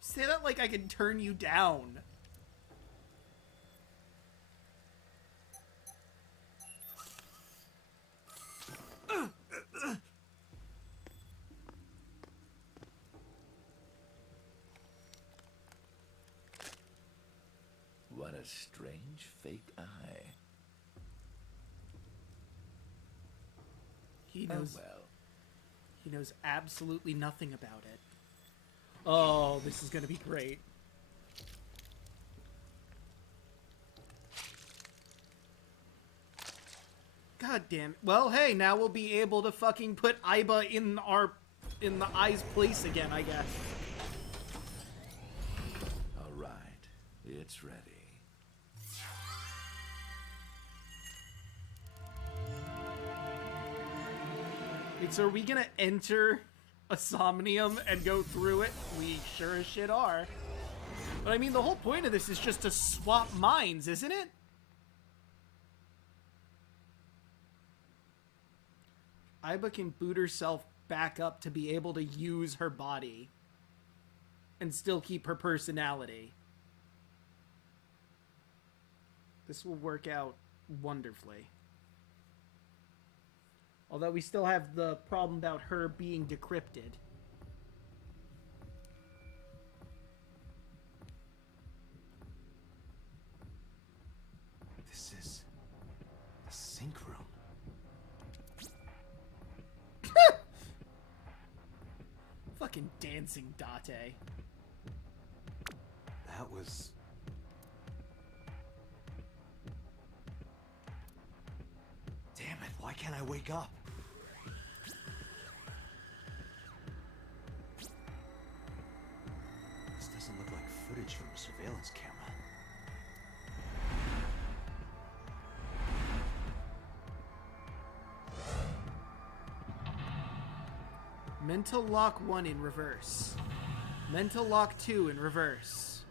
Say that like I can turn you down. What a strange fake eye. He knows. Oh well. He knows absolutely nothing about it. Oh, this is gonna be great. God damn it. Well, hey, now we'll be able to fucking put Aiba in the eye's place again, I guess. All right, it's ready. Wait, so are we gonna enter a Somnium and go through it? We sure as shit are. But I mean, the whole point of this is just to swap minds, isn't it? Aiba can boot herself back up to be able to use her body and still keep her personality. This will work out wonderfully. Although we still have the problem about her being decrypted. This is the sync room. Fucking dancing Date. That was... Damn it, why can't I wake up? This doesn't look like footage from a surveillance camera. Mental Lock 1 in reverse. Mental Lock 2 in reverse.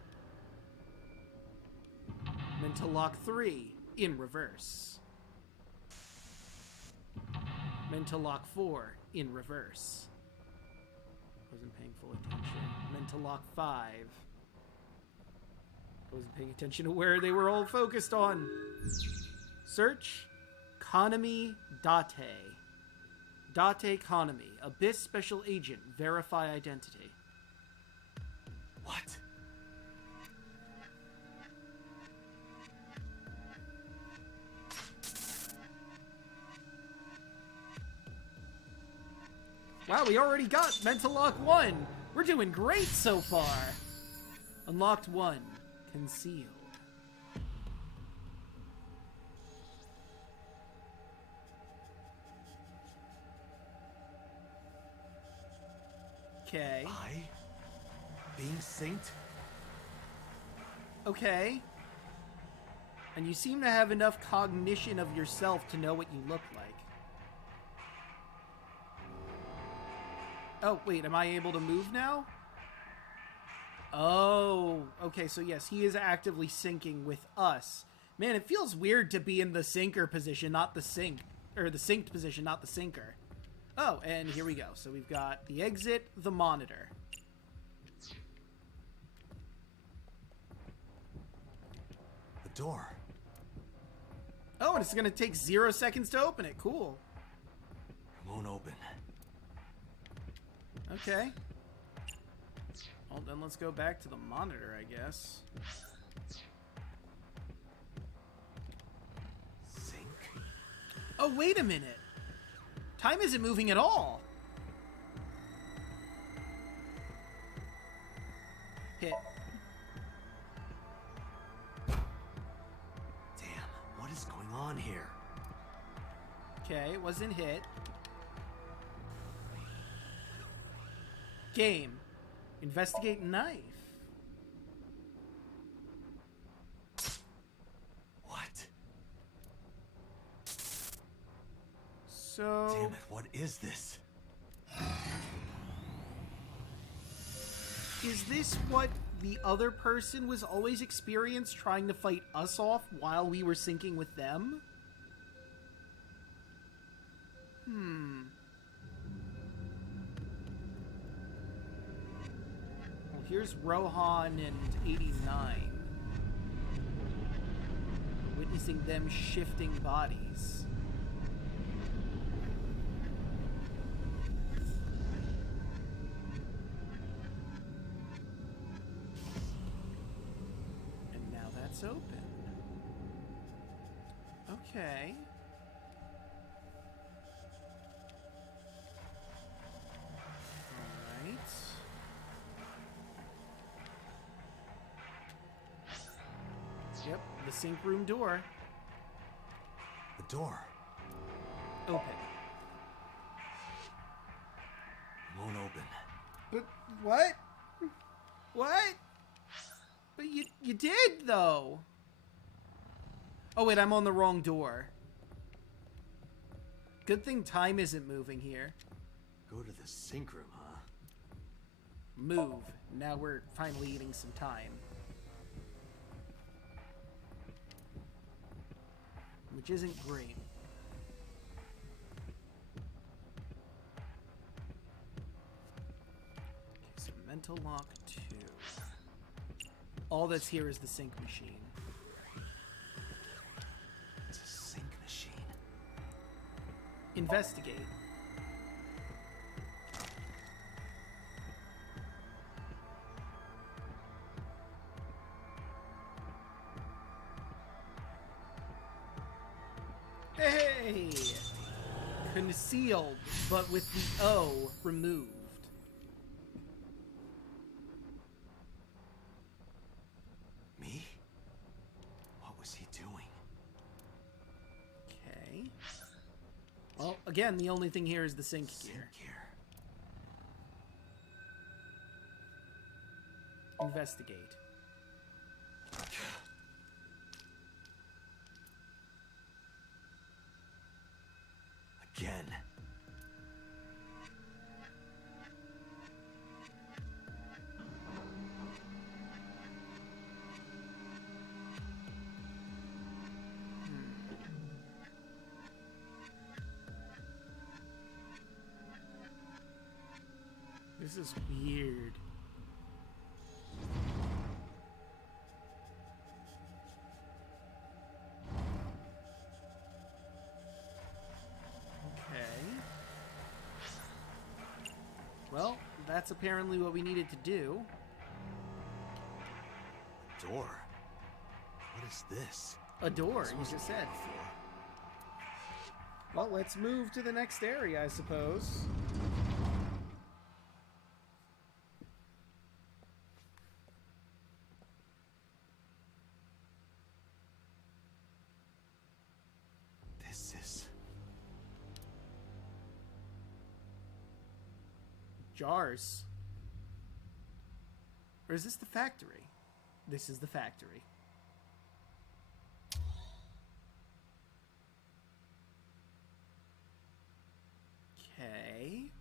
Mental Lock 3 in reverse. Mental Lock 4 in reverse. Wasn't paying full attention. Mental Lock 5. Wasn't paying attention to where they were all focused on. Search. Konami Date. Date Konami. Abyss Special Agent. Verify identity. What? Wow, we already got Mental Lock 1. We're doing great so far. Unlocked 1. Concealed. Okay. I? Being synced? Okay. And you seem to have enough cognition of yourself to know what you look like. Oh, wait, am I able to move now? Oh, okay, so yes, he is actively syncing with us. Man, it feels weird to be in the sinker position, not the sync, or the synced position, not the sinker. Oh, and here we go. So we've got the exit, the monitor. The door. Oh, and it's going to take 0 seconds to open it. Cool. Okay. Well, then let's go back to the monitor, I guess. Sync? Oh, wait a minute. Time isn't moving at all. Hit. Damn, what is going on here? Okay, wasn't hit. Game. Investigate knife. What? So... Damn it, what is this? Is this what the other person was always experienced trying to fight us off while we were syncing with them? Well, here's Rohan and 89. Witnessing them shifting bodies. And now that's open. Okay. Alright. Yep, the sync room door. The door. Open. Won't open. But what? What? But you did though. Oh wait, I'm on the wrong door. Good thing time isn't moving here. Go to the sync room, huh? Move. Now we're finally eating some time. Which isn't great. Okay, so mental lock 2. All that's here is the sync machine. It's a sync machine. Investigate. Hey! Concealed, but with the O removed. Me? What was he doing? Okay. Well, again, the only thing here is the sync Sync gear. gear. Investigate. Again. This is weird. Okay. Well, that's apparently what we needed to do. Door. What is this? A door, This you wasn't just here said. before. Well, let's move to the next area, I suppose. This is... Jars. Or is this the factory? This is the factory. Okay.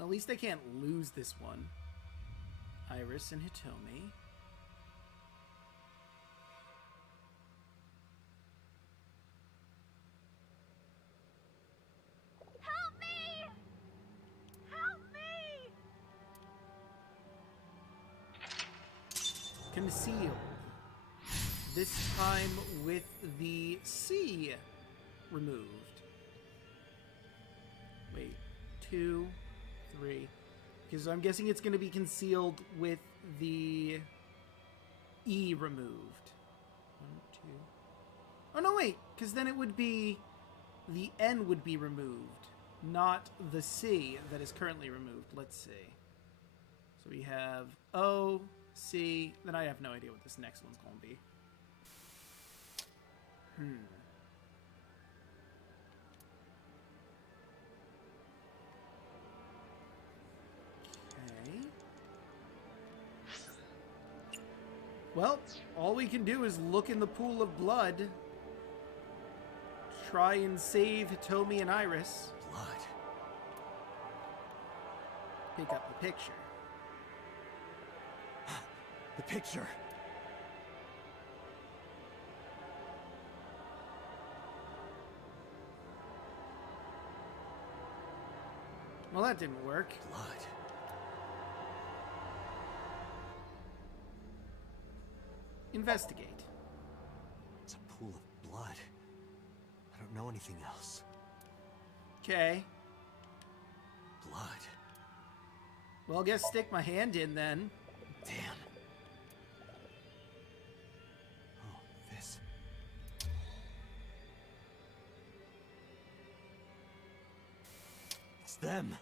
At least I can't lose this one. Iris and Hitomi. Help me! Help me! Concealed. This time with the C removed. 2, 3. Because I'm guessing it's going to be concealed with the E removed. 1, 2. Oh, no, wait. Because then it would be... The N would be removed, not the C that is currently removed. Let's see. So we have O, C. Then I have no idea what this next one's going to be. Okay. Well, all we can do is look in the pool of blood. Try and save Hitomi and Iris. Blood. Pick up the picture. The picture. Well, that didn't work. Blood. Investigate. It's a pool of blood. I don't know anything else. Okay. Blood. Well, I guess stick my hand in then. Damn. Oh, this. It's them.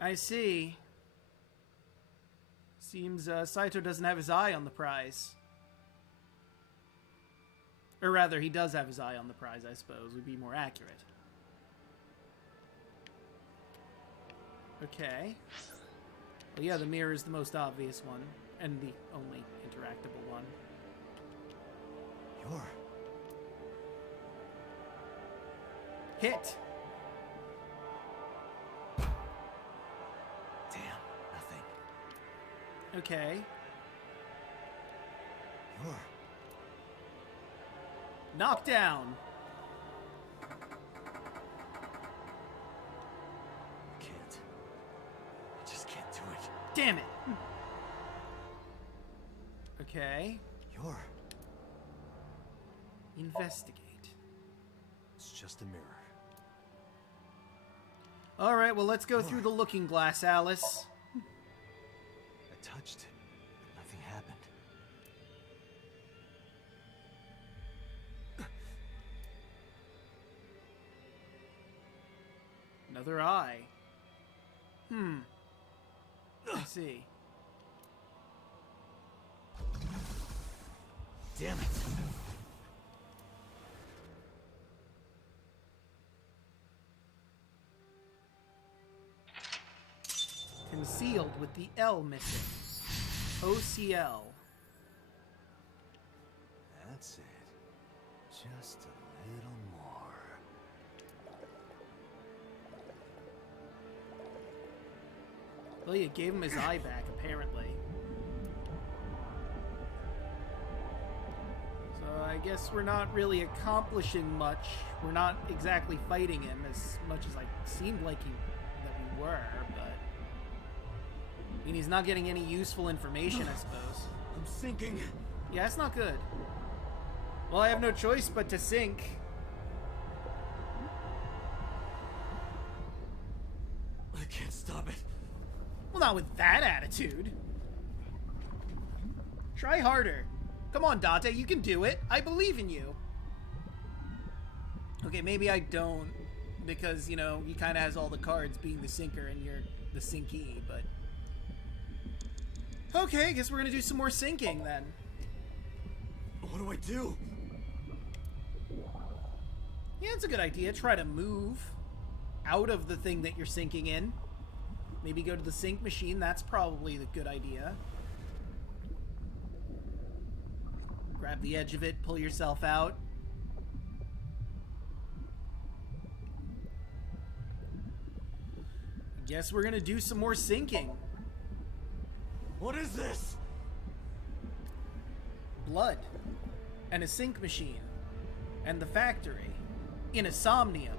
I see. Seems Saito doesn't have his eye on the prize. Or rather, he does have his eye on the prize, I suppose, would be more accurate. Okay. Well, yeah, the mirror is the most obvious one, and the only interactable one. You're... Hit! Damn, nothing. Okay. You're... Knockdown! I can't. I just can't do it. Damn it! Okay. You're... Investigate. It's just a mirror. Alright, well, let's go through the looking glass, Alice. I touched it, but nothing happened. Another eye. I see. Damn it! Concealed with the L missing. OCL. That's it. Just a little more. Well, you gave him his eye back, apparently. So I guess we're not really accomplishing much. We're not exactly fighting him as much as I seemed like that we were, but... I mean, he's not getting any useful information, I suppose. I'm sinking. Yeah, that's not good. Well, I have no choice but to sink. I can't stop it. Well, not with that attitude. Try harder. Come on, Dante, you can do it. I believe in you. Okay, maybe I don't, because, you know, he kind of has all the cards being the sinker and you're the sinkee, but... Okay, I guess we're gonna do some more sinking, then. What do I do? Yeah, it's a good idea. Try to move out of the thing that you're sinking in. Maybe go to the sink machine. That's probably the good idea. Grab the edge of it, pull yourself out. Guess we're gonna do some more sinking. What is this? Blood. And a sink machine. And the factory. In a Somnium.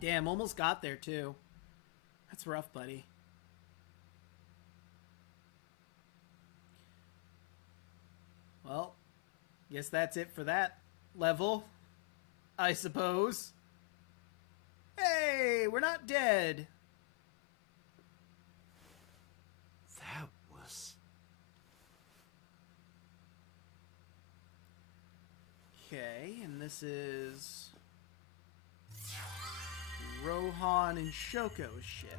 Damn, almost got there too. That's rough, buddy. Guess that's it for that level, I suppose. Hey, we're not dead. That was... Okay, and this is Rohan and Shoko's shift.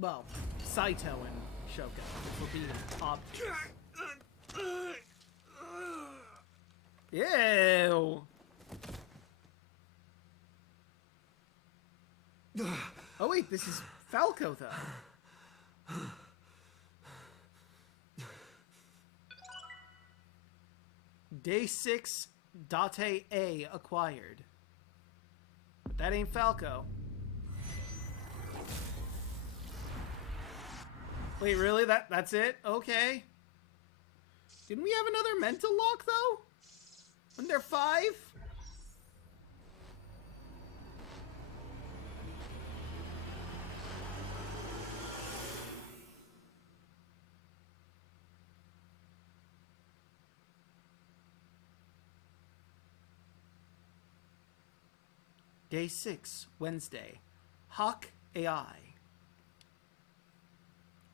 Well, Saito and Shoko for being obvious. Ew! Oh wait, this is Falco though. Day 6, Date A acquired. But that ain't Falco. Wait, really? That's it? Okay. Didn't we have another mental lock, though? Wasn't there 5? Day 6, Wednesday. Hawk AI.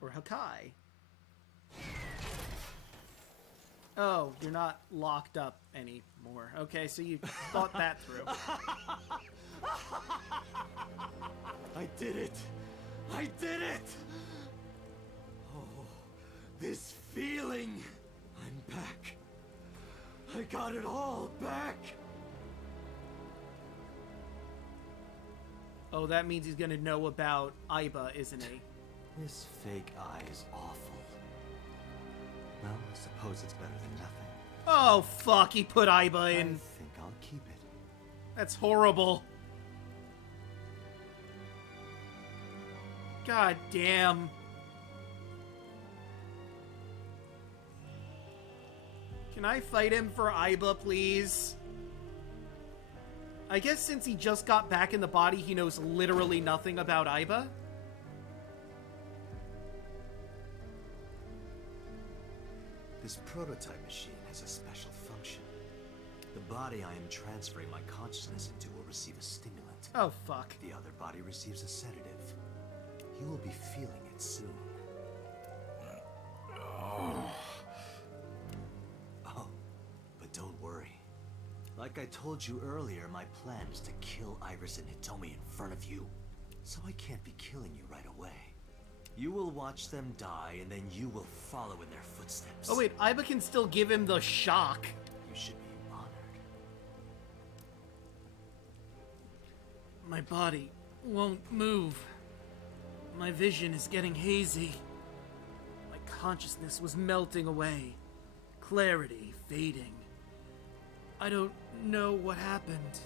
Or Hakai. Oh, you're not locked up anymore. Okay, so you thought that through. I did it! I did it! Oh, this feeling! I'm back. I got it all back! Oh, that means he's gonna know about Aiba, isn't he? This fake eye is awful. Well, I suppose it's better than nothing. Oh, fuck, he put Aiba I in. think I'll keep it. That's horrible. God damn. Can I fight him for Aiba, please? I guess since he just got back in the body, he knows literally nothing about Aiba. This prototype machine has a special function. The body I am transferring my consciousness into will receive a stimulant. Oh, fuck. The other body receives a sedative. You will be feeling it soon. Oh, but don't worry. Like I told you earlier, my plan is to kill Iris and Hitomi in front of you. So I can't be killing you right away. You will watch them die, and then you will follow in their footsteps. Oh, wait, Aiba can still give him the shock. You should be honored. My body won't move. My vision is getting hazy. My consciousness was melting away. Clarity fading. I don't know what happened.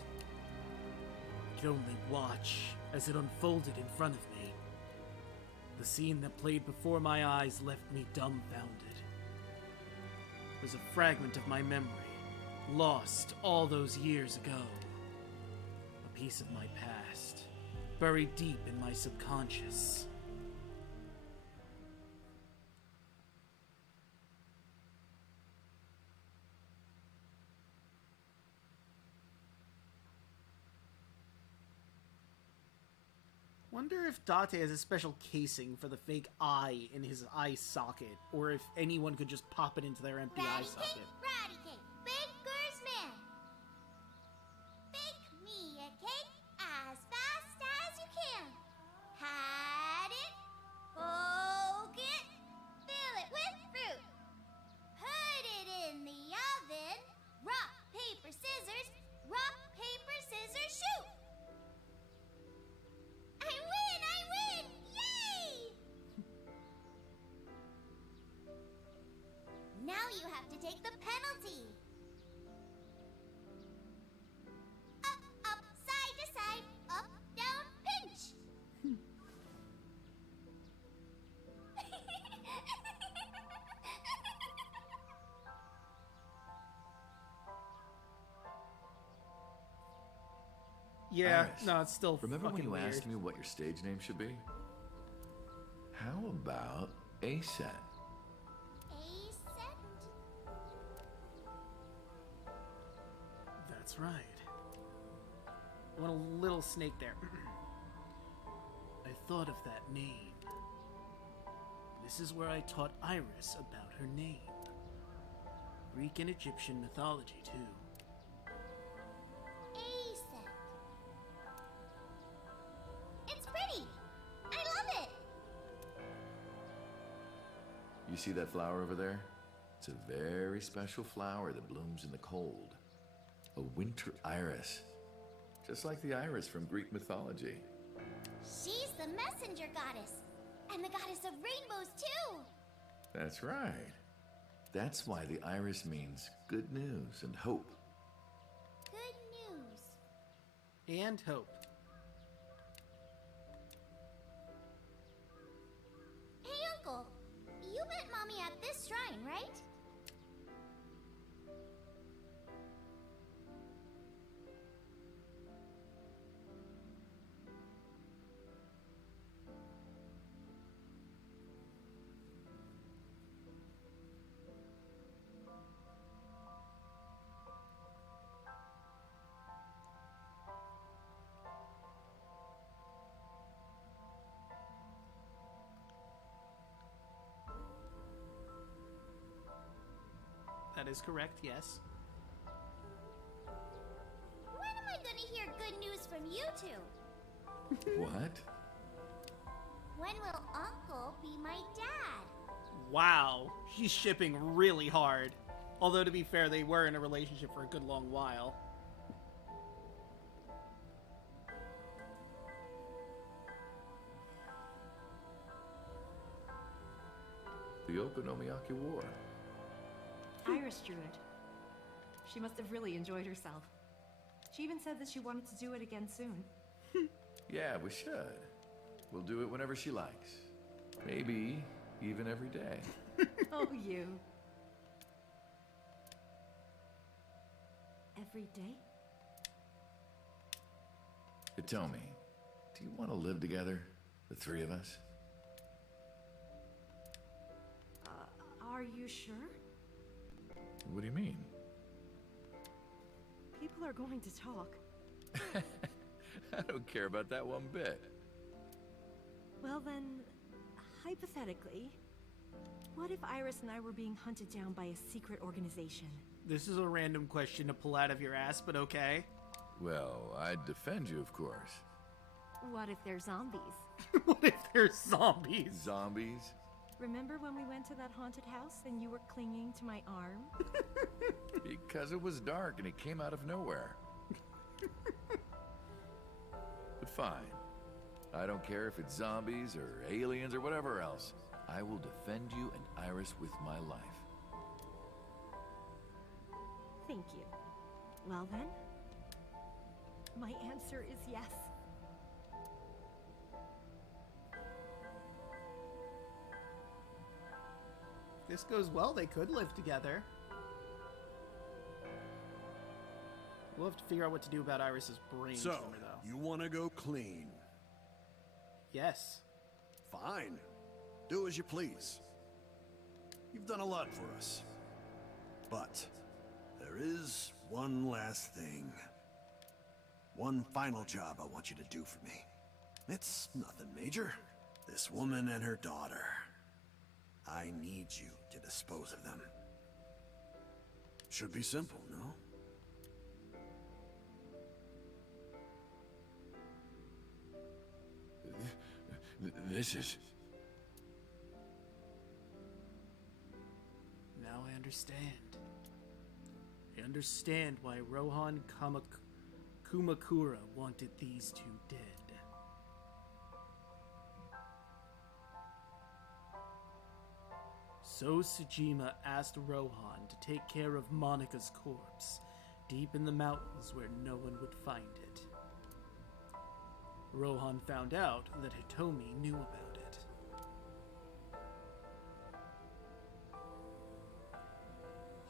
I could only watch as it unfolded in front of me. The scene that played before my eyes left me dumbfounded. It was a fragment of my memory, lost all those years ago. A piece of my past, buried deep in my subconscious. Wonder if Date has a special casing for the fake eye in his eye socket, or if anyone could just pop it into their empty eye socket. Ratty cake, baker's man. Bake me a cake as fast as you can. Had it, poke it, fill it with fruit. Put it in the oven. Rock, paper, scissors. Rock, paper, scissors, shoot. I win! I win! Yay! Now you have to take the penalty. Up, up, side to side, up, down, pinch. Yeah, Iris, no, it's still remember when fucking you weird. asked me what your stage name should be? How about Aset? Aset? That's right. I want a little snake there. I thought of that name. This is where I taught Iris about her name. Greek and Egyptian mythology, too. Aset. It's pretty. I love it. You see that flower over there? It's a very special flower that blooms in the cold. A winter iris. Just like the iris from Greek mythology. She's the messenger goddess. And the goddess of rainbows, too. That's right. That's why the iris means good news and hope. Good news. And hope. Hey, Uncle. You met Mommy at this shrine, right? That is correct, yes. When am I gonna hear good news from you two? What? When will Uncle be my dad? Wow, she's shipping really hard. Although, to be fair, they were in a relationship for a good long while. The Okonomiyaki War. Iris drew it. She must have really enjoyed herself. She even said that she wanted to do it again soon. Yeah, we should. We'll do it whenever she likes. Maybe even every day. Oh, you. Every day? Hitomi, do you want to live together? The three of us? Are you sure? What do you mean? People are going to talk. I don't care about that one bit. Well then, hypothetically, what if Iris and I were being hunted down by a secret organization? This is a random question to pull out of your ass, but okay. Well, I'd defend you, of course. What if they're zombies? What if they're zombies? Zombies? Remember when we went to that haunted house and you were clinging to my arm? Because it was dark and it came out of nowhere. But fine. I don't care if it's zombies or aliens or whatever else. I will defend you and Iris with my life. Thank you. Well then, my answer is yes. If this goes well, they could live together. We'll have to figure out what to do about Iris's brain So, tumor, though. you want to go clean? Yes. Fine. Do as you please. You've done a lot for us. But there is one last thing. One final job I want you to do for me. It's nothing major. This woman and her daughter. I need you to dispose of them. Should be simple, no? This is... Now I understand. I understand why Rohan Kumakura wanted these two dead. So Sejima asked Rohan to take care of Monika's corpse, deep in the mountains where no one would find it. Rohan found out that Hitomi knew about it.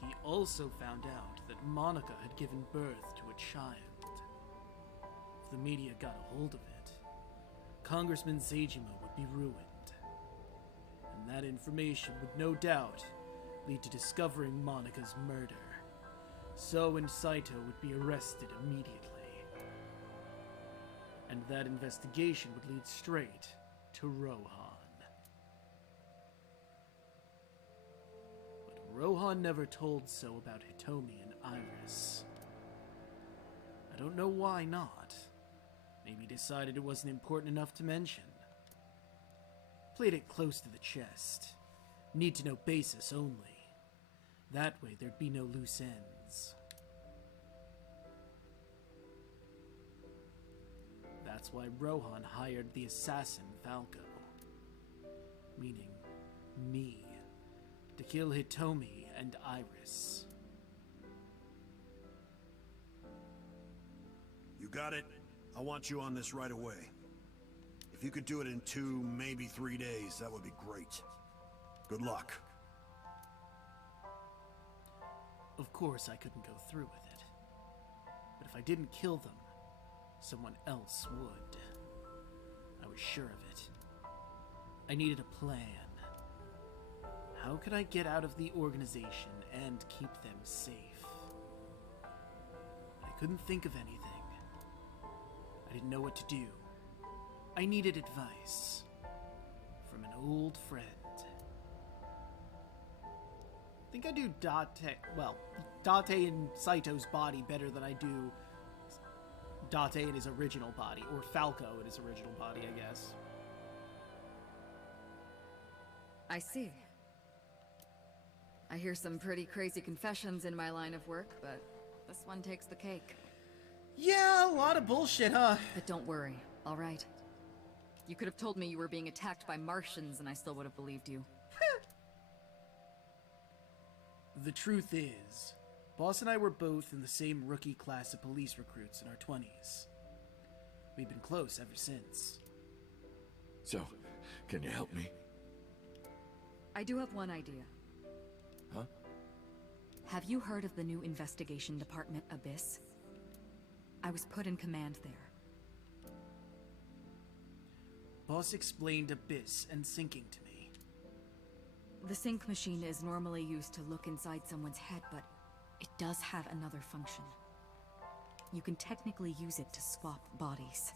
He also found out that Monica had given birth to a child. the media got a hold of it, Congressman Seijima would be ruined. And that information would no doubt lead to discovering Monika's murder. So and Saito would be arrested immediately. And that investigation would lead straight to Rohan. But Rohan never told so about Hitomi and Iris. I don't know why not. Maybe decided it wasn't important enough to mention. Played it close to the chest. Need to know basis only. That way there'd be no loose ends. That's why Rohan hired the assassin Falco. Meaning me. To kill Hitomi and Iris. You got it? I want you on this right away. If you could do it in 2, maybe 3 days, that would be great. Good luck. Of course I couldn't go through with it. But if I didn't kill them, someone else would. I was sure of it. I needed a plan. How could I get out of the organization and keep them safe? I couldn't think of anything. I didn't know what to do. I needed advice from an old friend. I think I do Date in Saito's body better than I do Date in his original body, or Falco in his original body, I guess. I see. I hear some pretty crazy confessions in my line of work, but this one takes the cake. Yeah, a lot of bullshit, huh? But don't worry, all right? You could have told me you were being attacked by Martians and I still would have believed you. The truth is, Boss and I were both in the same rookie class of police recruits in our 20s. We've been close ever since. So, can you help me? I do have one idea. Huh? Have you heard of the new investigation department, Abyss? I was put in command there. Boss explained Abyss and syncing to me. The sync machine is normally used to look inside someone's head, but it does have another function. You can technically use it to swap bodies.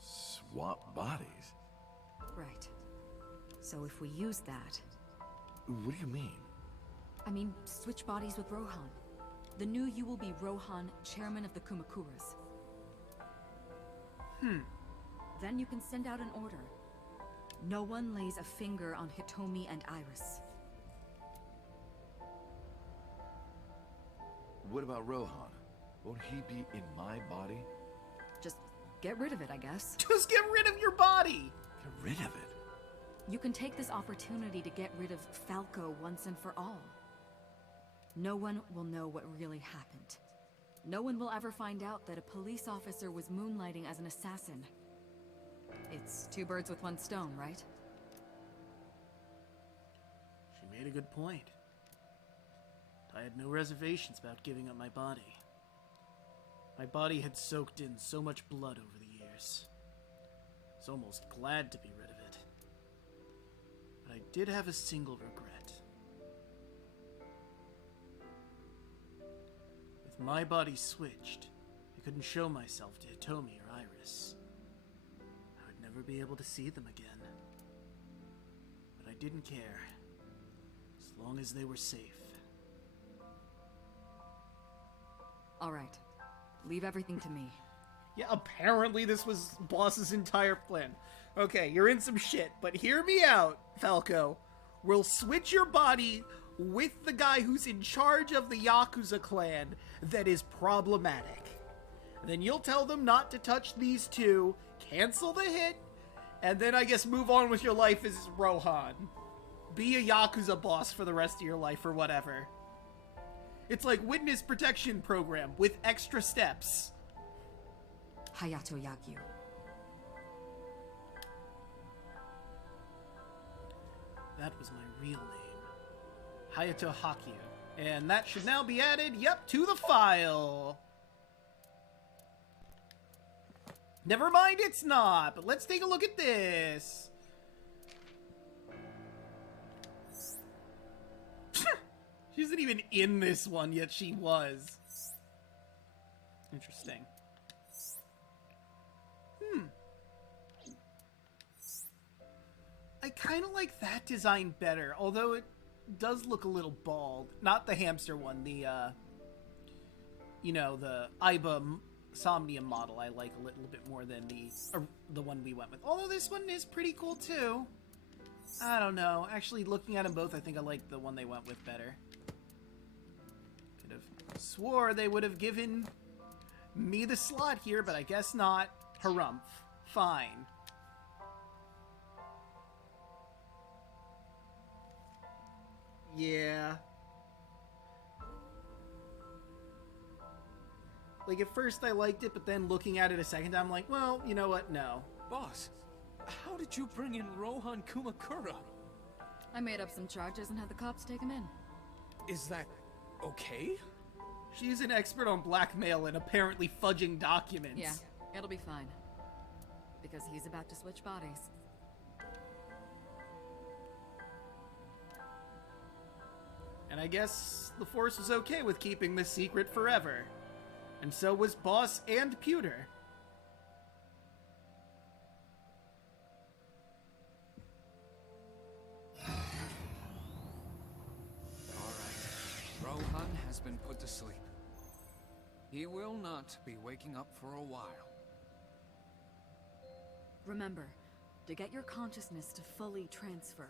Swap bodies? Right. So if we use that... What do you mean? I mean, switch bodies with Rohan. The new you will be Rohan, chairman of the Kumakuras. Then you can send out an order. No one lays a finger on Hitomi and Iris. What about Rohan? Won't he be in my body? Just get rid of it, I guess. Just get rid of your body! Get rid of it? You can take this opportunity to get rid of Falco once and for all. No one will know what really happened. No one will ever find out that a police officer was moonlighting as an assassin. It's 2 birds with 1 stone, right? She made a good point. I had no reservations about giving up my body. My body had soaked in so much blood over the years. I was almost glad to be rid of it. But I did have a single regret. With my body switched, I couldn't show myself to Hitomi or Iris. I would never be able to see them again. But I didn't care, as long as they were safe. All right. Leave everything to me. Yeah, apparently this was Boss's entire plan. Okay, you're in some shit, but hear me out, Falco. We'll switch your body with the guy who's in charge of the Yakuza clan that is problematic. Then you'll tell them not to touch these 2, cancel the hit, and then I guess move on with your life as Rohan. Be a Yakuza boss for the rest of your life or whatever. It's like witness protection program with extra steps. Hayato Yagyu. That was my real name. Hayato Hakyu. And that should now be added, yep, to the file. Never mind, it's not, but let's take a look at this. She isn't even in this one, yet she was. Interesting. I kind of like that design better, although it does look a little bald. Not the hamster one, the, you know, the Iba Somnium model I like a little bit more than the one we went with. Although this one is pretty cool too. I don't know. Actually, looking at them both, I think I like the one they went with better. Could have swore they would have given me the slot here, but I guess not. Harumph. Fine. Yeah. Like, at first I liked it, but then looking at it a second time, I'm like, well, you know what? No. Boss, how did you bring in Rohan Kumakura? I made up some charges and had the cops take him in. Is that okay? She's an expert on blackmail and apparently fudging documents. Yeah, it'll be fine. Because he's about to switch bodies. And I guess the Force was okay with keeping this secret forever. And so was Boss and Pewter. Rohan has been put to sleep. He will not be waking up for a while. Remember, to get your consciousness to fully transfer.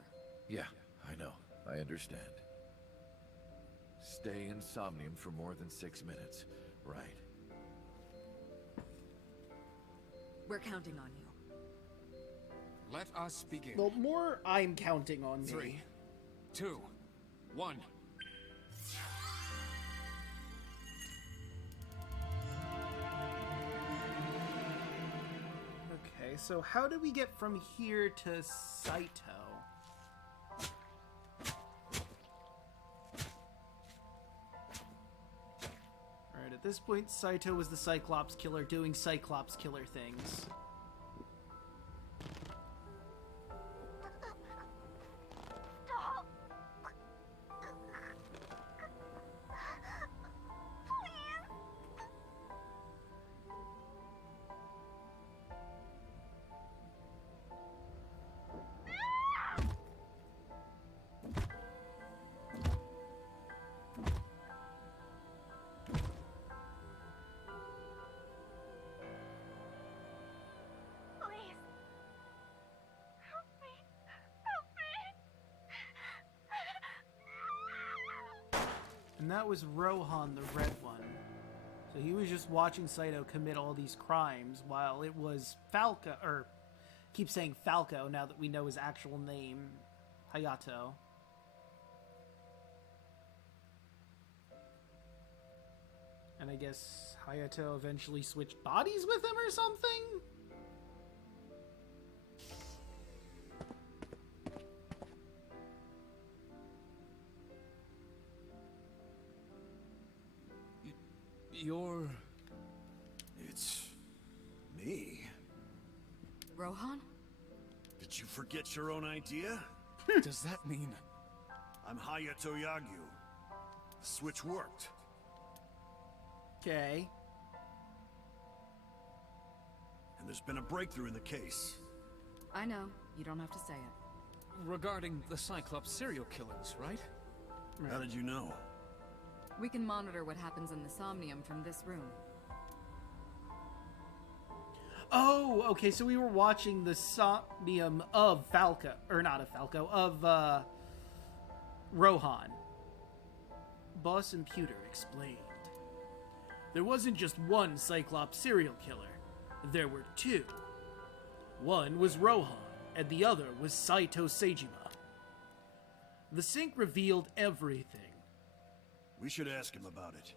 Yeah, I know. I understand. Stay in Somnium for more than 6 minutes. Right. We're counting on you. Let us begin. Well, more I'm counting on me. 3, 2, 1. Okay, so how do we get from here to Saito? Alright, at this point, Saito was the Cyclops Killer doing Cyclops Killer things. And that was Rohan, the red one. So he was just watching Saito commit all these crimes while it was Falco, or keep saying Falco now that we know his actual name, Hayato. And I guess Hayato eventually switched bodies with him or something? You're... It's me. Rohan? Did you forget your own idea? Does that mean... I'm Hayato Yagyu. The switch worked. Okay. And there's been a breakthrough in the case. I know. You don't have to say it. regarding the Cyclops serial killers, right? How did you know? We can monitor what happens in the Somnium from this room. Oh, okay, so we were watching the Somnium of Falco, or not of Falco, of, Rohan. Boss and Pewter explained. There wasn't just one Cyclops serial killer. There were two. One was Rohan, and the other was Saito Seijima. The sync revealed everything. We should ask him about it.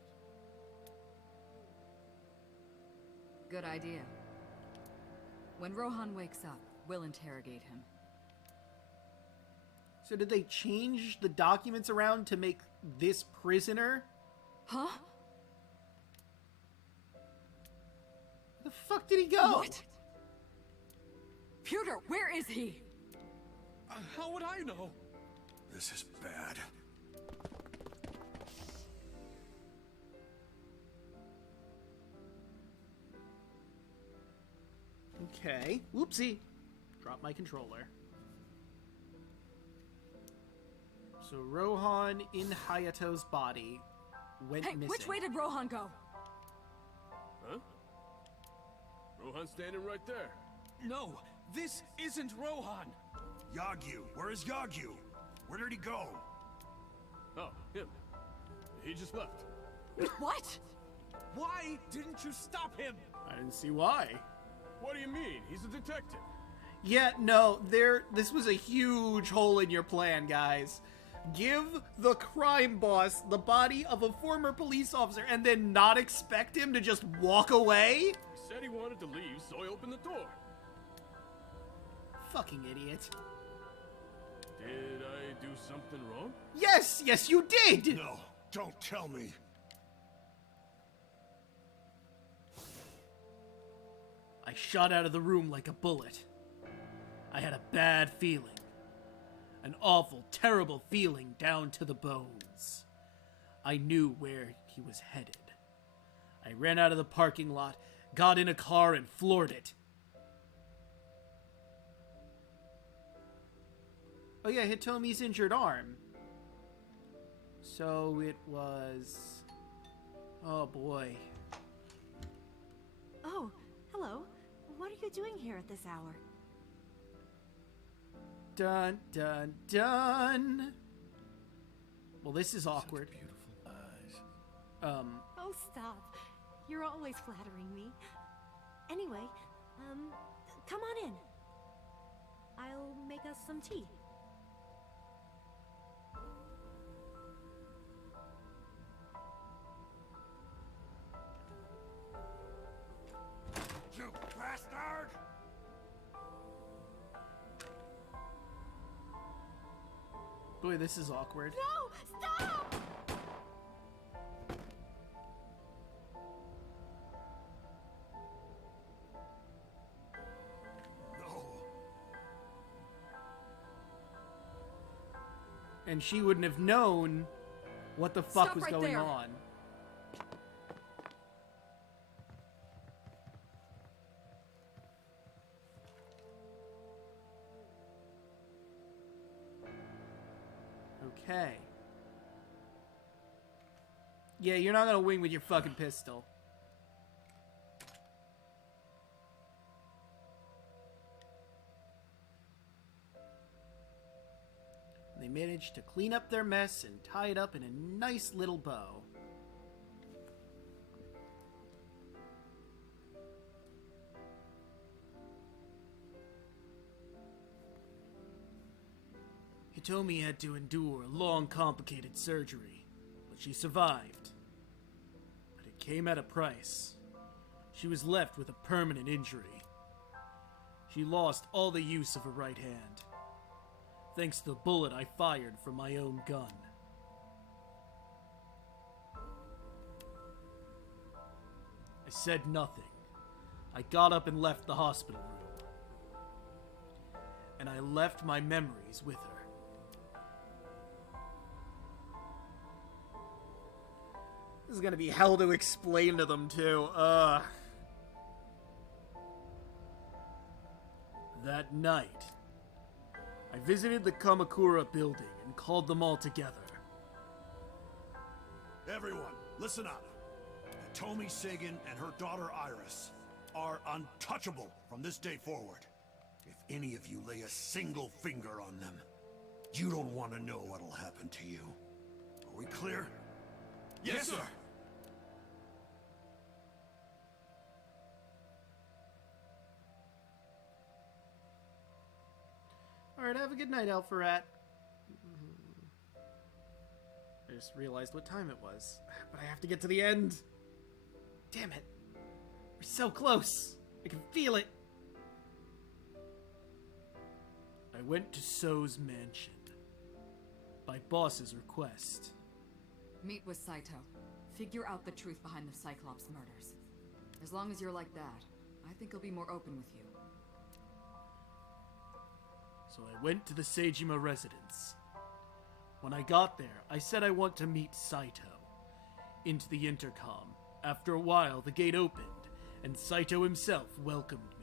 Good idea. When Rohan wakes up, we'll interrogate him. So did they change the documents around to make this prisoner? Huh? The fuck did he go? What? Pewter, where is he? How would I know? This is bad. Okay. Whoopsie. Drop my controller. So Rohan in Hayato's body went Hey, missing. which way did Rohan go? Huh? Rohan's standing right there. No, this isn't Rohan. Yagyu, where is Yagyu? Where did he go? Oh, him. He just left. What? Why didn't you stop him? I didn't see why. What do you mean? He's a detective. Yeah, no, this was a huge hole in your plan, guys. Give the crime boss the body of a former police officer and then not expect him to just walk away? He said he wanted to leave, so I opened the door. Fucking idiot. Did I do something wrong? Yes, you did! No, don't tell me. I shot out of the room like a bullet. I had a bad feeling. An awful, terrible feeling down to the bones. I knew where he was headed. I ran out of the parking lot, got in a car, and floored it. Oh yeah, Hitomi's injured arm. So it was... Oh boy. Oh, hello. What are you doing here at this hour? Dun, dun, dun. Well, this is awkward. Such beautiful eyes. Oh, stop. You're always flattering me. Anyway, come on in. I'll make us some tea. You bastard! Boy, this is awkward. No! Stop! No. And she wouldn't have known what the fuck Stop was right going there. on. Okay. Yeah, you're not gonna wing with your fucking pistol. They managed to clean up their mess and tie it up in a nice little bow. Hitomi had to endure a long, complicated surgery, but she survived. But it came at a price. She was left with a permanent injury. She lost all the use of her right hand, thanks to the bullet I fired from my own gun. I said nothing. I got up and left the hospital room. And I left my memories with her. This is gonna be hell to explain to them, too. That night, I visited the Kamakura building and called them all together. Everyone, listen up. Hitomi Sagan and her daughter Iris are untouchable from this day forward. If any of you lay a single finger on them, you don't want to know what'll happen to you. Are we clear? Yes, sir. Alright, have a good night, Alpharat. I just realized what time it was. But I have to get to the end. Damn it. We're so close. I can feel it. I went to So's mansion. By boss's request. Meet with Saito. Figure out the truth behind the Cyclops murders. As long as you're like that, I think he'll be more open with you. So I went to the Seijima residence. When I got there, I said I want to meet Saito. Into the intercom. After a while, the gate opened, and Saito himself welcomed me.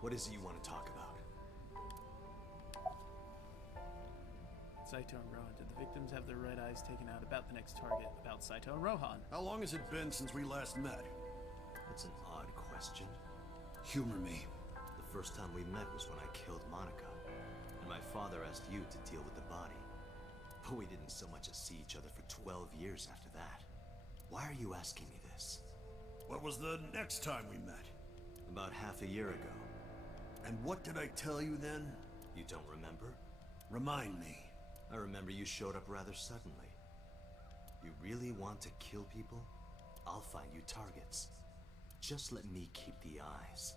What is it you want to talk about? Saito and Rohan, did the victims have their right eyes taken out? About the next target. About Saito and Rohan. How long has it been since we last met? That's an odd question. Humor me. The first time we met was when I killed Monica, and my father asked you to deal with the body. But we didn't so much as see each other for 12 years after that. Why are you asking me this? What was the next time we met? About half a year ago. And what did I tell you then? You don't remember? Remind me. I remember you showed up rather suddenly. You really want to kill people? I'll find you targets. Just let me keep the eyes.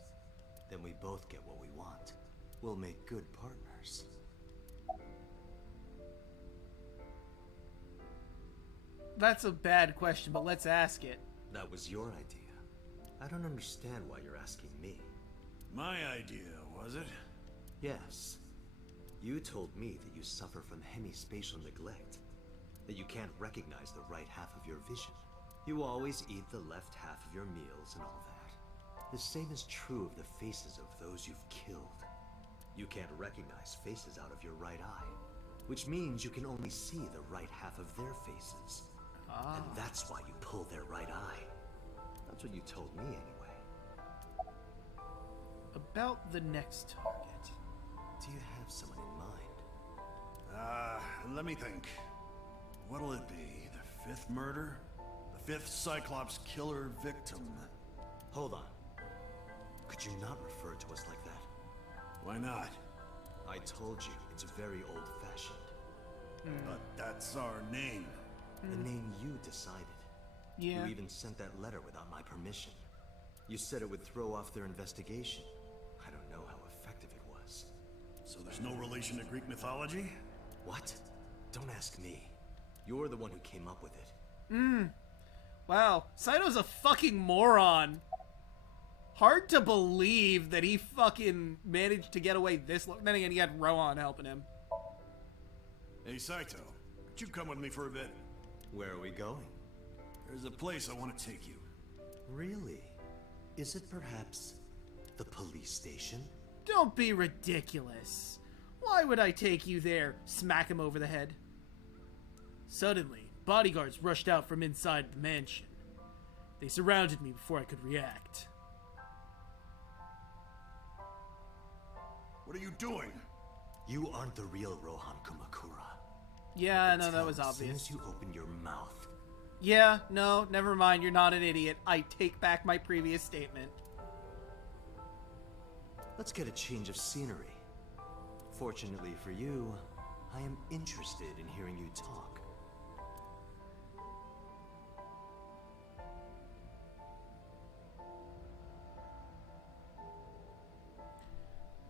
Then we both get what we want. We'll make good partners. That's a bad question, but let's ask it. That was your idea. I don't understand why you're asking me. My idea, was it? Yes. You told me that you suffer from hemispatial neglect. That you can't recognize the right half of your vision. You always eat the left half of your meals and all that. The same is true of the faces of those you've killed. You can't recognize faces out of your right eye, which means you can only see the right half of their faces. And that's why you pull their right eye. That's what you told me anyway. About the next target. Do you have someone in mind? Let me think. What'll it be? The fifth murder? The fifth Cyclops Killer victim? Hold on. Could you not refer to us like that? Why not? I told you, it's very old-fashioned. But that's our name. The name you decided. Yeah. You even sent that letter without my permission. You said it would throw off their investigation. I don't know how effective it was. So there's no relation to Greek mythology? What? Don't ask me. You're the one who came up with it. Wow, Saito's a fucking moron. Hard to believe that he fucking managed to get away this long. Then again, he had Rohan helping him. Hey, Saito, could you come with me for a bit? Where are we going? There's a place I want to take you. Really? Is it perhaps the police station? Don't be ridiculous. Why would I take you there? Smack him over the head. Suddenly, bodyguards rushed out from inside the mansion. They surrounded me before I could react. What are you doing? You aren't the real Rohan Kumakura. Yeah, no, that Tell was as soon obvious. as you open your mouth. Yeah, no, never mind. You're not an idiot. I take back my previous statement. Let's get a change of scenery. Fortunately for you, I am interested in hearing you talk.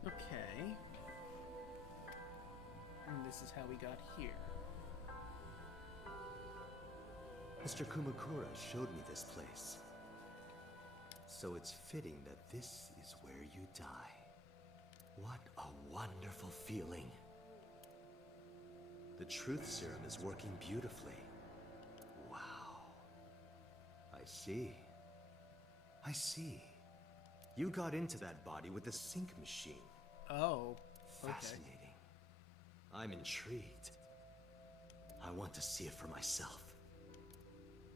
Okay. And this is how we got here. Mr. Kumakura showed me this place. So it's fitting that this is where you die. What a wonderful feeling. The truth serum is working beautifully. Wow. I see. I see. You got into that body with the sync machine. Oh, okay. Fascinating. I'm intrigued. I want to see it for myself.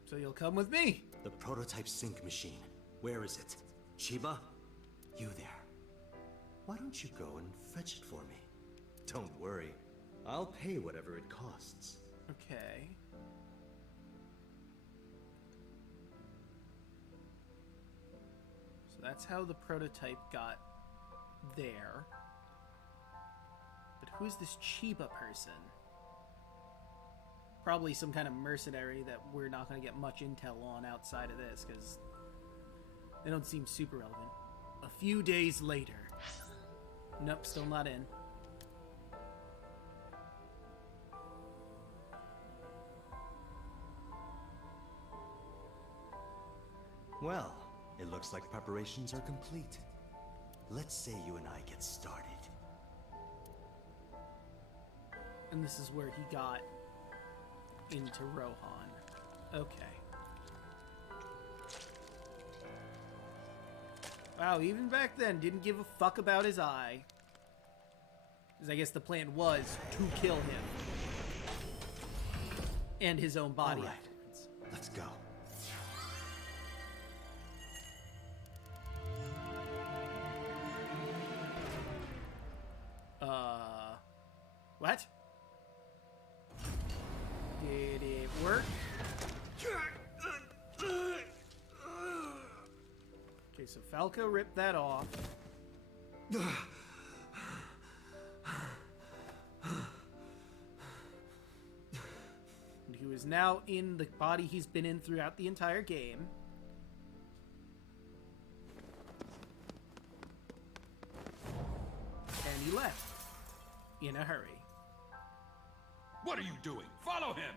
So you'll come with me. The prototype sync machine. Where is it? Chiba? You there. Why don't you go and fetch it for me? Don't worry. I'll pay whatever it costs. Okay. So that's how the prototype got there. But who's this Chiba person? Probably some kind of mercenary that we're not going to get much intel on outside of this, because they don't seem super relevant. A few days later. Nope, still not in. Well, it looks like preparations are complete. Let's say you and I get started. And this is where he got into Rohan. Okay. Wow, even back then, didn't give a fuck about his eye. Because I guess the plan was to kill him. And his own body. All right, let's go. What? Did it work? Okay, so Falco ripped that off. And he is now in the body he's been in throughout the entire game. And he left. In a hurry. What are you doing? Follow him!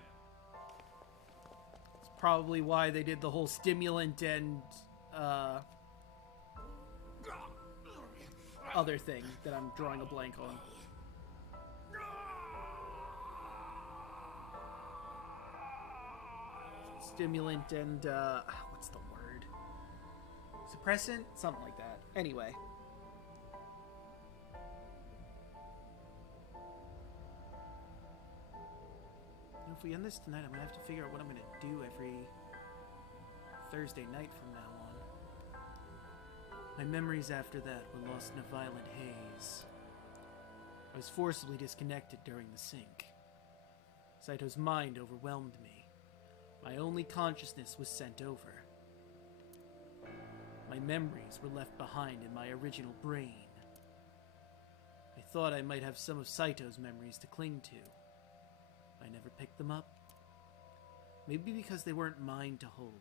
It's probably why they did the whole stimulant and, other thing that I'm drawing a blank on. Stimulant and, what's the word? Suppressant? Something like that. Anyway. If we end this tonight, I'm gonna have to figure out what I'm gonna do every Thursday night from now on. My memories after that were lost in a violent haze. I was forcibly disconnected during the sync. Saito's mind overwhelmed me. My only consciousness was sent over. My memories were left behind in my original brain. I thought I might have some of Saito's memories to cling to. I never picked them up. Maybe because they weren't mine to hold.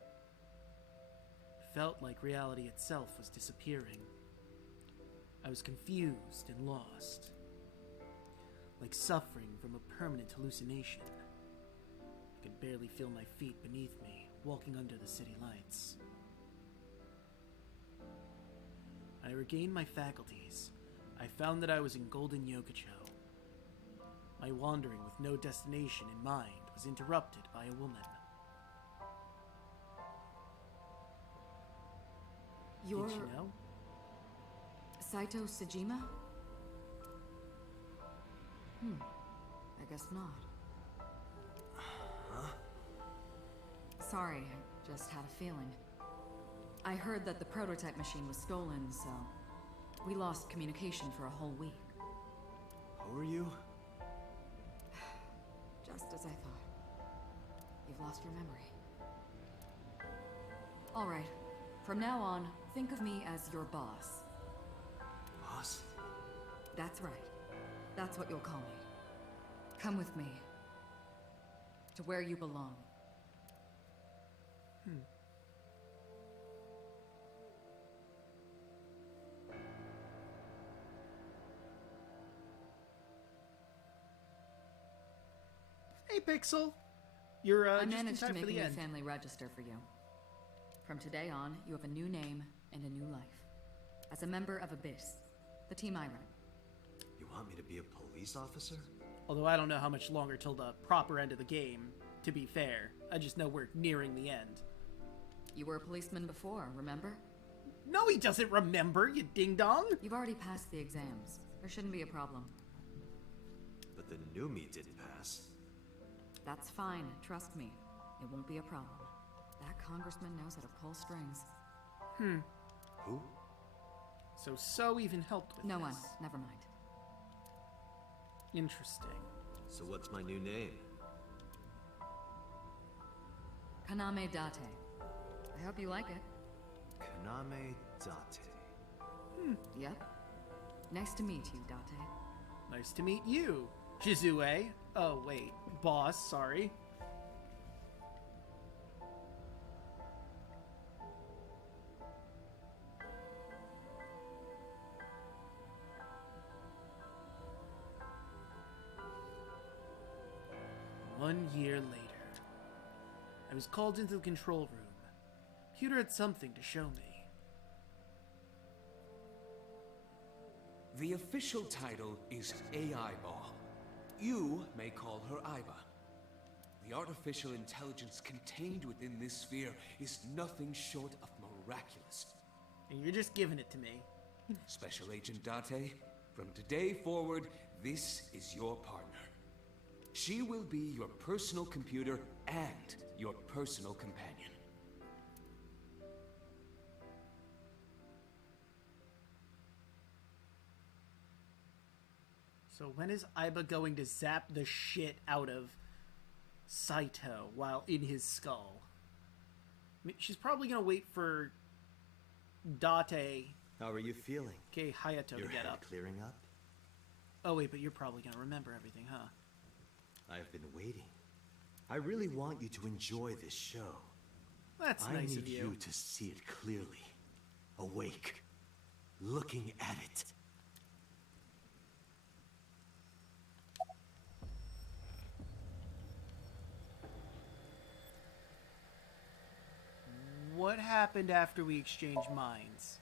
It felt like reality itself was disappearing. I was confused and lost. Like suffering from a permanent hallucination. I could barely feel my feet beneath me, walking under the city lights. I regained my faculties. I found that I was in Golden Yokocho. My wandering with no destination in mind was interrupted by a woman. You're... Did you know? Saito Sejima? I guess not. Huh? Sorry, I just had a feeling. I heard that the prototype machine was stolen, so we lost communication for a whole week. Who are you? Just as I thought. You've lost your memory. All right. From now on, think of me as your boss. Boss? That's right. That's what you'll call me. Come with me. To where you belong. Hey, Pixel. You're I just in managed to time make for a the new end. family register for you. From today on, you have a new name and a new life. As a member of Abyss, the team I run. You want me to be a police officer? Although I don't know how much longer till the proper end of the game, to be fair. I just know we're nearing the end. You were a policeman before, remember? No, he doesn't remember, you ding-dong! You've already passed the exams. There shouldn't be a problem. But the new me didn't pass. That's fine, trust me. It won't be a problem. That congressman knows how to pull strings. Who? So even helped with No this. one, never mind. Interesting. So what's my new name? Kaname Date. I hope you like it. Kaname Date. Yep. Nice to meet you, Date. Nice to meet you, Shizue. Oh, wait. Boss, sorry. One year later, I was called into the control room. Computer had something to show me. The official title is AI Ball. You may call her Iba. The artificial intelligence contained within this sphere is nothing short of miraculous. And you're just giving it to me. Special Agent Date, from today forward, this is your partner. She will be your personal computer and your personal companion. So when is Iba going to zap the shit out of Saito while in his skull? I mean, she's probably going to wait for Date, How are you feeling? okay, Hayato, Your to get head up. clearing up? Oh wait, but you're probably going to remember everything, huh? I've been waiting. I really want you to enjoy this show. That's I nice need of you. to see it clearly. Awake. Looking at it. What happened after we exchanged minds?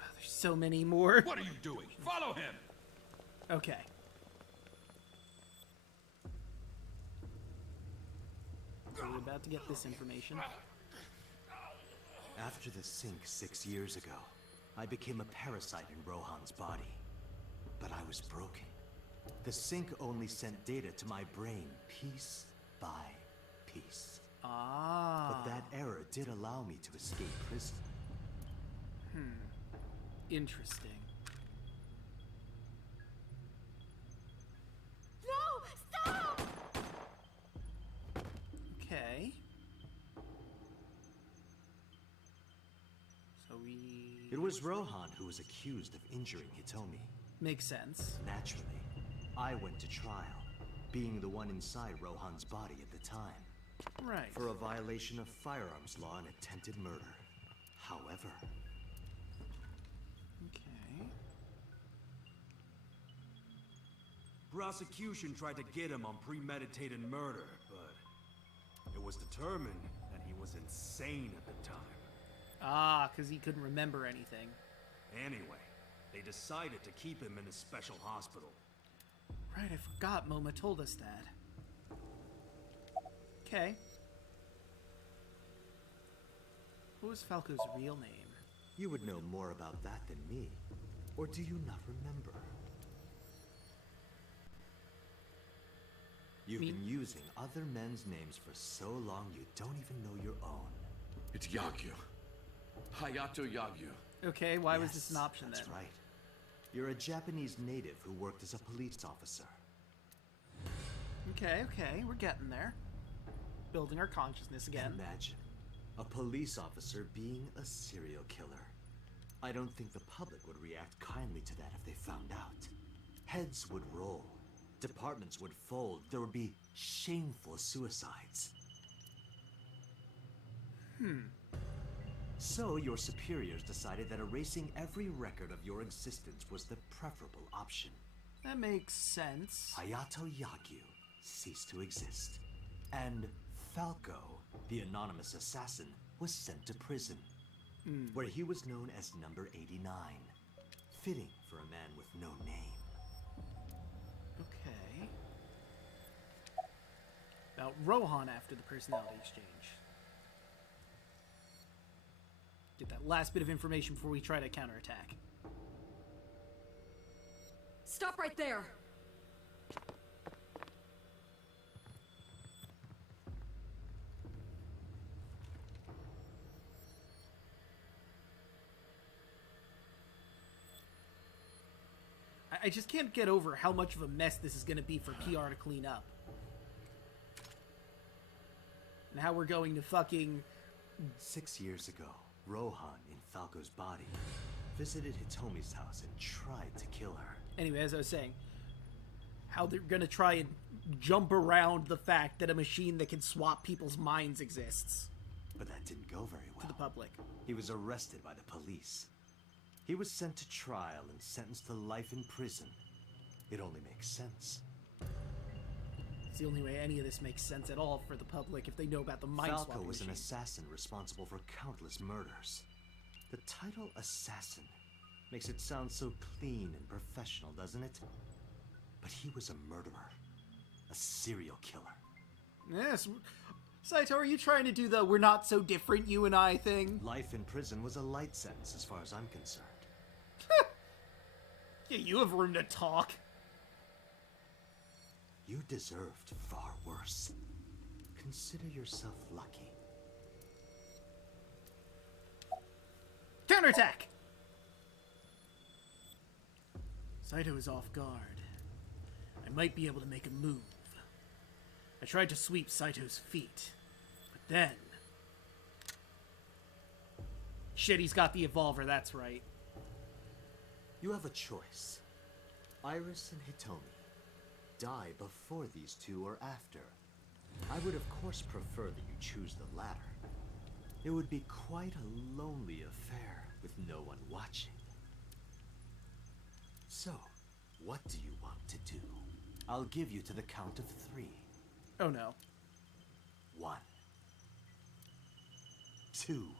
Oh, there's so many more. What are you doing? Follow him! Okay. So we're about to get this information. After the sink 6 years ago, I became a parasite in Rohan's body. But I was broken. The sink only sent data to my brain piece by piece. Ah. But that error did allow me to escape prison. Interesting. No! Stop! Okay. So It was Rohan who was accused of injuring Hitomi. makes sense. Naturally, I went to trial, being the one inside Rohan's body at the time, Right. for a violation of firearms law and attempted murder. However, Okay. Prosecution tried to get him on premeditated murder, but it was determined that he was insane at the time. Ah, because he couldn't remember anything. Anyway, they decided to keep him in a special hospital. Right, I forgot Moma told us that. Okay. What was Falco's real name? you would know more about that than me. Or do you not remember? You've been using other men's names for so long you don't even know your own. It's Yagyu. Hayato Yagyu. Okay, why was Yes, this an option that's then? right. You're a Japanese native who worked as a police officer. Okay, we're getting there. Building our consciousness again. Imagine a police officer being a serial killer. I don't think the public would react kindly to that if they found out. Heads would roll. Departments would fold. There would be shameful suicides. So your superiors decided that erasing every record of your existence was the preferable option. That makes sense. Hayato Yagyu ceased to exist. And Falco, the anonymous assassin, was sent to prison, where he was known as Number 89. Fitting for a man with no name. Okay. About Rohan after the personality exchange. Get that last bit of information before we try to counterattack. Stop right there! I just can't get over how much of a mess this is going to be for PR to clean up. And how we're going to fucking... 6 years ago, Rohan, in Falco's body, visited Hitomi's house and tried to kill her. Anyway, as I was saying, how they're going to try and jump around the fact that a machine that can swap people's minds exists But that didn't go very to the well. public. He was arrested by the police. He was sent to trial and sentenced to life in prison. It only makes sense. It's the only way any of this makes sense at all for the public if they know about the mind Falco swapping was an machine. assassin responsible for countless murders. The title assassin makes it sound so clean and professional, doesn't it? But he was a murderer. A serial killer. Yes. Saito, are you trying to do the "we're not so different, you and I" thing? Life in prison was a light sentence as far as I'm concerned. Yeah, you have room to talk. You deserved far worse. Consider yourself lucky. Counterattack! Saito is off guard. I might be able to make a move. I tried to sweep Saito's feet, but then... Shit, he's got the evolver, that's right. You have a choice. Iris and Hitomi. Die before these two or after. I would of course prefer that you choose the latter. It would be quite a lonely affair with no one watching. So, what do you want to do? I'll give you to the count of 3. Oh no. 1. 2.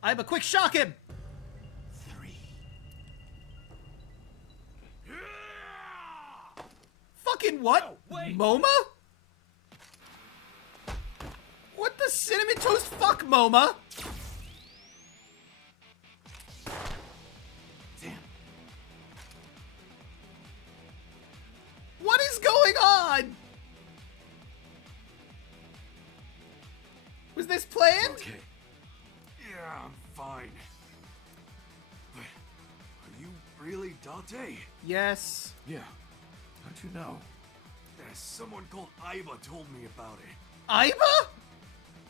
I'm a quick shock him! 3. Fucking what? No, wait. MoMA? What the cinnamon toast fuck, MoMA? Damn. What is going on? Was this planned? Okay. Yeah, I'm fine. But are you really Dante? Yes. Yeah. How'd you know? Someone called Iba told me about it. Iba?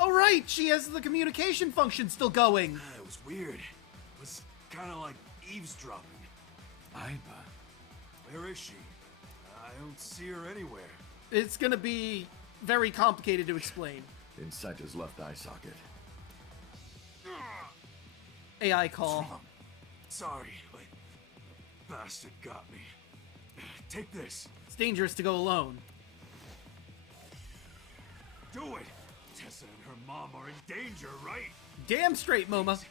Oh right, she has the communication function still going. It was weird. It was kind of like eavesdropping. Iba. Where is she? I don't see her anywhere. It's gonna be very complicated to explain. Inside his left eye socket. AI call. Sorry, but bastard got me. Take this. It's dangerous to go alone. Do it. Tessa and her mom are in danger, right? Damn straight, MoMA.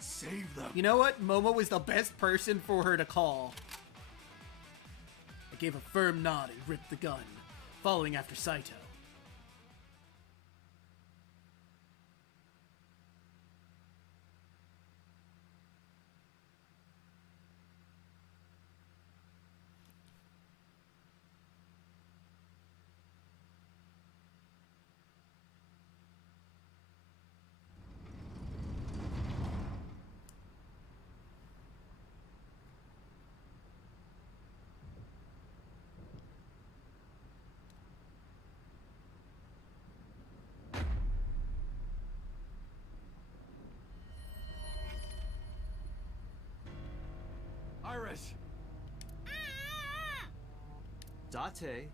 Save them. You know what? MoMA was the best person for her to call. I gave a firm nod and ripped the gun, following after Saito. Iris. Date,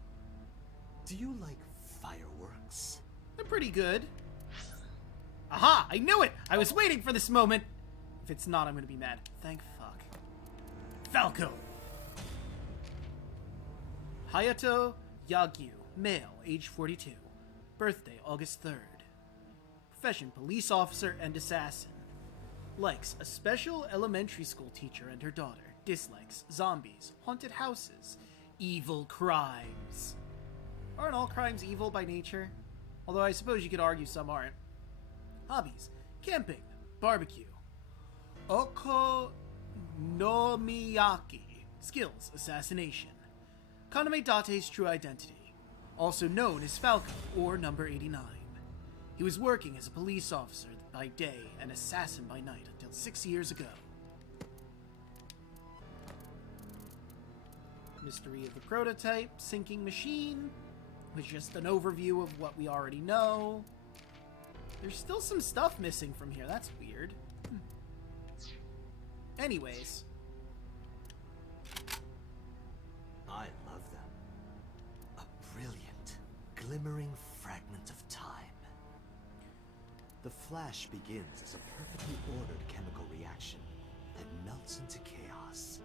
do you like fireworks? They're pretty good. Aha! I knew it! I was waiting for this moment! If it's not, I'm gonna be mad. Thank fuck. Falco! Hayato Yagyu, male, age 42. Birthday, August 3rd. Profession, police officer and assassin. Likes a special elementary school teacher and her daughter. Dislikes zombies, haunted houses, evil crimes. Aren't all crimes evil by nature? Although I suppose you could argue some aren't. Hobbies, camping, barbecue. Okonomiyaki. Skills, assassination. Kaname Date's true identity. Also known as Falco, or Number 89. He was working as a police officer by day and assassin by night until 6 years ago. Mystery of the prototype, sinking machine, was just an overview of what we already know. There's still some stuff missing from here, that's weird. Anyways. I love them. A brilliant, glimmering fragment of time. The flash begins as a perfectly ordered chemical reaction that melts into chaos.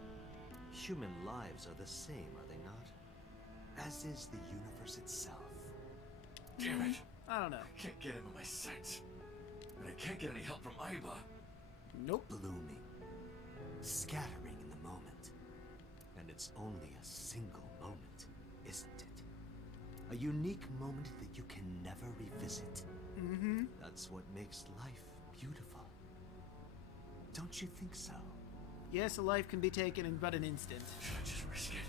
Human lives are the same, are they not? As is the universe itself. Damn it. I don't know. I can't get him in my sights. And I can't get any help from Aiba. Nope. Blooming, scattering in the moment. And it's only a single moment, isn't it? A unique moment that you can never revisit. Mm-hmm. That's what makes life beautiful. Don't you think so? Yes, a life can be taken in but an instant. Should I just risk it?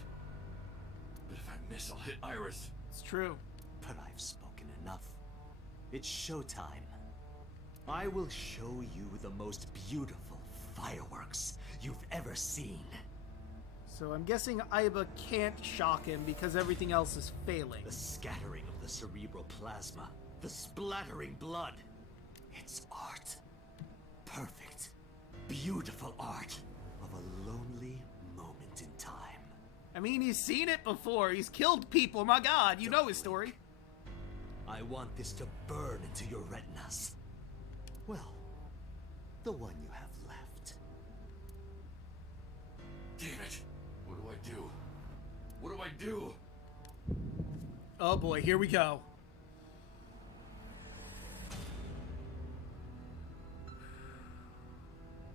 But if I miss, I'll hit Iris. It's true. But I've spoken enough. It's showtime. I will show you the most beautiful fireworks you've ever seen. So I'm guessing Aiba can't shock him because everything else is failing. The scattering of the cerebral plasma, the splattering blood. It's art. Perfect, beautiful art of a lonely moment in time. I mean, he's seen it before. He's killed people. My God, you know his story. I want this to burn into your retinas. Well, the one you have left. Damn it. What do I do? What do I do? Oh boy, here we go.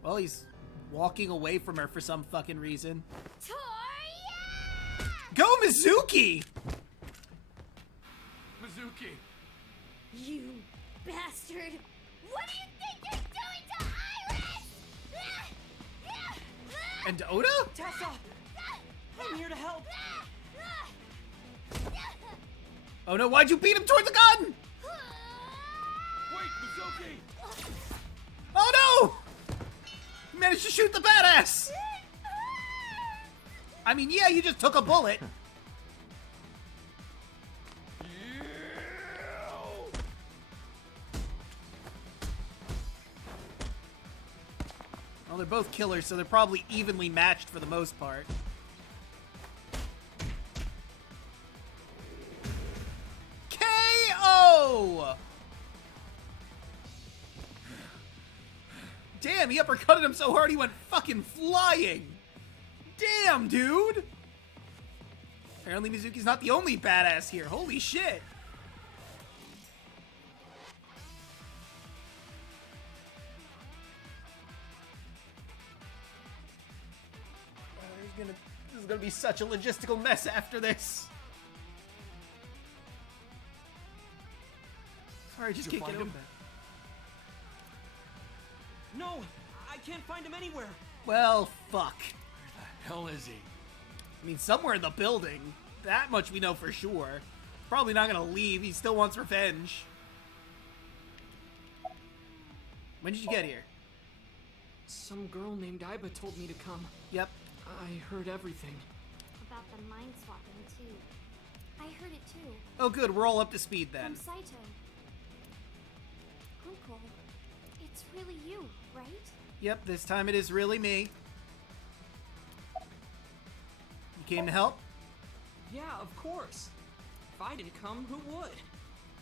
Well, he's walking away from her for some fucking reason. Toya! Go, Mizuki! Mizuki! You bastard! What do you think you're doing to Iris? And Oda? Tessa! I'm here to help! Oh no, why'd you beat him toward the gun? Wait, Mizuki! Oh no! You managed to shoot the badass! I mean, yeah, you just took a bullet. Well, they're both killers, so they're probably evenly matched for the most part. KO! Damn, he uppercutted him so hard he went fucking flying. Damn, dude. Apparently Mizuki's not the only badass here. Holy shit. This is gonna be such a logistical mess after this. Sorry, just can't get open. No, I can't find him anywhere. Well, fuck. Where the hell is he? I mean, somewhere in the building. That much we know for sure. Probably not gonna leave. He still wants revenge. When did you get here? Some girl named Aiba told me to come. Yep. I heard everything. About the mind swapping, too. I heard it, too. Oh, good. We're all up to speed then. From Saito. Uncle, it's really you, right? Yep, this time it is really me. You came to help? Yeah, of course. If I didn't come, who would?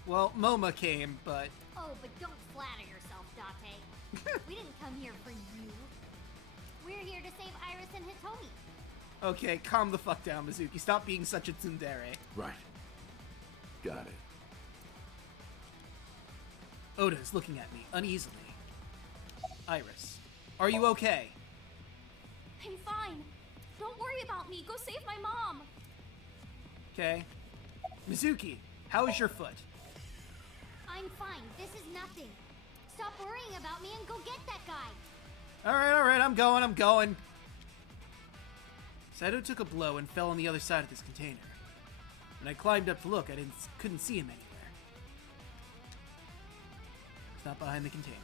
Well, Moma came, but... Oh, but don't flatter yourself, Date. We didn't come here for you. We're here to save Iris and Hitomi. Okay, calm the fuck down, Mizuki. Stop being such a tsundere. Right. Got it. Oda is looking at me uneasily. Iris, are you okay? I'm fine. Don't worry about me. Go save my mom. Okay. Mizuki, how is your foot? I'm fine. This is nothing. Stop worrying about me and go get that guy. Alright, I'm going. Saito took a blow and fell on the other side of this container. When I climbed up to look, I couldn't see him anywhere. He's not behind the container.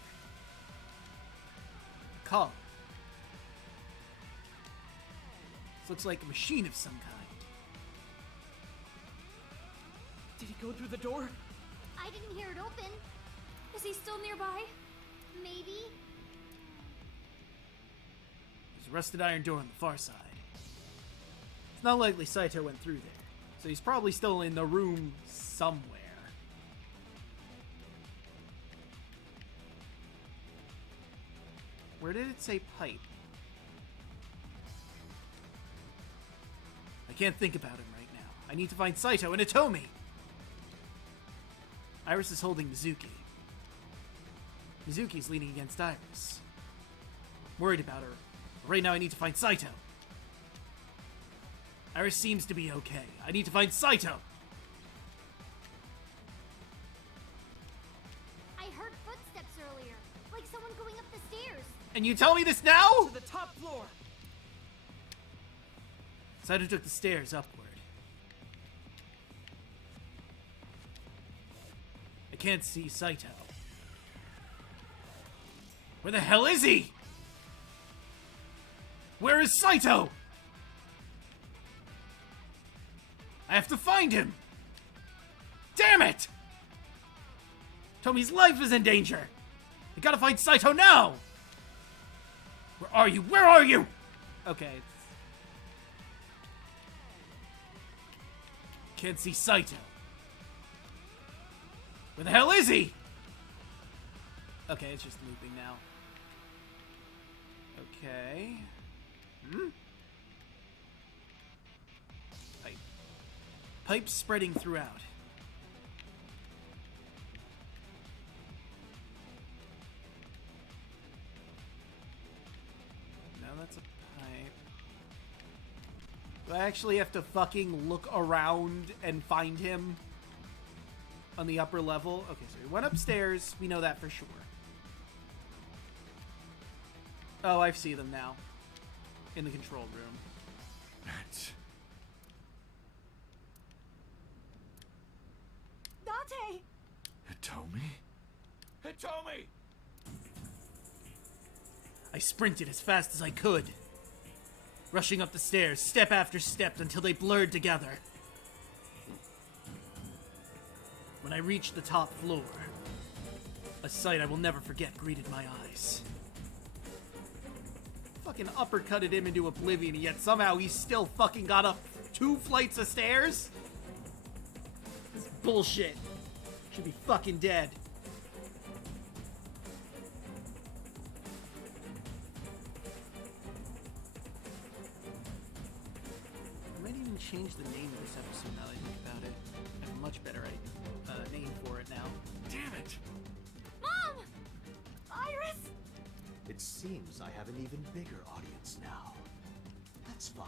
Collar. This looks like a machine of some kind. Did he go through the door? I didn't hear it open. Is he still nearby? Maybe. There's a rusted iron door on the far side. It's not likely Saito went through there, so he's probably still in the room somewhere. Where did it say pipe? I can't think about him right now. I need to find Saito and Hitomi. Iris is holding Mizuki. Mizuki's leaning against Iris. Worried about her. But right now I need to find Saito. Iris seems to be okay. I need to find Saito. I heard footsteps earlier, like someone going up the stairs. And you tell me this now? To the top floor. Saito took the stairs upward. I can't see Saito. Where the hell is he? Where is Saito? I have to find him. Damn it! Tomi's life is in danger. I gotta find Saito now. Where are you? Where are you? Okay. Can't see Saito. Where the hell is he? Okay, it's just looping now. Okay. Pipe. Pipe spreading throughout. Now that's a pipe. Do I actually have to fucking look around and find him? On the upper level? Okay, so he went upstairs. We know that for sure. Oh, I see them now. In the control room. Date! Hitomi? Hitomi! I sprinted as fast as I could. Rushing up the stairs, step after step, until they blurred together. When I reached the top floor, a sight I will never forget greeted my eyes. Fucking uppercutted him into oblivion, and yet somehow he still fucking got up 2 flights of stairs? This is bullshit. Should be fucking dead. I might even change the name of this episode now that I think about it. I have a much better name for it now. Damn it! Mom! Iris! It seems I have an even bigger audience now. That's fine.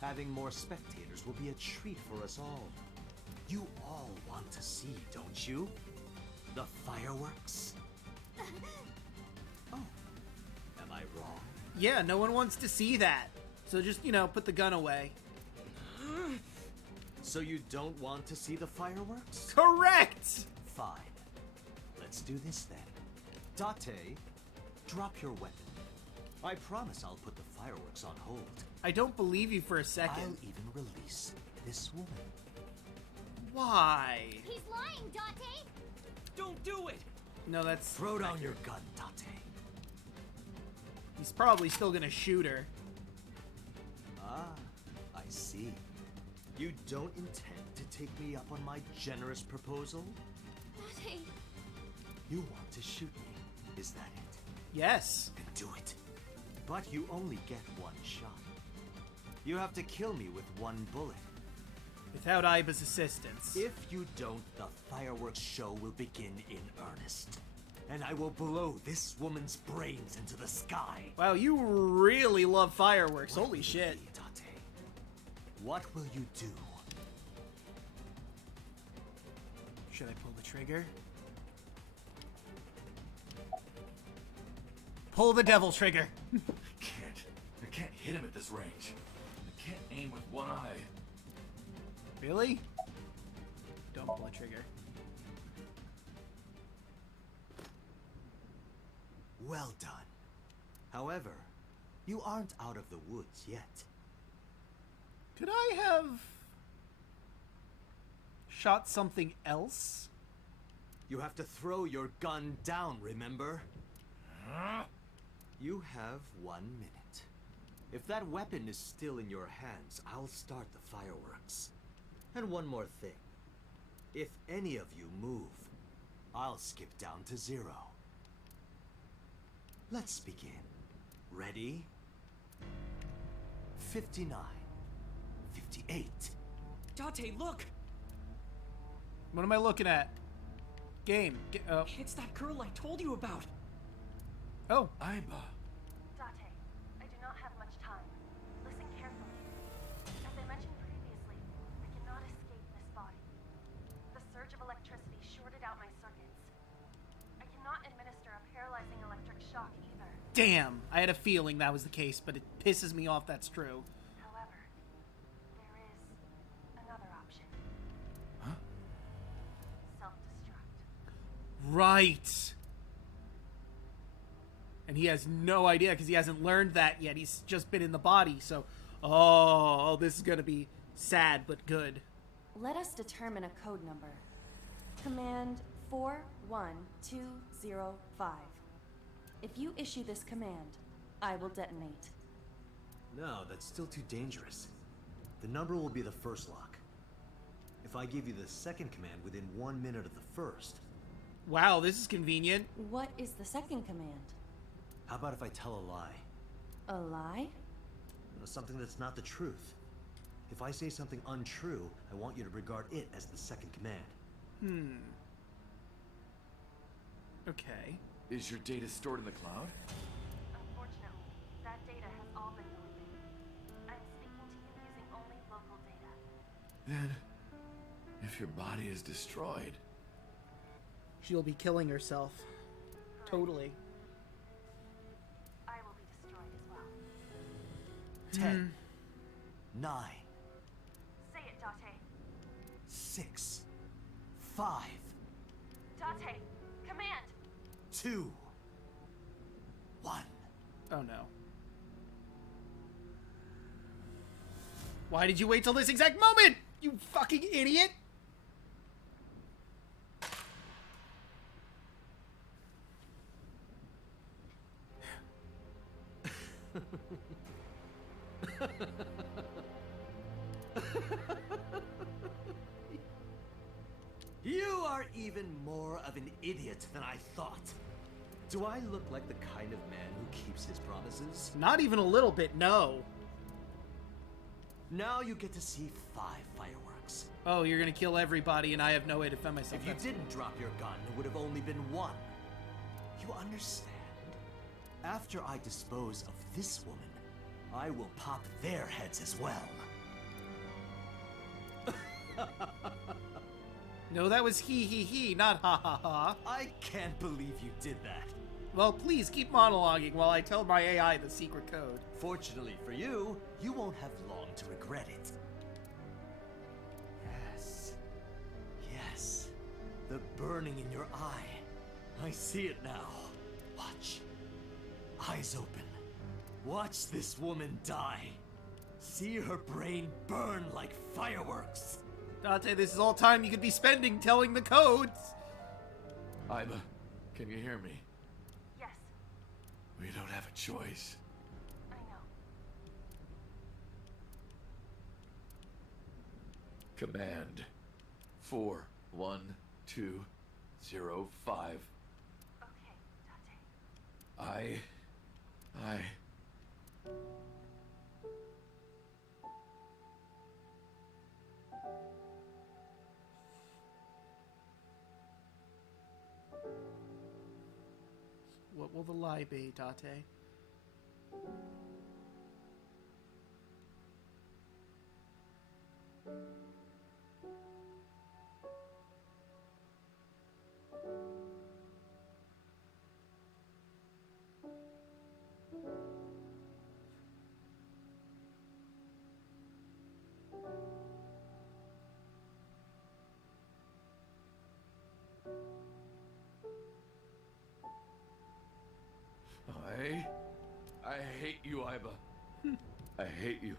Having more spectators will be a treat for us all. You all want to see, don't you? The fireworks? Oh, am I wrong? Yeah, no one wants to see that. So just, put the gun away. So you don't want to see the fireworks? Correct! Fine. Let's do this then. Date, drop your weapon. I promise I'll put the fireworks on hold. I don't believe you for a second. I'll even release this woman. Why? He's lying, Date! Don't do it! No, that's... Throw down your gun, Date. He's probably still gonna shoot her. Ah, I see. You don't intend to take me up on my generous proposal? Date! You want to shoot me, is that it? Yes. Then do it. But you only get one shot. You have to kill me with one bullet. Without Iba's assistance. If you don't, the fireworks show will begin in earnest. And I will blow this woman's brains into the sky. Wow, you really love fireworks. What Holy will shit. it be, Date? What will you do? Should I pull the trigger? Pull the devil trigger. I can't hit him at this range. I can't aim with one eye. Really? Don't pull the trigger. Well done. However, you aren't out of the woods yet. Could I have shot something else? You have to throw your gun down, remember? You have 1 minute. If that weapon is still in your hands, I'll start the fireworks. And one more thing. If any of you move, I'll skip down to 0. Let's begin. Ready? 59. 58. Date, look! What am I looking at? Game. It's that girl I told you about. Oh. Aiba. Date, I do not have much time. Listen carefully. As I mentioned previously, I cannot escape this body. The surge of electricity shorted out my circuits. I cannot administer a paralyzing electric shock either. Damn. I had a feeling that was the case, but it pisses me off that's true. However, there is another option. Huh? Self-destruct. Right. And he has no idea because he hasn't learned that yet. He's just been in the body, so... Oh, this is going to be sad but good. Let us determine a code number. Command 41205. If you issue this command, I will detonate. No, that's still too dangerous. The number will be the first lock. If I give you the second command within 1 minute of the first... Wow, this is convenient. What is the second command? How about if I tell a lie? A lie? Something that's not the truth. If I say something untrue, I want you to regard it as the second command. Okay. Is your data stored in the cloud? Unfortunately, that data has all been deleted. I'm speaking to you using only local data. Then, if your body is destroyed... She'll be killing herself. Totally. I will be destroyed as well. 10, 9, Say it, Date. 6, 5, Date, command! 2, 1. Oh no. Why did you wait till this exact moment? You fucking idiot! You are even more of an idiot than I thought. Do I look like the kind of man who keeps his promises? Not even a little bit, no. Now you get to see 5 fireworks. Oh, you're gonna kill everybody and I have no way to defend myself. If you didn't drop your gun, it would have only been 1. You understand? After I dispose of this woman, I will pop their heads as well. No, that was he, not ha ha ha. I can't believe you did that. Well, please keep monologuing while I tell my AI the secret code. Fortunately for you, you won't have long to regret it. Yes. Yes. The burning in your eye. I see it now. Watch. Eyes open. Watch this woman die. See her brain burn like fireworks. Date, this is all time you could be spending telling the codes. Aiba, can you hear me? Yes, We don't have a choice. I know. Command 41205. Okay, Date. I... What will the lie be, Date? I hate you, Aiba. I hate you,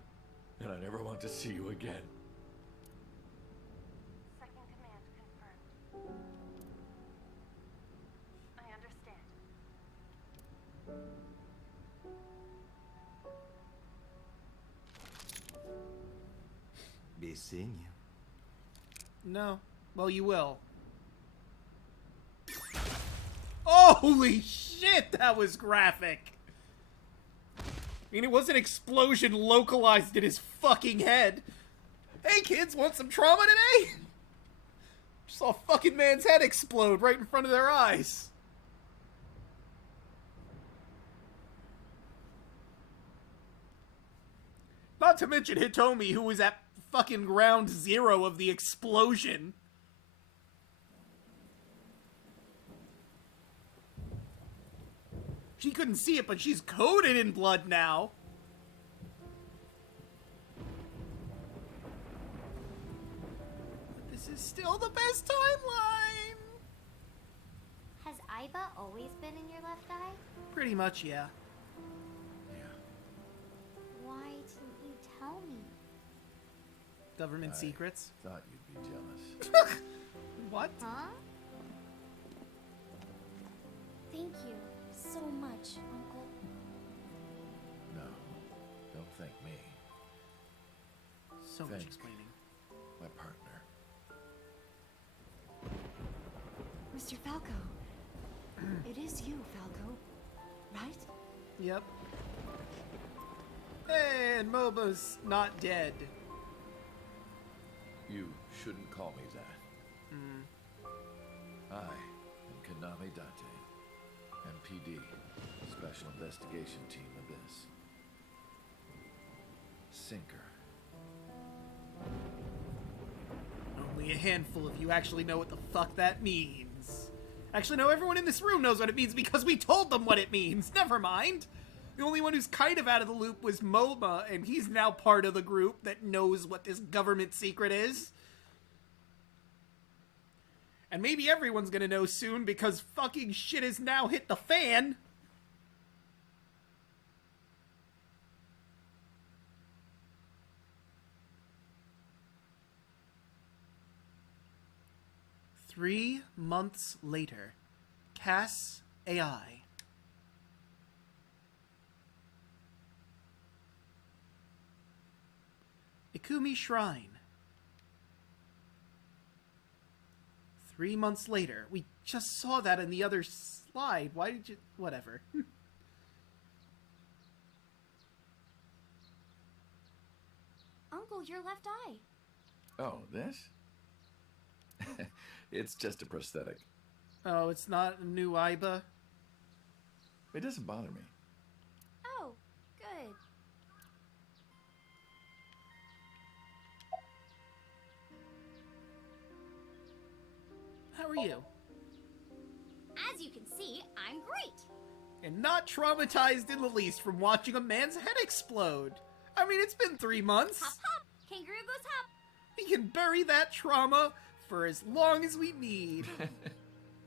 and I never want to see you again. Second command confirmed. I understand. Be seeing you. No. Well, you will. Oh, holy shit, that was graphic. I mean, it was an explosion localized in his fucking head. Hey, kids, want some trauma today? Saw a fucking man's head explode right in front of their eyes. Not to mention Hitomi, who was at fucking ground zero of the explosion. She couldn't see it, but she's coated in blood now. This is still the best timeline. Has Aiba always been in your left eye? Pretty much, yeah. Why didn't you tell me? Government secrets. Thought you'd be jealous. What? Huh? Thank you so much, Uncle. No, don't thank me. So much Thank explaining. my partner. Mr. Falco. It is you, Falco. Right? Yep. And Moba's not dead. You shouldn't call me that. I am Kaname Date, MPD, Special Investigation Team Abyss. Sinker. Only a handful of you actually know what the fuck that means. Actually, no, everyone in this room knows what it means because we told them what it means. Never mind. The only one who's kind of out of the loop was Moba, and he's now part of the group that knows what this government secret is. And maybe everyone's gonna know soon because fucking shit has now hit the fan. Three months later, Cass AI. Ikumi Shrine. 3 months later. We just saw that in the other slide. Why did you... Whatever. Uncle, your left eye. Oh, this? It's just a prosthetic. Oh, it's not a new Aiba? It doesn't bother me. Oh, good. How are you? As you can see, I'm great. And not traumatized in the least from watching a man's head explode. I mean, it's been 3 months. Hop, hop. Kangaroo goes hop. We can bury that trauma for as long as we need.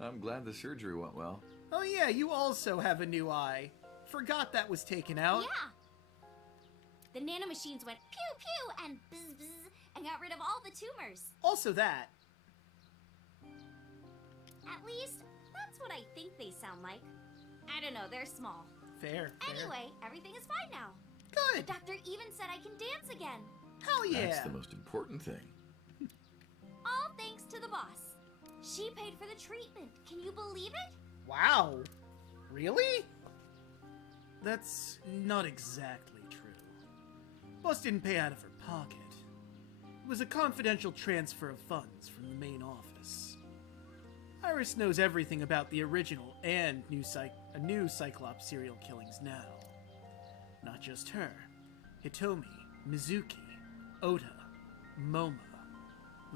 I'm glad the surgery went well. Oh yeah, you also have a new eye. Forgot that was taken out. Yeah. The nanomachines went pew pew and bzz bzz and got rid of all the tumors. Also that. At least, that's what I think they sound like. I don't know, they're small. Fair. Anyway, everything is fine now. Good. The doctor even said I can dance again. Hell yeah. That's the most important thing. All thanks to the boss. She paid for the treatment. Can you believe it? Wow. Really? That's not exactly true. Boss didn't pay out of her pocket. It was a confidential transfer of funds from the main office. Iris knows everything about the original and new Cyclops serial killings now. Not just her. Hitomi, Mizuki, Ota, Moma.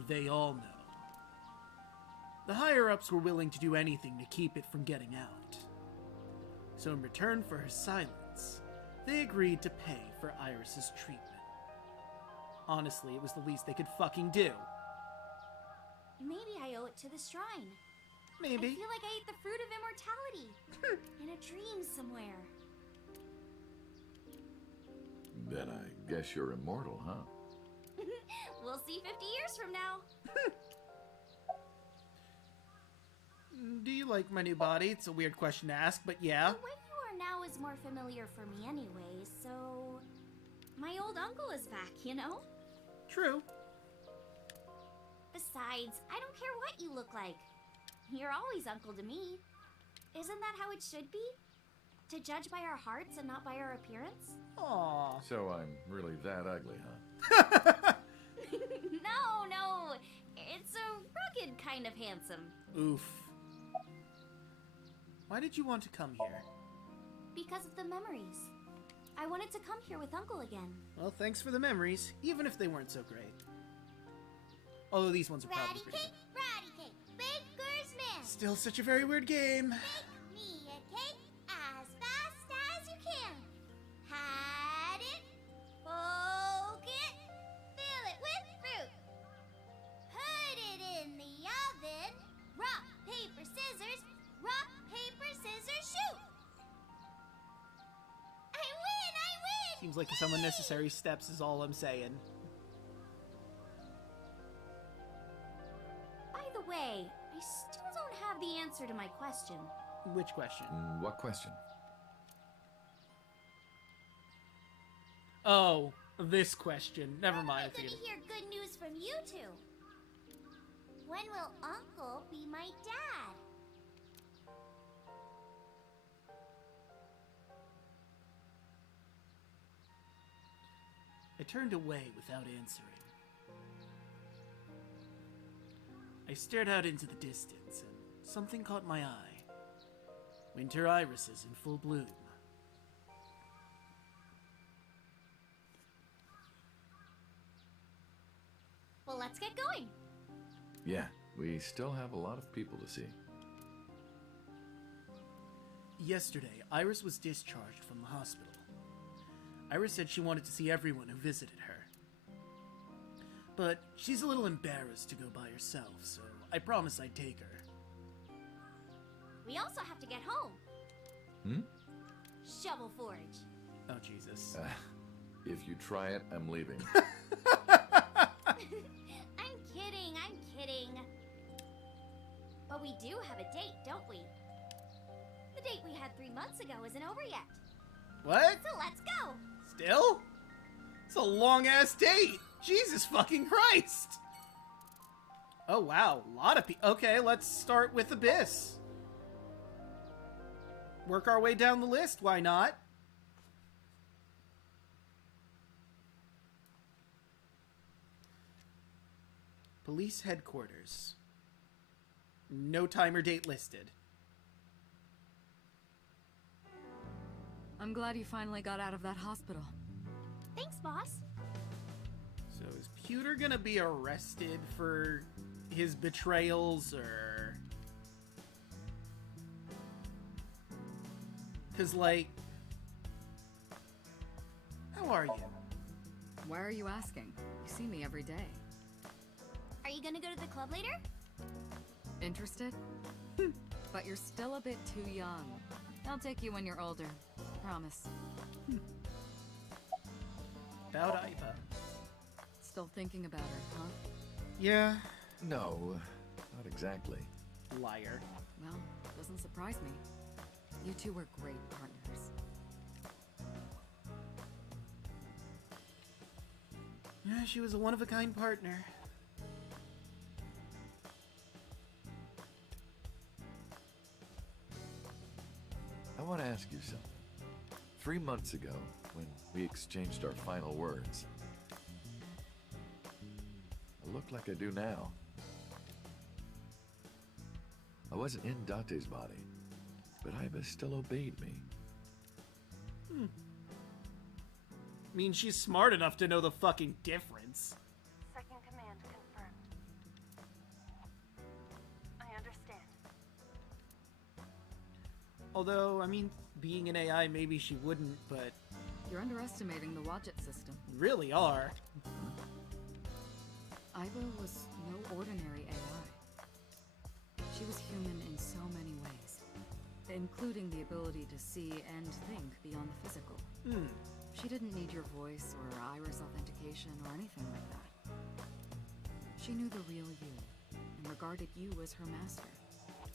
They all know. The higher-ups were willing to do anything to keep it from getting out. So in return for her silence, they agreed to pay for Iris's treatment. Honestly, it was the least they could fucking do. Maybe I owe it to the shrine. Maybe. I feel like I ate the fruit of immortality. In a dream somewhere. Then I guess you're immortal, huh? We'll see 50 years from now. Do you like my new body? It's a weird question to ask, but yeah. The way you are now is more familiar for me anyway, so... My old uncle is back, you know? True. Besides, I don't care what you look like. You're always uncle to me. Isn't that how it should be? To judge by our hearts and not by our appearance? Aww. So I'm really that ugly, huh? No, no. It's a rugged kind of handsome. Oof. Why did you want to come here? Because of the memories. I wanted to come here with Uncle again. Well, thanks for the memories, even if they weren't so great. Although these ones are probably pretty good. Ratty cake, baker's man. Still such a very weird game. Bake me a cake as fast as you can. Had it, poke it, fill it with fruit. Put it in the oven. Rock, paper, scissors. Rock, paper, scissors, shoot. I win! Seems like some unnecessary steps is all I'm saying. By the way, I still don't have the answer to my question. Which question? What question? Oh, this question. Never mind. I I'm going figured to hear good news from you two. When will Uncle be my dad? I turned away without answering. I stared out into the distance, and something caught my eye. Winter irises in full bloom. Well, let's get going. Yeah, we still have a lot of people to see. Yesterday, Iris was discharged from the hospital. Iris said she wanted to see everyone who visited her. But she's a little embarrassed to go by herself, so I promised I'd take her. We also have to get home. Shovel Forge. Oh, Jesus. If you try it, I'm leaving. I'm kidding. But we do have a date, don't we? The date we had 3 months ago isn't over yet. What? So let's go. Still? It's a long-ass date. Jesus fucking Christ. Oh, wow. A lot of people. Okay, let's start with Abyss. Work our way down the list. Why not? Police headquarters. No time or date listed. I'm glad you finally got out of that hospital. Thanks, boss. So is Pewter gonna be arrested for his betrayals, or... Cause, like... How are you? Why are you asking? You see me every day. Are you gonna go to the club later? Interested? But you're still a bit too young. I'll take you when you're older. Promise. About Iva. Still thinking about her, huh? Yeah. No, not exactly. Liar. Well, doesn't surprise me. You two were great partners. Yeah, she was a one-of-a-kind partner. I want to ask you something. 3 months ago, when we exchanged our final words, I look like I do now. I wasn't in Date's body, but Iva still obeyed me. Means she's smart enough to know the fucking difference. Second command confirmed. I understand. Although, I mean, being an AI, maybe she wouldn't, but You're underestimating the Wadjet system. really are. Iva was no ordinary AI. She was human in so many ways, including the ability to see and think beyond the physical. She didn't need your voice or iris authentication or anything like that. She knew the real you and regarded you as her master.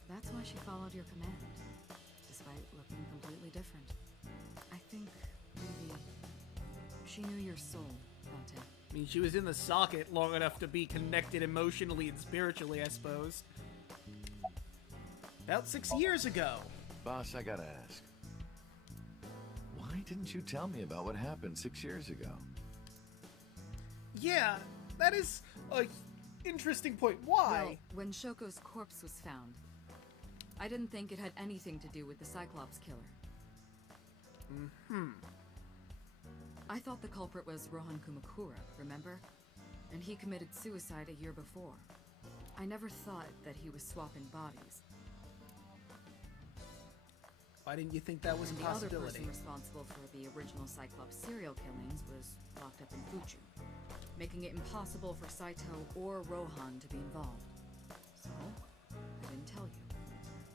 That's why she followed your command, despite looking completely different. I think maybe she knew your soul, Dante. I mean, she was in the socket long enough to be connected emotionally and spiritually, I suppose. About 6 years ago. Boss, I gotta ask. Why didn't you tell me about what happened 6 years ago? Yeah, that is a interesting point. Why? Well, when Shoko's corpse was found, I didn't think it had anything to do with the Cyclops Killer. I thought the culprit was Rohan Kumakura, remember? And he committed suicide a year before. I never thought that he was swapping bodies. Why didn't you think that was a And the other possibility? person responsible for the original Cyclops serial killings was locked up in Fuchu, making it impossible for Saito or Rohan to be involved. So, I didn't tell you.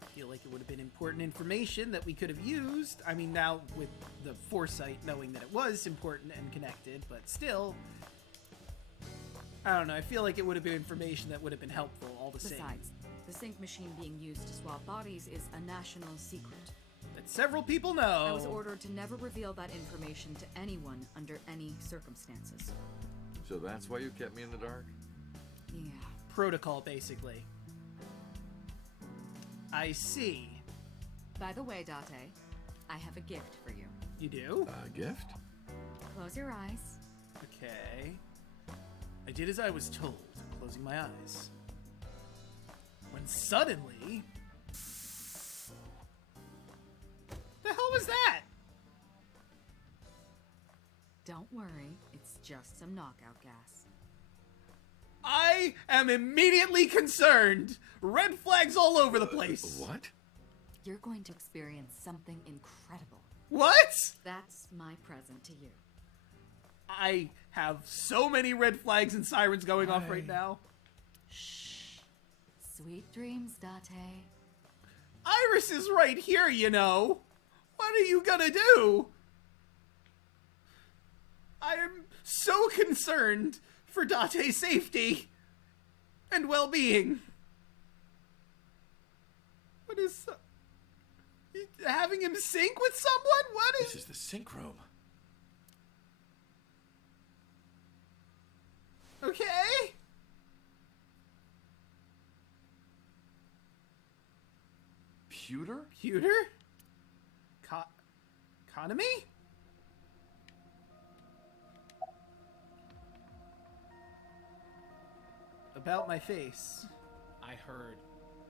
I feel like it would have been important information that we could have used. I mean, now with the foresight, knowing that it was important and connected, but still, I don't know. I feel like it would have been information that would have been helpful all the same. Besides, the sync machine being used to swap bodies is a national secret. That several people know. I was ordered to never reveal that information to anyone under any circumstances. So that's why you kept me in the dark? Yeah. Protocol, basically. I see. By the way, Date, I have a gift for you. You do? A gift? Close your eyes. Okay. I did as I was told, closing my eyes. When suddenly... The hell was that? Don't worry, it's just some knockout gas. I am immediately concerned. Red flags all over the place. What? You're going to experience something incredible. What? That's my present to you. I have so many red flags and sirens going off right now. Shh. Sweet dreams, Date. Iris is right here, you know. What are you gonna do? I am so concerned for Date's safety and well-being. What is... having him sync with someone? What is... This is the sync room. Okay. Pewter? Pewter? Economy? About my face. I heard.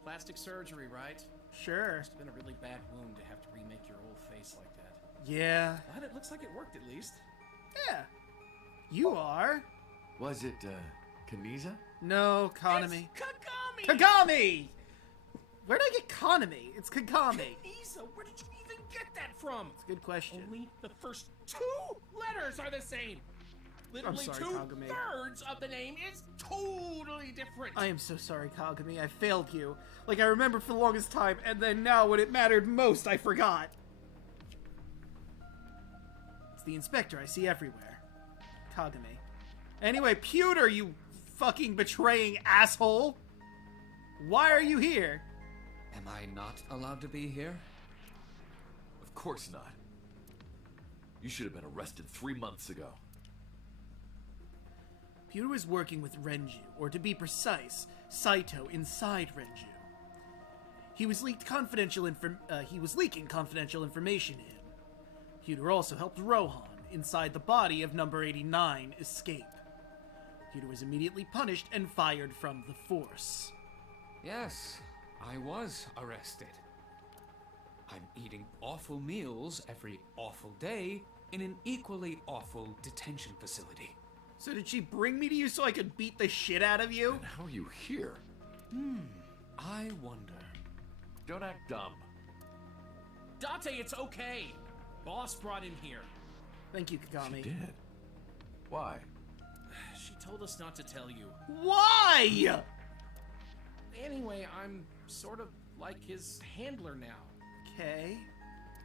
Plastic surgery, right? Sure. It's been a really bad wound to have to remake your old face like that. Yeah. But it looks like it worked at least. Yeah. You are. Was it, Kaniza? No, Kanami. Kagami! Kagami! Where did I get Kanami? It's Kagami. Isa, where did you even get that from? It's a good question. Only the first two letters are the same. Literally sorry, Kagami. 2/3 of the name is totally different. I am so sorry, Kagami. I failed you. Like, I remembered for the longest time, and then now when it mattered most, I forgot. It's the inspector I see everywhere. Kagami. Anyway, Pewter, you fucking betraying asshole! Why are you here? Am I not allowed to be here? Of course not. You should have been arrested 3 months ago. Pewter was working with Renju, or to be precise, Saito inside Renju. He was leaking confidential information to him. Pewter also helped Rohan, inside the body of number 89, escape. Pewter was immediately punished and fired from the force. Yes, I was arrested. I'm eating awful meals every awful day in an equally awful detention facility. So did she bring me to you so I could beat the shit out of you? And how are you here? I wonder. Don't act dumb. Date, it's okay. Boss brought him here. Thank you, She Kagami. did. Why? She told us not to tell you. Why? Anyway, I'm sort of like his handler now. Okay.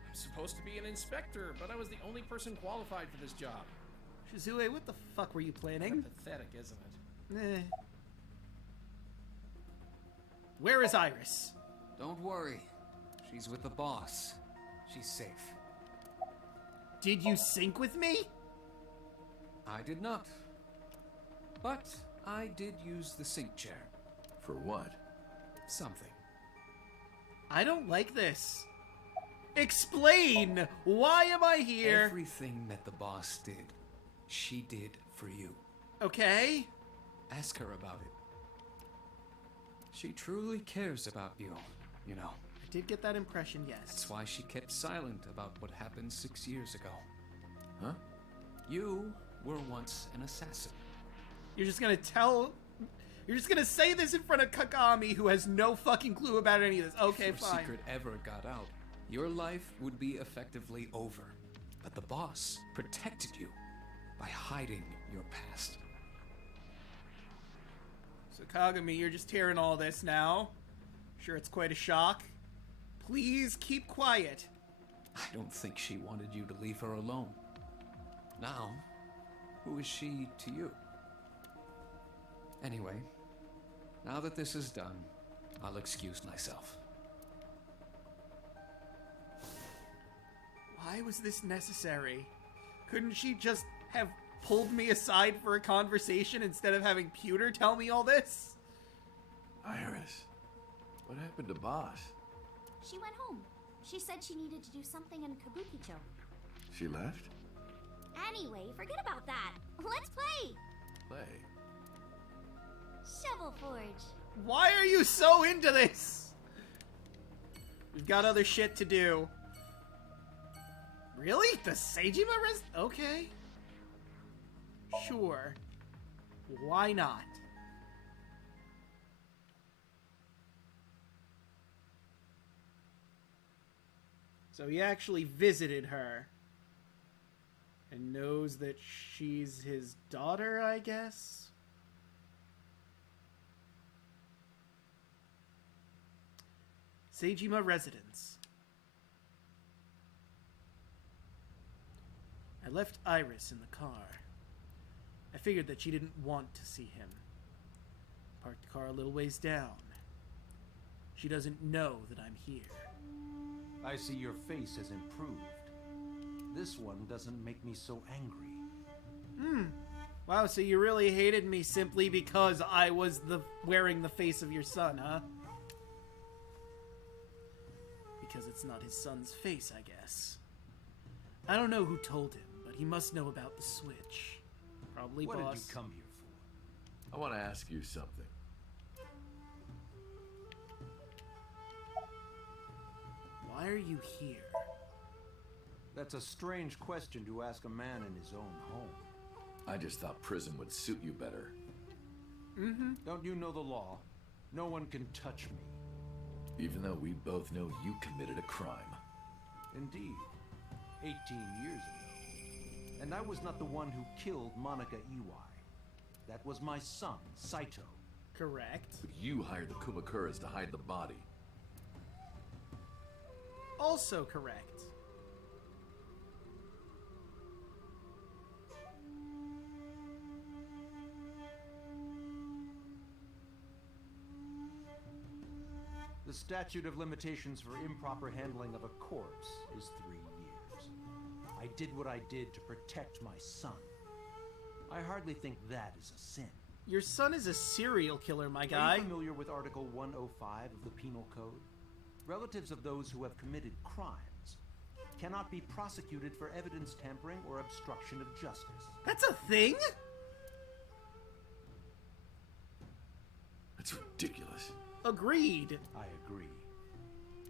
I'm supposed to be an inspector, but I was the only person qualified for this job. Shizue, what the fuck were you planning? Kinda pathetic, isn't it? Where is Iris? Don't worry. She's with the boss. She's safe. Did you sync with me? I did not. But I did use the sync chair. For what? Something. I don't like this. Explain! Why am I here? Everything that the boss did, she did for you. Okay. Ask her about it. She truly cares about you, you know. I did get that impression, yes. That's why she kept silent about what happened 6 years ago. Huh? You were once an assassin. You're just gonna say this in front of Kagami, who has no fucking clue about any of this. Okay, if your fine. secret ever got out, your life would be effectively over. But the boss protected you by hiding your past. So Kagami, you're just hearing all this now. Sure, it's quite a shock. Please keep quiet. I don't think she wanted you to leave her alone. Now, who is she to you? Anyway, now that this is done, I'll excuse myself. Why was this necessary? Couldn't she just have pulled me aside for a conversation instead of having Pewter tell me all this? Iris, what happened to Boss? She went home. She said she needed to do something in Kabukicho. She left? Anyway, forget about that. Let's play! Play. Shovel Forge. Why are you so into this? We've got other shit to do. Really? The Seijima Okay. Sure. Why not? So he actually visited her. And knows that she's his daughter, I guess? Seijima residence. I left Iris in the car. I figured that she didn't want to see him. Parked the car a little ways down. She doesn't know that I'm here. I see your face has improved. This one doesn't make me so angry. Wow, so you really hated me simply because I was wearing the face of your son, huh? Because it's not his son's face, I guess. I don't know who told him, but he must know about the switch. Probably What Boss. did you come here for? I want to ask you something. Why are you here? That's a strange question to ask a man in his own home. I just thought prison would suit you better. Don't you know the law? No one can touch me. Even though we both know you committed a crime. Indeed. 18 years ago. And I was not the one who killed Monica Iwai. That was my son, Saito. Correct. But you hired the Kumakuras to hide the body. Also correct. The statute of limitations for improper handling of a corpse is 3 years. I did what I did to protect my son. I hardly think that is a sin. Your son is a serial killer, my Are guy. you familiar with Article 105 of the Penal Code? Relatives of those who have committed crimes cannot be prosecuted for evidence tampering or obstruction of justice. That's a thing? That's ridiculous. Agreed. I agree.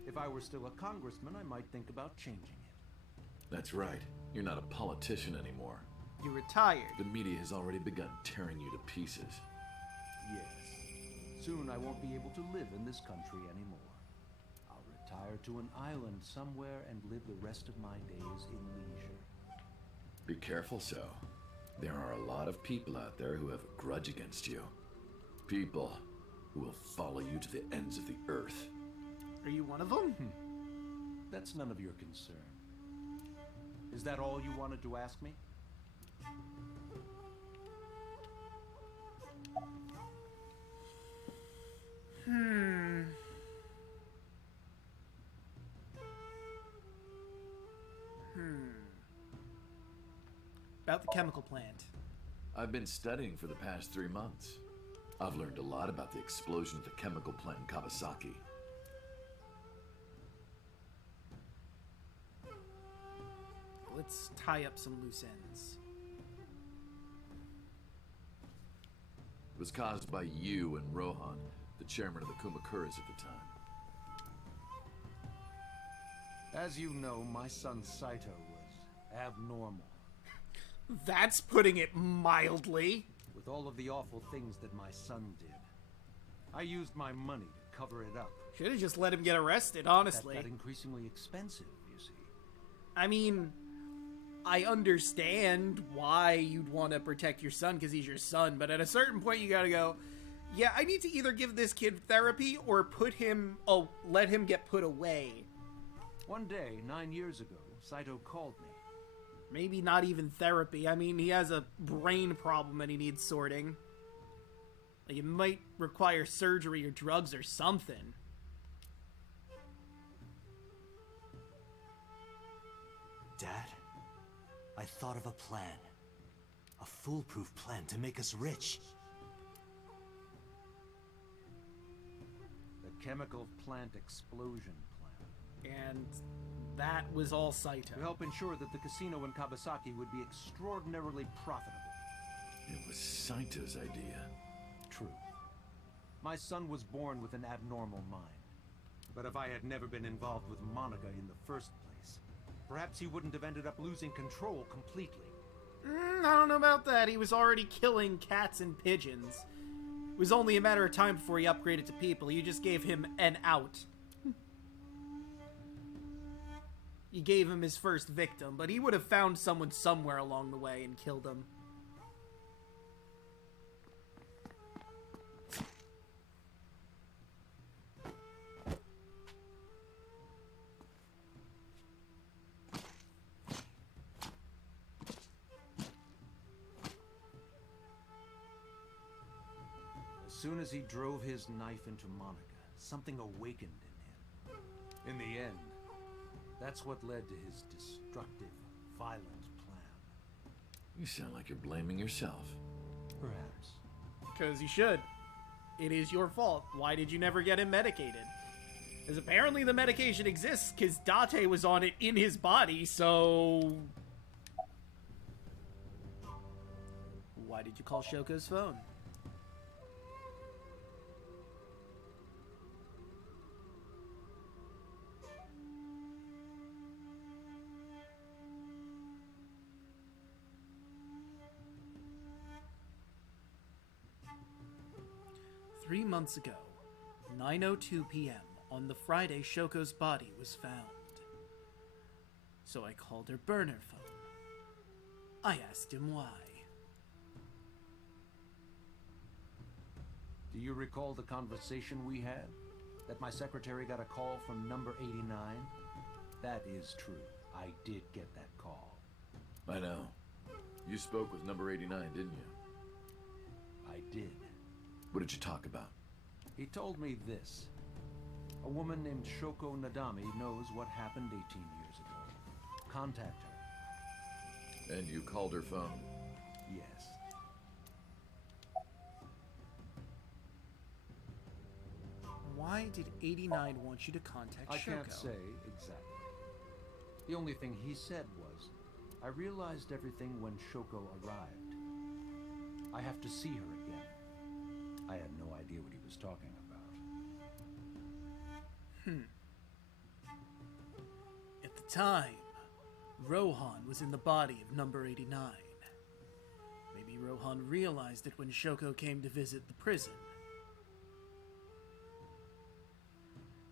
If I were still a congressman, I might think about changing it. That's right. You're not a politician anymore. You retired. The media has already begun tearing you to pieces. Yes. Soon I won't be able to live in this country anymore. I'll retire to an island somewhere and live the rest of my days in leisure. Be careful, so. There are a lot of people out there who have a grudge against you. People who will follow you to the ends of the earth. Are you one of them? That's none of your concern. Is that all you wanted to ask me? About the chemical plant. I've been studying for the past 3 months. I've learned a lot about the explosion at the chemical plant in Kawasaki. Let's tie up some loose ends. It was caused by you and Rohan, the chairman of the Kumakuras at the time. As you know, my son Saito was abnormal. That's putting it mildly. With all of the awful things that my son did, I used my money to cover it up. Should have just let him get arrested, honestly. That got increasingly expensive, you see. I mean, I understand why you'd want to protect your son because he's your son, but at a certain point you gotta go, yeah, I need to either give this kid therapy or let him get put away. One day, 9 years ago, Saito called me. Maybe not even therapy. I mean, he has a brain problem and he needs sorting. Like, it might require surgery or drugs or something. Dad, I thought of a plan. A foolproof plan to make us rich. The chemical plant explosion plan. And that was all Saito. To help ensure that the casino in Kawasaki would be extraordinarily profitable. It was Saito's idea. True. My son was born with an abnormal mind. But if I had never been involved with Monica in the first place, perhaps he wouldn't have ended up losing control completely. I don't know about that. He was already killing cats and pigeons. It was only a matter of time before he upgraded to people. You just gave him an out. You gave him his first victim, but he would have found someone somewhere along the way and killed him. As soon as he drove his knife into Monica, something awakened in him. In the end, that's what led to his destructive, violent plan. You sound like you're blaming yourself. Perhaps. Because you should. It is your fault. Why did you never get him medicated? Because apparently the medication exists because Date was on it in his body, so... Why did you call Shoko's phone? "3 months ago, 9:02 p.m., on the Friday Shoko's body was found. So I called her burner phone. I asked him why. Do you recall the conversation we had? That my secretary got a call from number 89? That is true. I did get that call. I know. You spoke with number 89, didn't you? I did. What did you talk about? He told me this. A woman named Shoko Nadami knows what happened 18 years ago. Contact her. And you called her phone? Yes. Why did 89 want you to contact Shoko? I can't say exactly. The only thing he said was, I realized everything when Shoko arrived. I have to see her again. I had no idea what he was talking about. At the time, Rohan was in the body of number 89. Maybe Rohan realized it when Shoko came to visit the prison.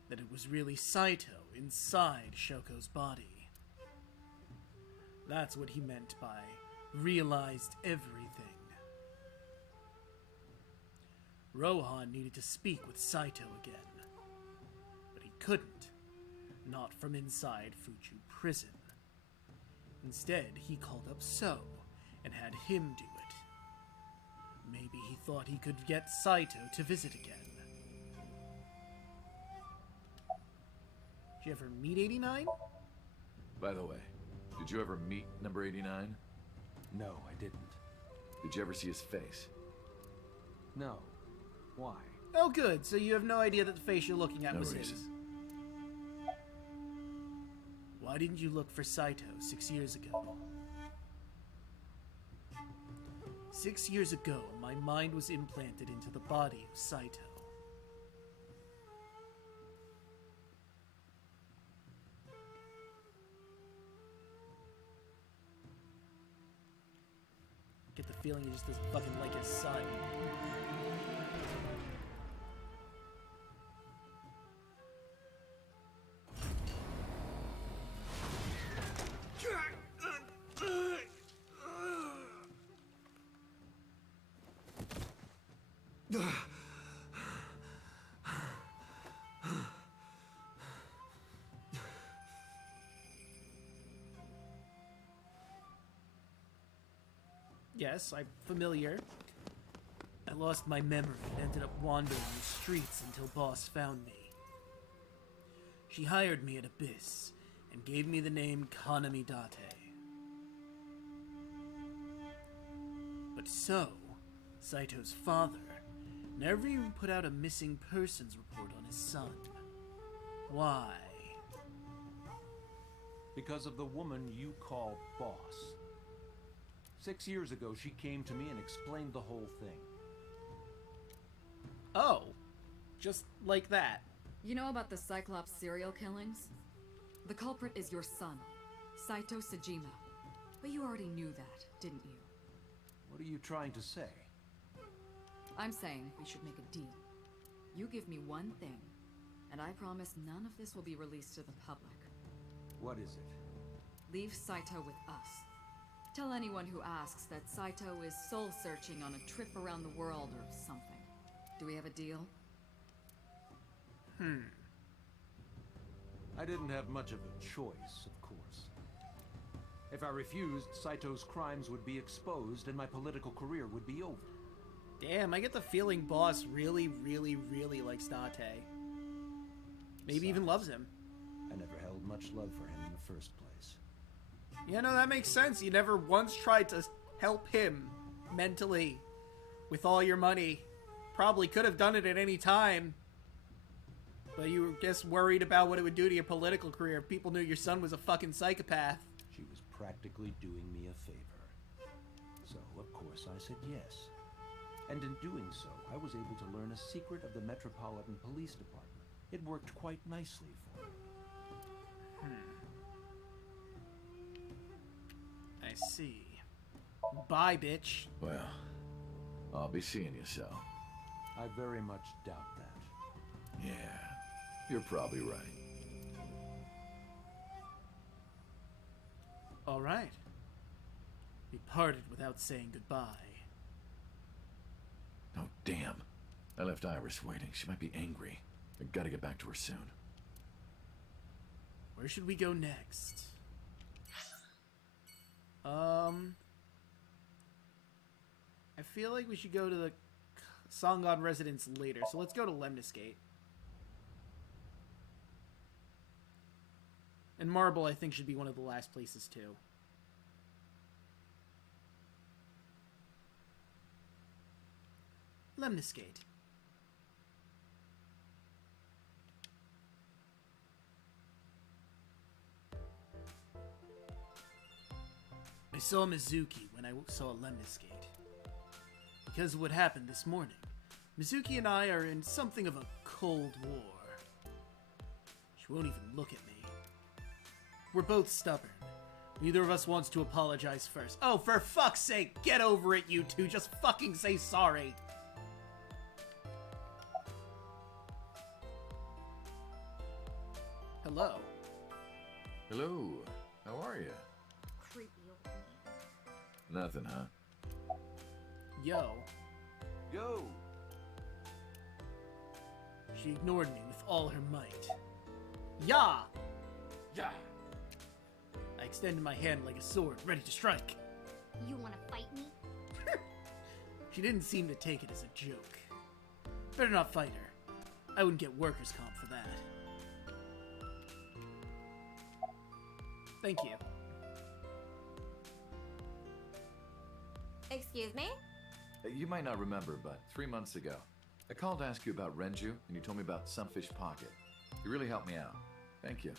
That it was really Saito inside Shoko's body. That's what he meant by realized everything. Rohan needed to speak with Saito again, but he couldn't. Not from inside Fuju prison. Instead, he called up So and had him do it. Maybe he thought he could get Saito to visit again. Did you ever meet 89? By the way, did you ever meet number 89? No, I didn't. Did you ever see his face? No. Why? Oh, good. So you have no idea that the face you're looking at No was reason. his. Why didn't you look for Saito 6 years ago? 6 years ago, my mind was implanted into the body of Saito. feeling he just doesn't fucking like his son. Yes, I'm familiar. I lost my memory and ended up wandering the streets until Boss found me. She hired me at Abyss and gave me the name Kanami Date. But so, Saito's father never even put out a missing persons report on his son. Why? Because of the woman you call Boss. 6 years ago, she came to me and explained the whole thing. Oh, just like that. You know about the Cyclops serial killings? The culprit is your son, Saito Sejima. But you already knew that, didn't you? What are you trying to say? I'm saying we should make a deal. You give me one thing, and I promise none of this will be released to the public. What is it? Leave Saito with us. Tell anyone who asks that Saito is soul-searching on a trip around the world or something. Do we have a deal? I didn't have much of a choice, of course. If I refused, Saito's crimes would be exposed and my political career would be over. Damn, I get the feeling Boss really, really, really likes Date. Maybe even loves him. I never held much love for him in the first place. Yeah, no, that makes sense. You never once tried to help him mentally with all your money. Probably could have done it at any time. But you were just worried about what it would do to your political career if people knew your son was a fucking psychopath. She was practically doing me a favor. So, of course, I said yes. And in doing so, I was able to learn a secret of the Metropolitan Police Department. It worked quite nicely for me. I see. Bye, bitch. Well, I'll be seeing you, so. I very much doubt that. Yeah, you're probably right. All right. We parted without saying goodbye. Oh, damn. I left Iris waiting. She might be angry. I gotta get back to her soon. Where should we go next? I feel like we should go to the Songon residence later, so let's go to Lemniscate. And Marble, I think, should be one of the last places, too. Lemniscate. I saw Mizuki when I saw Lemniscate. Because of what happened this morning, Mizuki and I are in something of a cold war. She won't even look at me. We're both stubborn. Neither of us wants to apologize first. Oh, for fuck's sake, get over it, you two. Just fucking say sorry. Hello. Hello. How are you? Creepy old man. Nothing, huh? Yo. Yo! She ignored me with all her might. Ya! Yeah. I extended my hand like a sword, ready to strike. You wanna fight me? She didn't seem to take it as a joke. Better not fight her. I wouldn't get workers' comp for that. Thank you. Excuse me? You might not remember, but 3 months ago, I called to ask you about Renju, and you told me about Sunfish Pocket. You really helped me out. Thank you.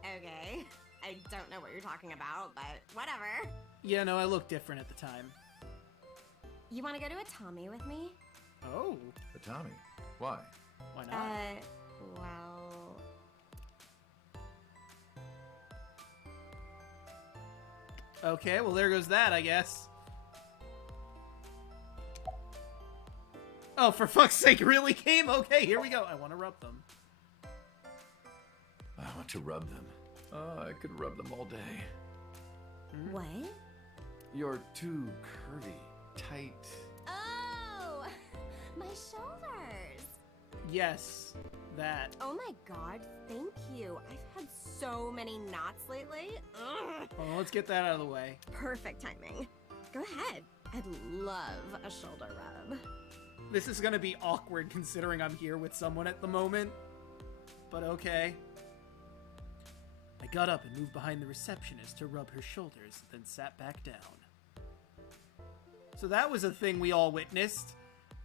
Okay. I don't know what you're talking about, but whatever. Yeah, no, I looked different at the time. You want to go to a Tommy with me? Oh. But Tommy, why? Why not? Well... Okay, well there goes that, I guess. Oh, for fuck's sake, really, game? Okay, here we go. I want to rub them. I want to rub them. Oh, I could rub them all day. What? You're too curvy, tight. Oh, my shoulders. Yes, that. Oh my god, thank you. I've had so many knots lately. Ugh. Well, let's get that out of the way. Perfect timing. Go ahead. I'd love a shoulder rub. This is gonna be awkward considering I'm here with someone at the moment. But okay. I got up and moved behind the receptionist to rub her shoulders, then sat back down. So that was a thing we all witnessed.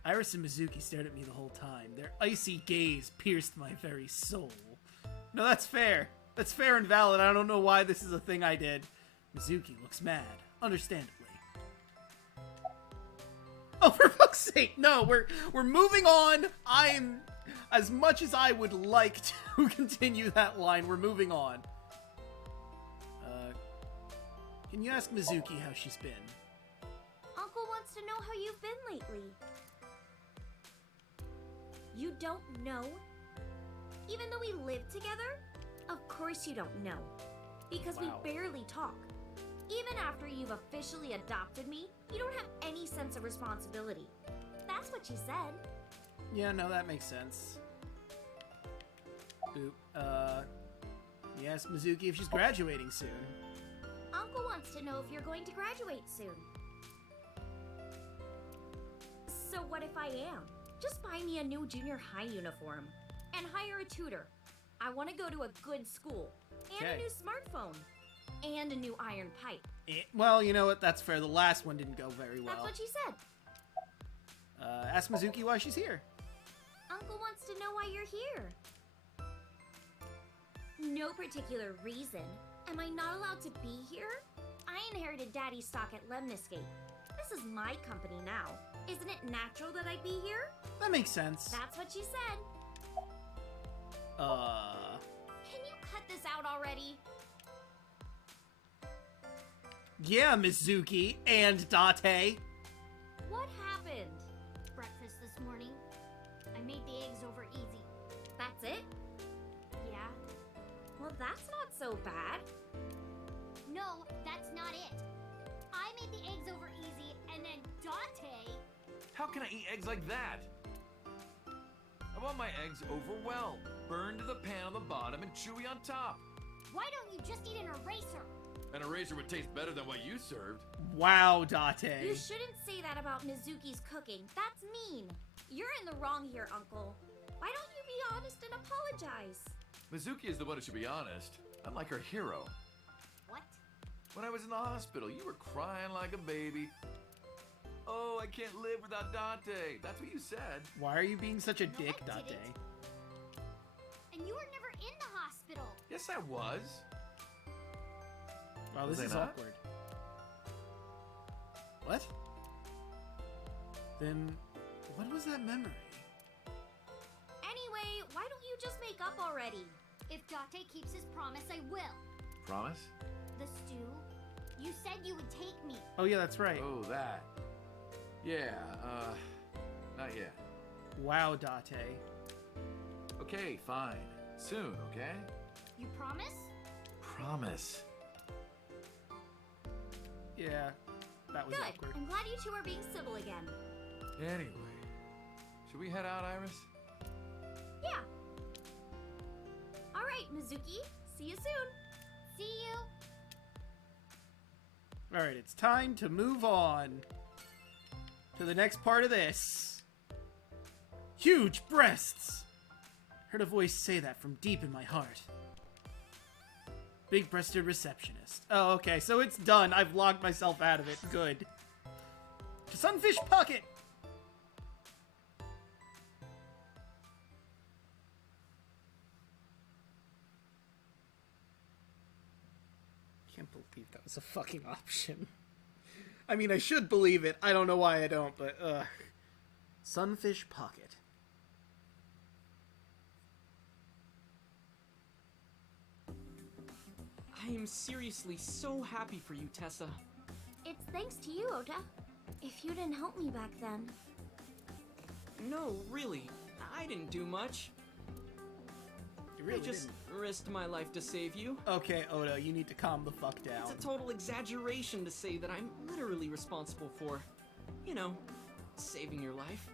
Iris and Mizuki stared at me the whole time. Their icy gaze pierced my very soul. No, that's fair. That's fair and valid. I don't know why this is a thing I did. Mizuki looks mad, understandably. Oh, for fuck's sake, no, we're moving on. I'm, as much as I would like to continue that line, we're moving on. Can you ask Mizuki how she's been? Uncle wants to know how you've been lately. You don't know? Even though we live together? Of course you don't know. Because Wow. we barely talk. Even after you've officially adopted me, you don't have any sense of responsibility. That's what she said. Yeah, no, that makes sense. Oop, you ask Mizuki if she's graduating soon. Uncle wants to know if you're going to graduate soon. So what if I am? Just buy me a new junior high uniform. And hire a tutor. I want to go to a good school. And Okay. a new smartphone. And a new iron pipe. Well, you know what? That's fair. The last one didn't go very well. That's what she said. Ask Mizuki why she's here. Uncle wants to know why you're here. No particular reason. Am I not allowed to be here? I inherited Daddy's stock at Lemniscape. This is my company now. Isn't it natural that I'd be here? That makes sense. That's what she said. Can you cut this out already? Yeah, Mizuki and Date. What happened? Breakfast this morning. I made the eggs over easy. That's it? Yeah. Well, that's not so bad. No, that's not it. I made the eggs over easy, and then Dante... How can I eat eggs like that? I want my eggs over well, burned to the pan on the bottom and chewy on top. Why don't you just eat an eraser? An eraser would taste better than what you served. Wow, You Date. shouldn't say that about Mizuki's cooking. That's mean. You're in the wrong here, Uncle. Why don't you be honest and apologize? Mizuki is the one who should be honest. I'm like her hero. What? When I was in the hospital, you were crying like a baby. Oh, I can't live without Dante. That's what you said. Why are you being such a No, dick, I Date? didn't. And you were never in the hospital. Yes, I was. Wow, Was this I is not? awkward. What? Then, what was that memory? Anyway, why don't you just make up already? If Dante keeps his promise, I will. Promise? The stew. You said you would take me. Oh yeah, that's right. Oh, that. Yeah, not yet. Wow, Date. Okay, fine. Soon, okay? You promise? Promise. Yeah, that was Good. awkward. I'm glad you two are being civil again. Anyway, should we head out, Iris? Yeah. All right, Mizuki. See you soon. See you. Alright, it's time to move on to the next part of this. Huge breasts! Heard a voice say that from deep in my heart. Big-breasted receptionist. Oh, okay, so it's done. I've logged myself out of it. Good. To Sunfish Pocket! Can't believe that was a fucking option. I mean, I should believe it. I don't know why I don't, but, Sunfish Pocket. I am seriously so happy for you, Tessa. It's thanks to you, Ota. If you didn't help me back then. no, really. I didn't do much. You really I just didn't. risked my life to save you. Okay, Oda, you need to calm the fuck down. It's a total exaggeration to say that I'm literally responsible for, you know, saving your life.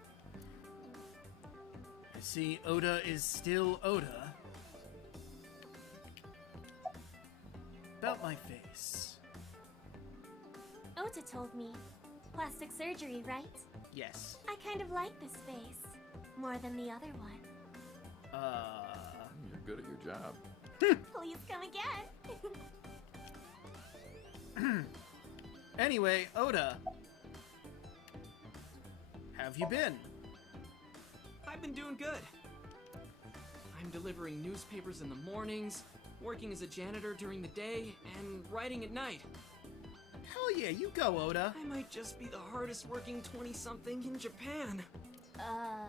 I see Oda is still Oda. About my face. Ota told me. Plastic surgery, right? Yes. I kind of like this face. More than the other one. You're good at your job. Please come again. Anyway, Oda. Have you been? I've been doing good. I'm delivering newspapers in the mornings, working as a janitor during the day, and writing at night. Hell yeah, you go, Oda. I might just be the hardest working 20-something in Japan. I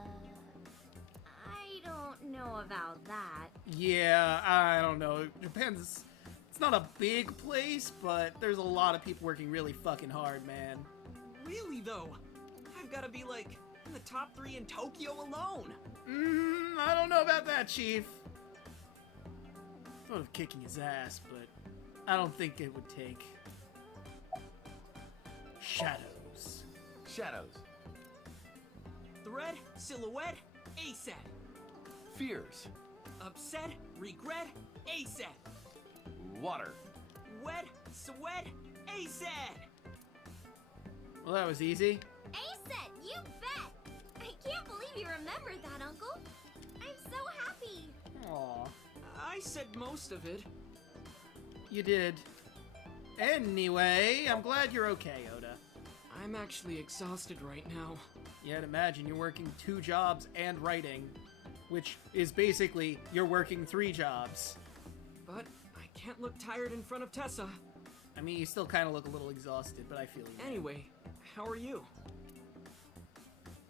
don't know about that. Yeah, I don't know. It depends. It's not a big place, but there's a lot of people working really fucking hard, man. Really, though? I've got to be, like, in the top 3 in Tokyo alone. I don't know about that, Chief. Thought of kicking his ass, but I don't think it would take. Shadows. Shadows. Thread, silhouette, ASAP. Fears. Upset, regret, ASAP. Water. Wet, sweat, ASAP. Well, that was easy. Aset, you bet! I can't believe you remembered that, Uncle. I'm so happy. Aw, I said most of it. you did. Anyway, I'm glad you're okay, Oda. I'm actually exhausted right now. Yeah, I'd imagine you're working 2 jobs and writing, which is basically you're working 3 jobs. But I can't look tired in front of Tessa. I mean, you still kind of look a little exhausted, but I feel you. Anyway, how are you?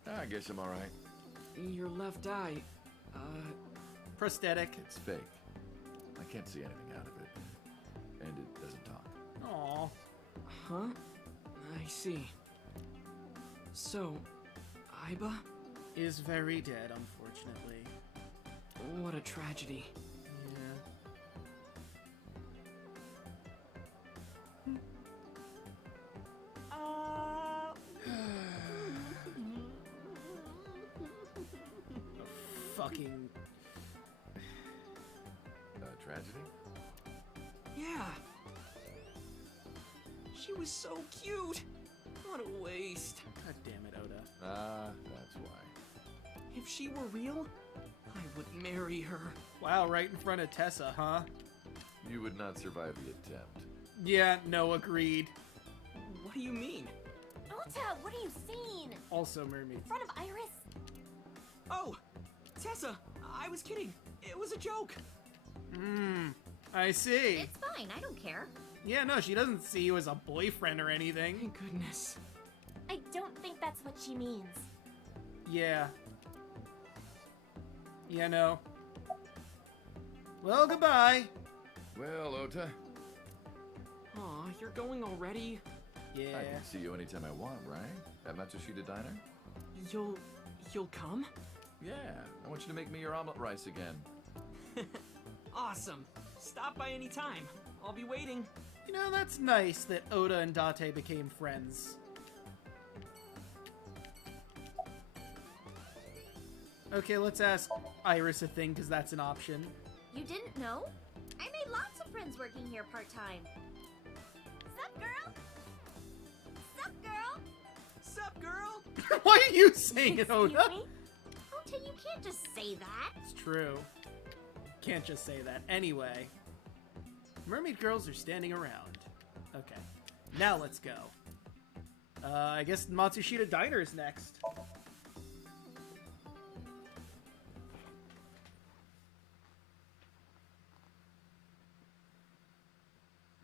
I guess I'm alright. Your left eye, Prosthetic. It's fake. I can't see anything out of it. And it doesn't talk. Aw. Huh? I see. So, Aiba? Is very dead, unfortunately. What a tragedy. Yeah. Fucking. Tragedy? Yeah. She was so cute. What a waste. God damn it, Oda. That's why. If she were real, I would marry her. Wow, right in front of Tessa, huh? You would not survive the attempt. Yeah, no, agreed. What do you mean? Ota, what are you seeing? Also, mermaid. In front of Iris? Oh, Tessa, I was kidding. It was a joke. I see. It's fine, I don't care. Yeah, no, she doesn't see you as a boyfriend or anything. Thank goodness. I don't think that's what she means. Yeah. Yeah, no. Well, goodbye. Well, Ota, Aw, you're going already? Yeah. I can see you anytime I want, right? At Matsushita Diner? You'll come? Yeah, I want you to make me your omelet rice again. Awesome. Stop by any time. I'll be waiting. You know, that's nice that Oda and Date became friends. Okay, let's ask Iris a thing, because that's an option. You didn't know? I made lots of friends working here part-time. Sup, girl? Sup, girl? Sup, girl? Why are you saying it, Oda? Excuse me? Ota, you can't just say that. It's true. Can't just say that. Anyway. Mermaid girls are standing around. Okay. Now let's go. I guess Matsushita Diner is next.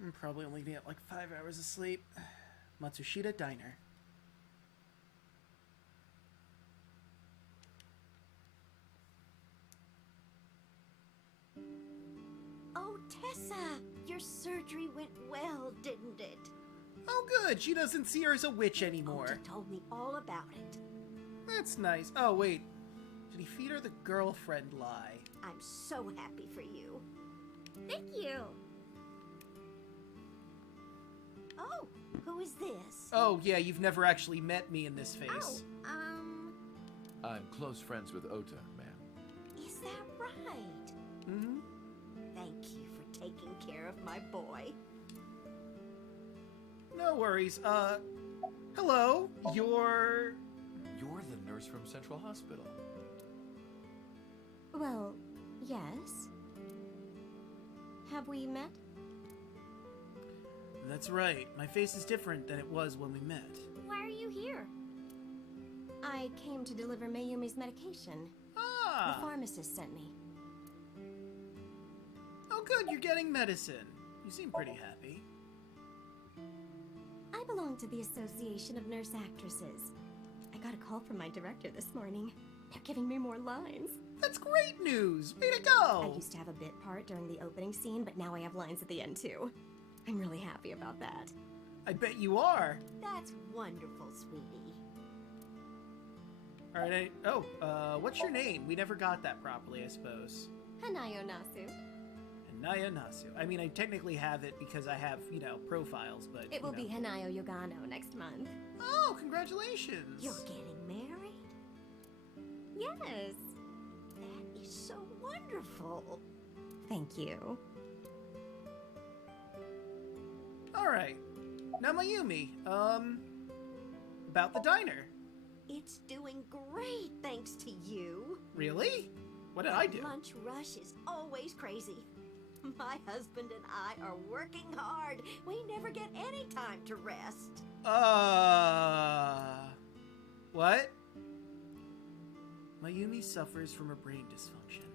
I'm probably only gonna get like 5 hours of sleep. Matsushita Diner. Oh, Tessa, your surgery went well, didn't it? Oh good, she doesn't see her as a witch anymore. Ota told me all about it. That's nice. Oh, wait. Did he feed her the girlfriend lie? I'm so happy for you. Thank you. Oh, who is this? Oh, yeah, you've never actually met me in this face. I'm close friends with Ota, ma'am. Is that right? Mm-hmm. Thank you for taking care of my boy. No worries. Hello? You're the nurse from Central Hospital. Well, yes. Have we met? That's right. My face is different than it was when we met. Why are you here? I came to deliver Mayumi's medication. Ah! The pharmacist sent me. Oh, good. You're getting medicine. You seem pretty happy. I belong to the Association of Nurse Actresses. I got a call from my director this morning. They're giving me more lines. That's great news! Way to go! I used to have a bit part during the opening scene, but now I have lines at the end too. I'm really happy about that. I bet you are. That's wonderful, sweetie. Alright, what's your name? We never got that properly, I suppose. Hanayo Nasu. Hanaya Nasu. I mean, I technically have it because I have, profiles, but, It will be Hanayo Yogano next month. Oh, congratulations! You're getting married? Yes. That is so wonderful. Thank you. Alright. Now, Mayumi, about the diner. It's doing great thanks to you. Really? What did I do? Lunch rush is always crazy. My husband and I are working hard. We never get any time to rest. What? Mayumi suffers from a brain dysfunction.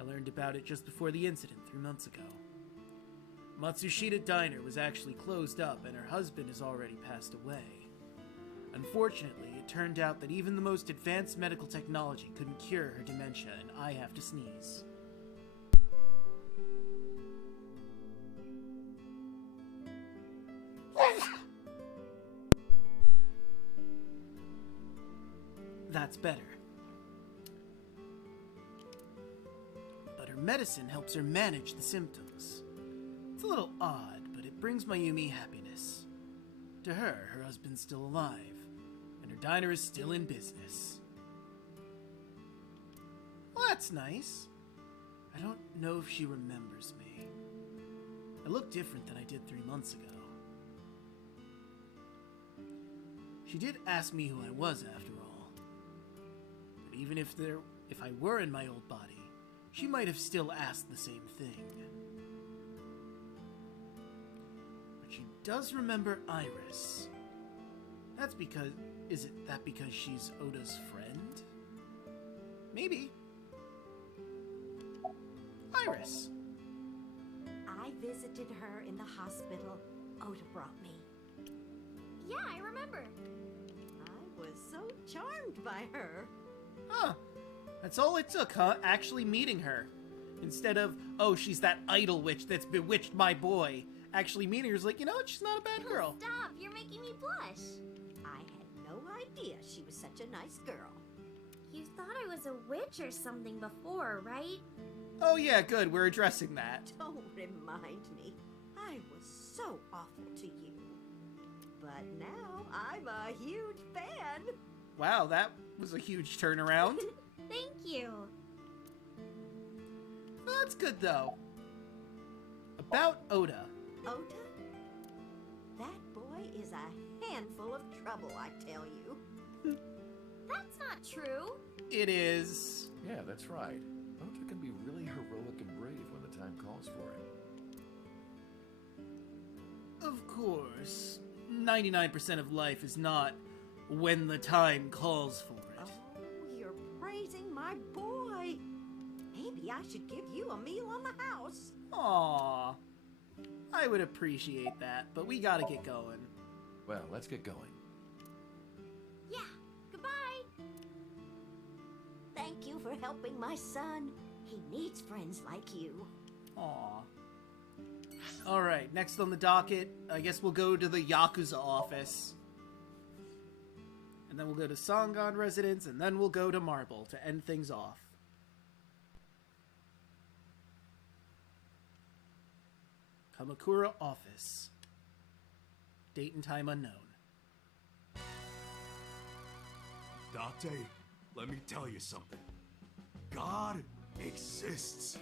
I learned about it just before the incident 3 months ago. Matsushita Diner was actually closed up and her husband has already passed away. Unfortunately, it turned out that even the most advanced medical technology couldn't cure her dementia, and I have to sneeze. That's better. But her medicine helps her manage the symptoms. It's a little odd, but it brings Mayumi happiness. To her, her husband's still alive, and her diner is still in business. Well, that's nice. I don't know if she remembers me. I look different than I did 3 months ago. She did ask me who I was after all. But even if I were in my old body, she might have still asked the same thing. But she does remember Iris. Is that because she's Oda's friend? Maybe. Iris. I visited her in the hospital. Oda brought me. Yeah, I remember. I was so charmed by her. Huh. That's all it took, huh? Actually meeting her. Instead of, oh, she's that idol witch that's bewitched my boy. Actually meeting her is like, you know what? She's not a bad girl. Stop, you're making me blush. I had no idea she was such a nice girl. You thought I was a witch or something before, right? Oh yeah, good. We're addressing that. Don't remind me. I was so awful to you. But now I'm a huge fan. Wow, that was a huge turnaround. Thank you. That's good, though. About Oda. Oda? That boy is a handful of trouble, I tell you. That's not true. It is. Yeah, that's right. Ota can be really heroic and brave when the time calls for it. Of course. 99% of life is not when the time calls for it. Oh, you're praising my boy. Maybe I should give you a meal on the house. Aww. I would appreciate that, but we gotta get going. Well, let's get going. Yeah, goodbye. Thank you for helping my son. He needs friends like you. Aww. Alright, next on the docket, I guess we'll go to the Yakuza office. And then we'll go to Songon Residence, and then we'll go to Marble to end things off. Kamakura Office. Date and time unknown. Date, let me tell you something. God exists.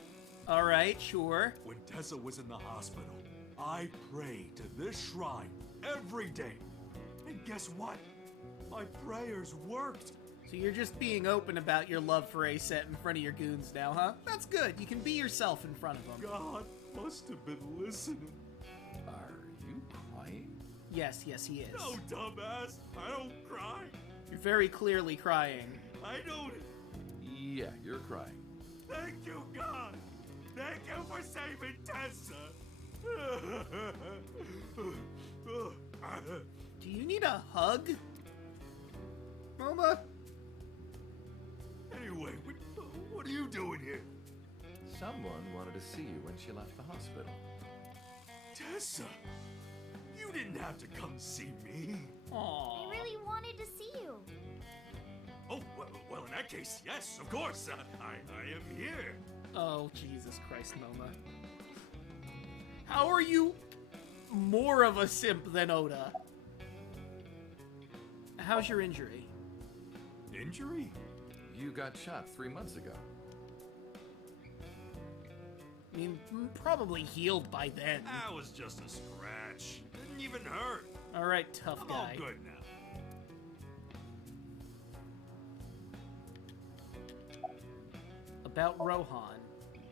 Alright, sure. When Tessa was in the hospital, I prayed to this shrine every day. And guess what? My prayers worked. So you're just being open about your love for Aset in front of your goons now, huh? That's good. You can be yourself in front of them. God must have been listening. Are you crying? Yes, he is. No, dumbass. I don't cry. You're very clearly crying. I don't. Yeah, you're crying. Thank you, God. Thank you for saving Tessa. Do you need a hug? Moma? Anyway, what are you doing here? Someone wanted to see you when she left the hospital. Tessa, you didn't have to come see me. Aww. I really wanted to see you. Oh, well, in that case, yes, of course. I am here. Oh, Jesus Christ, Moma. How are you more of a simp than Oda? How's your injury? Injury? You got shot 3 months ago. I mean, probably healed by then. That was just a scratch. Didn't even hurt. Alright, tough I'm guy. all good now. About Rohan.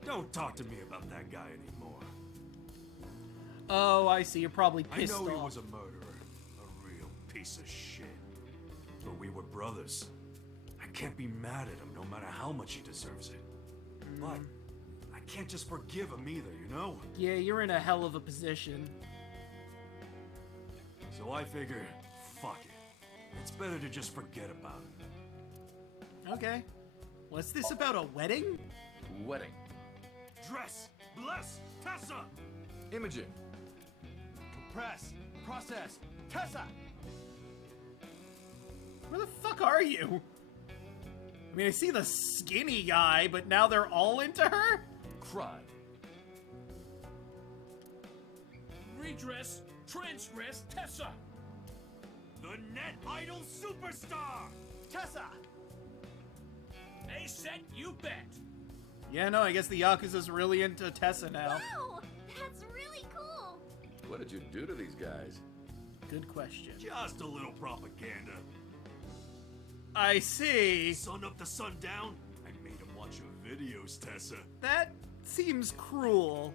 Don't talk to me about that guy anymore. Oh, I see. You're probably I pissed know off. he was a murderer. A real piece of shit. But we were brothers. I can't be mad at him no matter how much he deserves it. But I can't just forgive him either, you know? Yeah, you're in a hell of a position. So I figure, fuck it. It's better to just forget about it. Okay. What's this about, a wedding? Wedding. Dress! Bless! Tessa! Imaging. Compress. Process. Tessa! Where the fuck are you? I mean, I see the skinny guy, but now they're all into her? Cry. Redress, transgress, Tessa! The Net Idol Superstar! Tessa! Aset, you bet! Yeah, no, I guess the Yakuza's really into Tessa now. Wow! That's really cool! What did you do to these guys? Good question. Just a little propaganda. I see. Sun up to sundown, I made him watch your videos, Tessa. That seems cruel.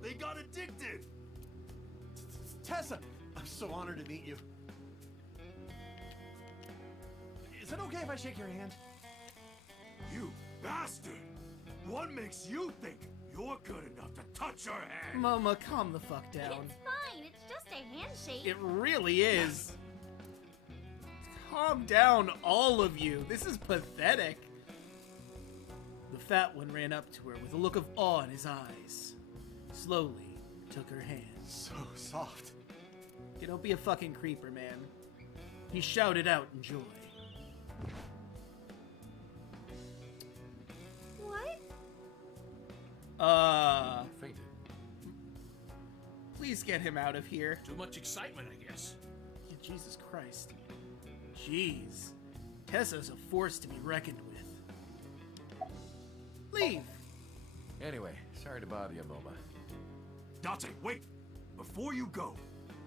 They got addicted! Tessa! I'm so honored to meet you. Is it okay if I shake your hand? You bastard! What makes you think you're good enough to touch her hand? Moma, calm the fuck down. It's fine. It's just a handshake. It really is. Calm down, all of you. This is pathetic. The fat one ran up to her with a look of awe in his eyes. Slowly took her hand. So soft. You don't be a fucking creeper, man. He shouted out in joy. What? Fainted. Please get him out of here. Too much excitement, I guess. Yeah, Jesus Christ. Jeez. Tessa's a force to be reckoned with. Leave. Anyway, sorry to bother you, Moma. Date, wait! Before you go,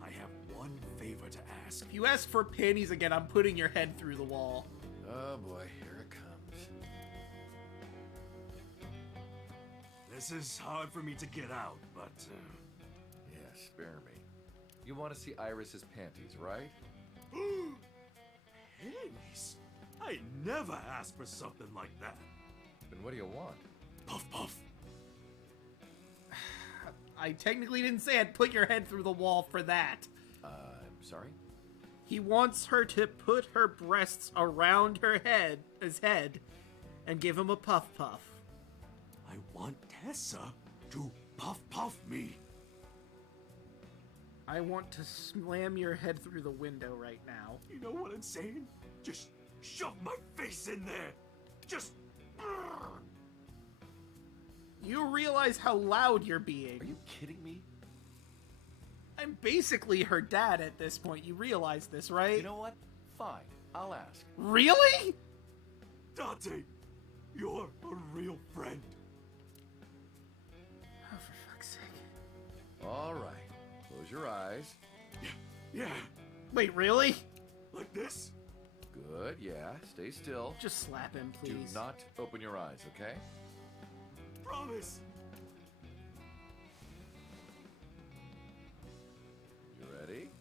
I have one favor to ask. If you ask for pennies again, I'm putting your head through the wall. Oh boy, here it comes. This is hard for me to get out, but... Yeah, spare me. You want to see Iris's panties, right? Pennies? I never asked for something like that. Then what do you want? Puff puff. I technically didn't say I'd put your head through the wall for that. I'm sorry? He wants her to put her breasts around his head, and give him a puff puff. I want Tessa to puff puff me. I want to slam your head through the window right now. You know what I'm saying? Just shove my face in there. Just. You realize how loud you're being. Are you kidding me? I'm basically her dad at this point. You realize this, right? You know what? Fine, I'll ask. Really? Dante, you're a real friend. Oh, for fuck's sake. All right, close your eyes. Yeah. Wait, really? Like this? Good, yeah. Stay still. Just slap him, please. Do not open your eyes, okay? Promise. You ready?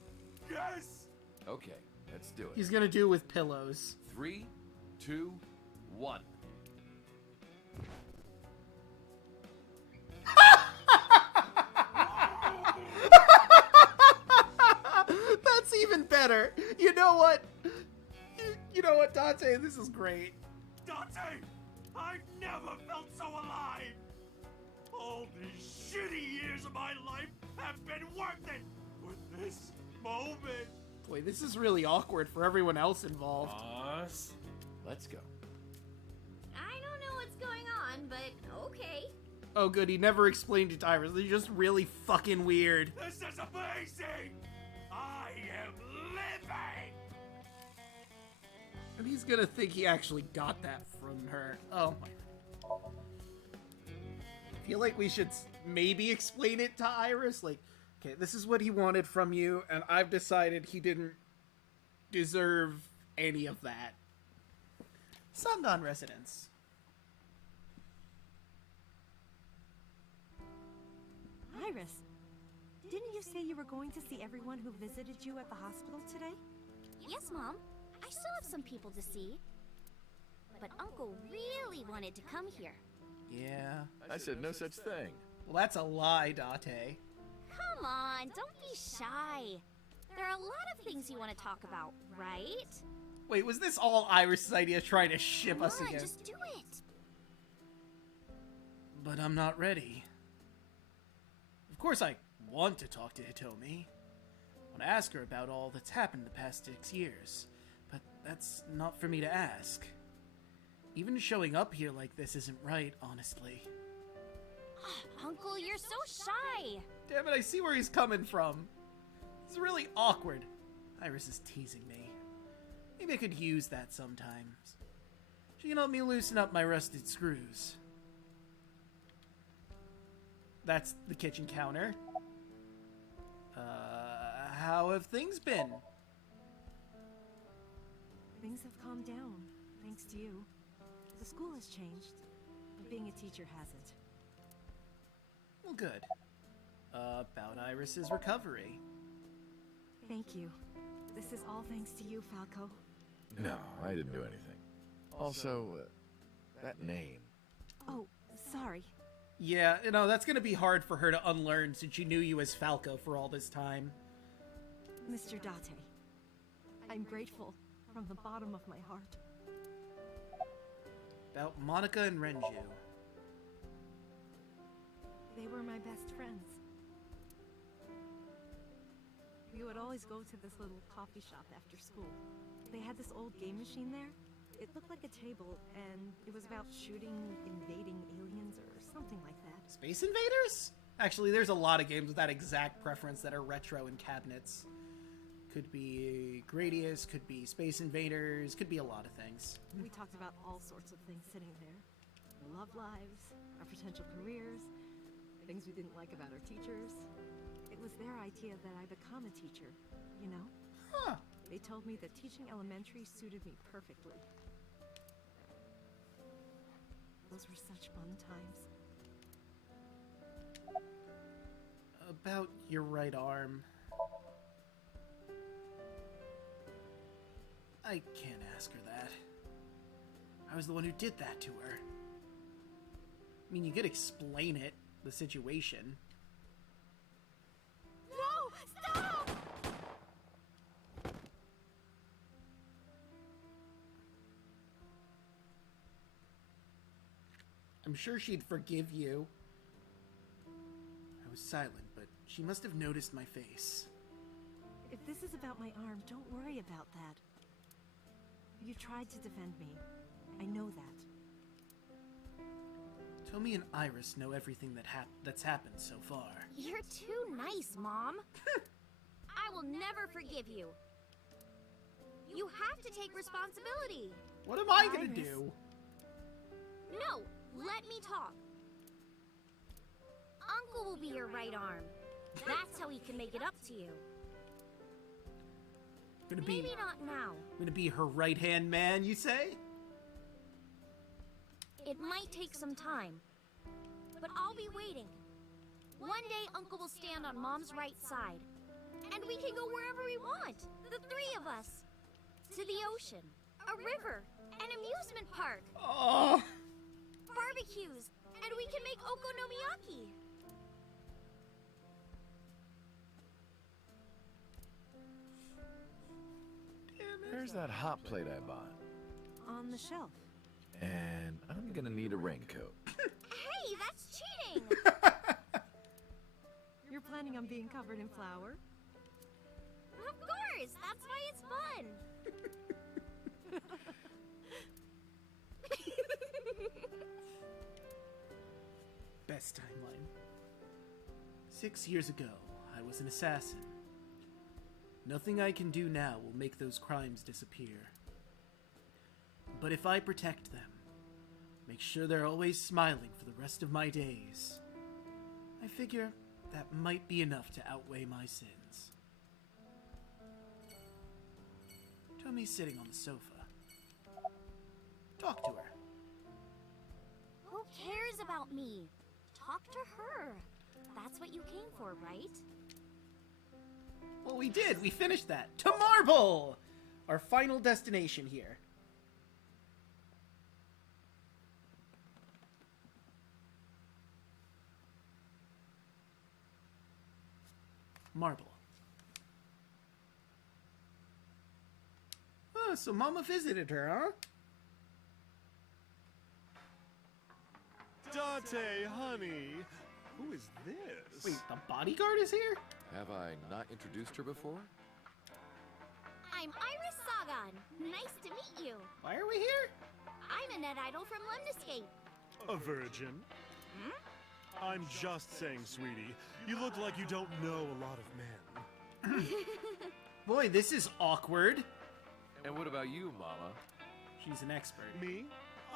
Yes. Okay, let's do it. He's gonna do it with pillows. 3, 2, 1. That's even better. You know what? You know what, Dante? This is great. Dante, I've never felt so alive. All these shitty years of my life have been worth it for this moment. Boy, this is really awkward for everyone else involved. Boss. Let's go. I don't know what's going on, but okay. Oh, good. He never explained it to Iris. They're just really fucking weird. This is amazing. I am living. And he's gonna think he actually got that from her. Oh my. I feel like we should maybe explain it to Iris. Like, okay, this is what he wanted from you, and I've decided he didn't deserve any of that. Sungon residence. Iris, didn't you say you were going to see everyone who visited you at the hospital today? Yes, Mom. I still have some people to see. But Uncle really wanted to come here. Yeah. I said no such thing. Well, that's a lie, Date. Come on, don't be shy. There are a lot of things you want to talk about, right? Wait, was this all Iris' idea trying to ship Come us on, again? just do it. But I'm not ready. Of course I want to talk to Hitomi. I want to ask her about all that's happened the past 6 years. But that's not for me to ask. Even showing up here like this isn't right, honestly. Uncle, you're so shy. Damn it, I see where he's coming from. It's really awkward. Iris is teasing me. Maybe I could use that sometimes. She can help me loosen up my rusted screws. That's the kitchen counter. How have things been? Things have calmed down, thanks to you. The school has changed, but being a teacher hasn't. Well, good. About Iris's recovery. Thank you. This is all thanks to you, Falco. No, I didn't do anything. Also, that name. Oh, sorry. Yeah, you know, that's gonna be hard for her to unlearn since she knew you as Falco for all this time. Mr. Date, I'm grateful from the bottom of my heart. About Monica and Renju. They were my best friends. We would always go to this little coffee shop after school. They had this old game machine there. It looked like a table, and it was about shooting invading aliens or something like that. Space Invaders? Actually, there's a lot of games with that exact preference that are retro in cabinets. Could be Gradius, could be Space Invaders, could be a lot of things. We talked about all sorts of things sitting there. Our love lives, our potential careers, things we didn't like about our teachers. It was their idea that I become a teacher, you know? Huh. They told me that teaching elementary suited me perfectly. Those were such fun times. About your right arm. I can't ask her that. I was the one who did that to her. I mean, you could explain it, the situation. No! Stop! I'm sure she'd forgive you. I was silent, but she must have noticed my face. If this is about my arm, don't worry about that. You tried to defend me. I know that. Tomi and Iris know everything that's happened so far. You're too nice, Mom. I will never forgive you. You have to take responsibility. What am I gonna Iris. do? No, let me talk. Uncle will be your right arm. That's how he can make it up to you. Maybe not now. Gonna be her right-hand man, you say? It might take some time, but I'll be waiting. One day Uncle will stand on Mom's right side, and we can go wherever we want, the three of us. To the ocean, a river, an amusement park, Oh, barbecues, and we can make okonomiyaki. Where's that hot plate I bought? On the shelf. And I'm gonna need a raincoat. Hey, that's cheating! You're planning on being covered in flour? Of course, that's why it's fun. best timeline. 6 years ago, I was an assassin. Nothing I can do now will make those crimes disappear. But if I protect them, make sure they're always smiling for the rest of my days, I figure that might be enough to outweigh my sins. Tomi's sitting on the sofa. Talk to her. Who cares about me? Talk to her. That's what you came for, right? Well, we did. We finished that. To Marble! Our final destination here. Marble. Oh, so Mama visited her, huh? Dante, honey, who is this? Wait, the bodyguard is here? Have I not introduced her before? I'm Iris Sagan. Nice to meet you. Why are we here? I'm a net idol from Lemniscape. A virgin? I'm just saying, sweetie. You look like you don't know a lot of men. Boy, this is awkward. And what about you, Mama? She's an expert. Me?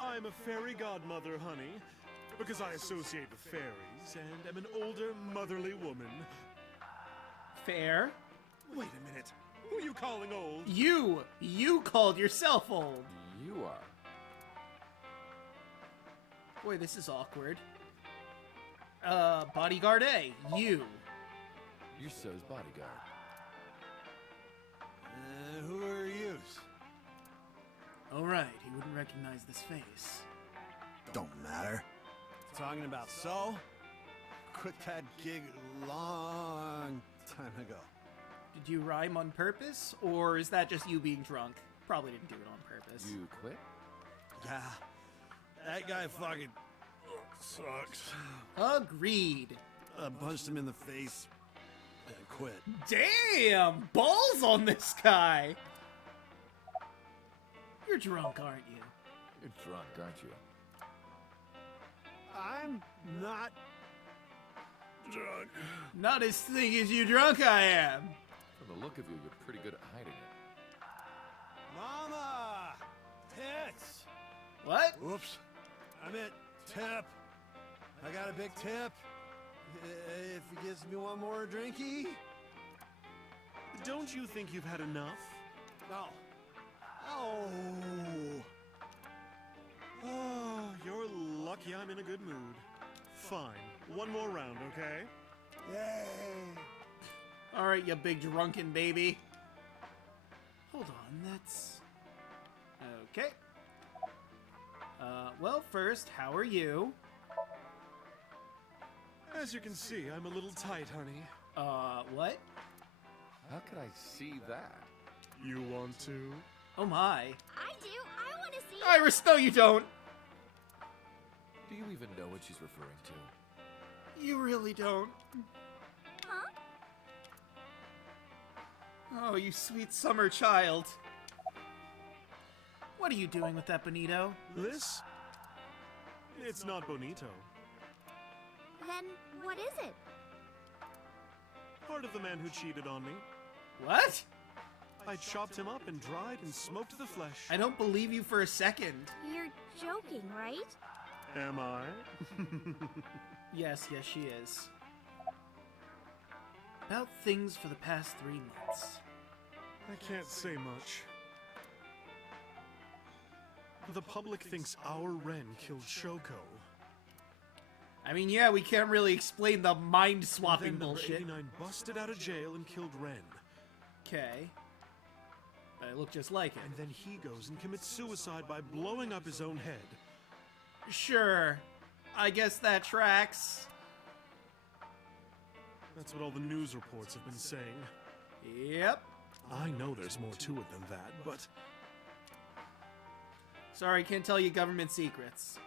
I'm a fairy godmother, honey. Because I associate with fairies and am an older, motherly woman. Fair. Wait a minute. Who are you calling old? You called yourself old. You are. Boy, this is awkward. Bodyguard A, you. You're so's bodyguard. Who are you? Oh, right, he wouldn't recognize this face. Don't matter. Talking about So? Quit that gig long time ago. Did you rhyme on purpose, or is that just you being drunk? Probably didn't do it on purpose. You quit? Yeah. That guy fucking sucks. Agreed. I punched him in the face and quit. Damn! Balls on this guy! You're drunk, aren't you? You're drunk, aren't you? I'm not drunk. Not as thick as you drunk I am. From the look of you, you're pretty good at hiding it. Mama! Tits! What? Oops. I meant tip. I got a big tip. If he gives me one more drinky. Don't you think you've had enough? No. Oh. Oh, you're lucky I'm in a good mood. Fine. One more round, okay? Yay. Alright, you big drunken baby. Hold on, that's... Okay. Well, first, how are you? As you can see, I'm a little tight, honey. What? How could I see that? You want to? Oh my. I do. I want to see. Iris, no you don't! Do you even know what she's referring to? You really don't. Huh? Oh, you sweet summer child. What are you doing with that bonito? This? It's not bonito. Then what is it? Part of the man who cheated on me. What? I chopped him up and dried and smoked the flesh. I don't believe you for a second. You're joking, right? Am I? Yes, she is. About things for the past 3 months. I can't say much. The public thinks our Ren killed Shoko. I mean, yeah, we can't really explain the mind-swapping Then number bullshit. 89 busted out of jail and killed Ren. Okay. But I look just like him. And then he goes and commits suicide by blowing up his own head. Sure. I guess that tracks. That's what all the news reports have been saying. Yep. I know there's more to it than that, but... Sorry, can't tell you government secrets.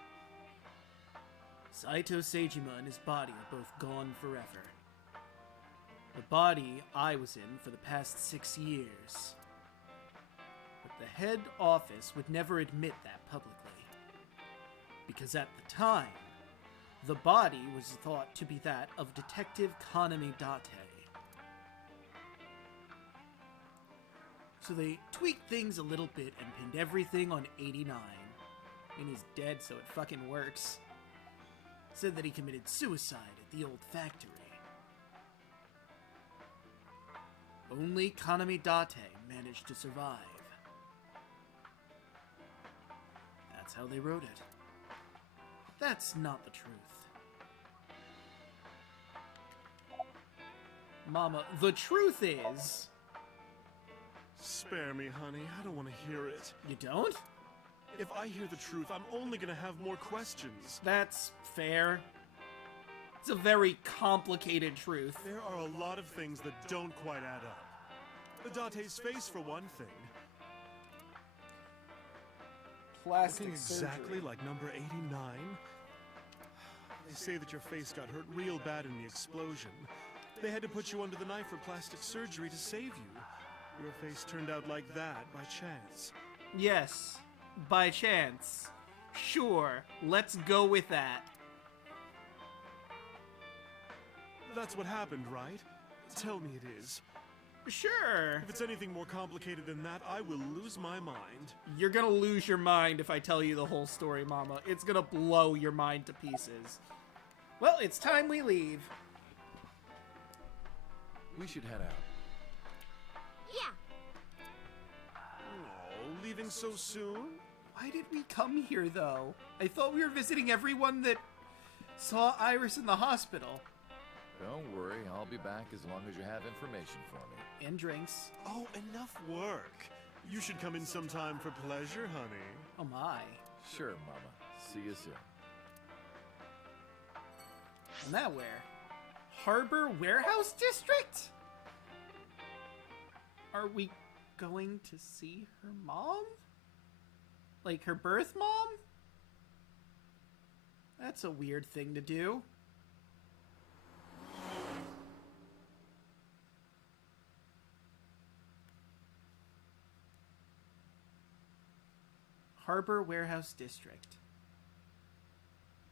Saito Seijima and his body are both gone forever. The body I was in for the past 6 years. But the head office would never admit that publicly. Because at the time, the body was thought to be that of Detective Kaname Date. So they tweaked things a little bit and pinned everything on 89. I mean, he's dead, so it fucking works. Said that he committed suicide at the old factory. Only Kaname Date managed to survive. That's how they wrote it. That's not the truth. Mama, the truth is... Spare me, honey. I don't want to hear it. You don't? If I hear the truth, I'm only gonna have more questions. That's fair. It's a very complicated truth. There are a lot of things that don't quite add up. Date's face, for one thing. Plastic Looking exactly like number 89. They say that your face got hurt real bad in the explosion. They had to put you under the knife for plastic surgery to save you. Your face turned out like that by chance. Yes, by chance. Sure, let's go with that. That's what happened, right? Tell me it is. Sure. If it's anything more complicated than that, I will lose my mind. You're gonna lose your mind if I tell you the whole story, Mama. It's gonna blow your mind to pieces. Well, it's time we leave. We should head out. Yeah. Oh, leaving so soon? Why did we come here, though? I thought we were visiting everyone that saw Iris in the hospital. Don't worry, I'll be back as long as you have information for me. And drinks. Oh, enough work. You should come in sometime for pleasure, honey. Oh my. Sure, Mama. See you soon. And that where? Harbor Warehouse District? Are we going to see her mom? Like her birth mom? That's a weird thing to do. Harbor Warehouse District.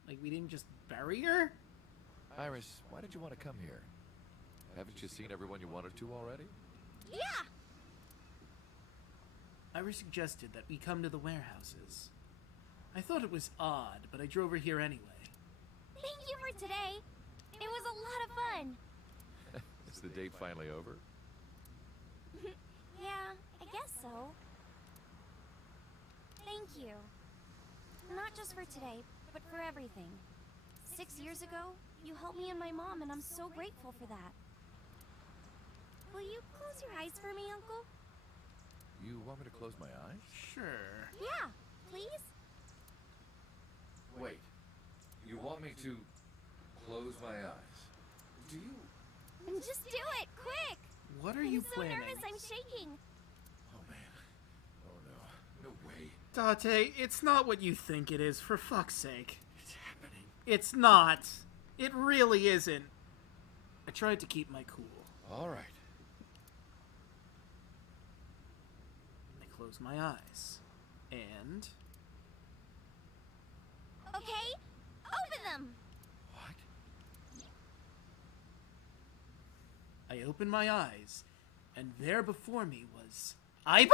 Like, we didn't just bury her? Iris, why did you want to come here? Haven't you seen everyone you wanted to already? Yeah. Iris suggested that we come to the warehouses. I thought it was odd, but I drove her here anyway. Thank you for today. It was a lot of fun. Is the date finally over? Yeah, I guess so. Thank you. Not just for today, but for everything. 6 years ago, you helped me and my mom, and I'm so grateful for that. Will you close your eyes for me, Uncle? You want me to close my eyes? Sure. Yeah, please? Wait. You want me to close my eyes? Do you? Just do it, quick! What are you I'm so planning? nervous, I'm shaking. Oh, man. Oh, no. No way. Date, it's not what you think it is, for fuck's sake. It's happening. It's not. It really isn't. I tried to keep my cool. All right. I close my eyes. And... Okay, open them! I opened my eyes, and there before me was... Aiba?!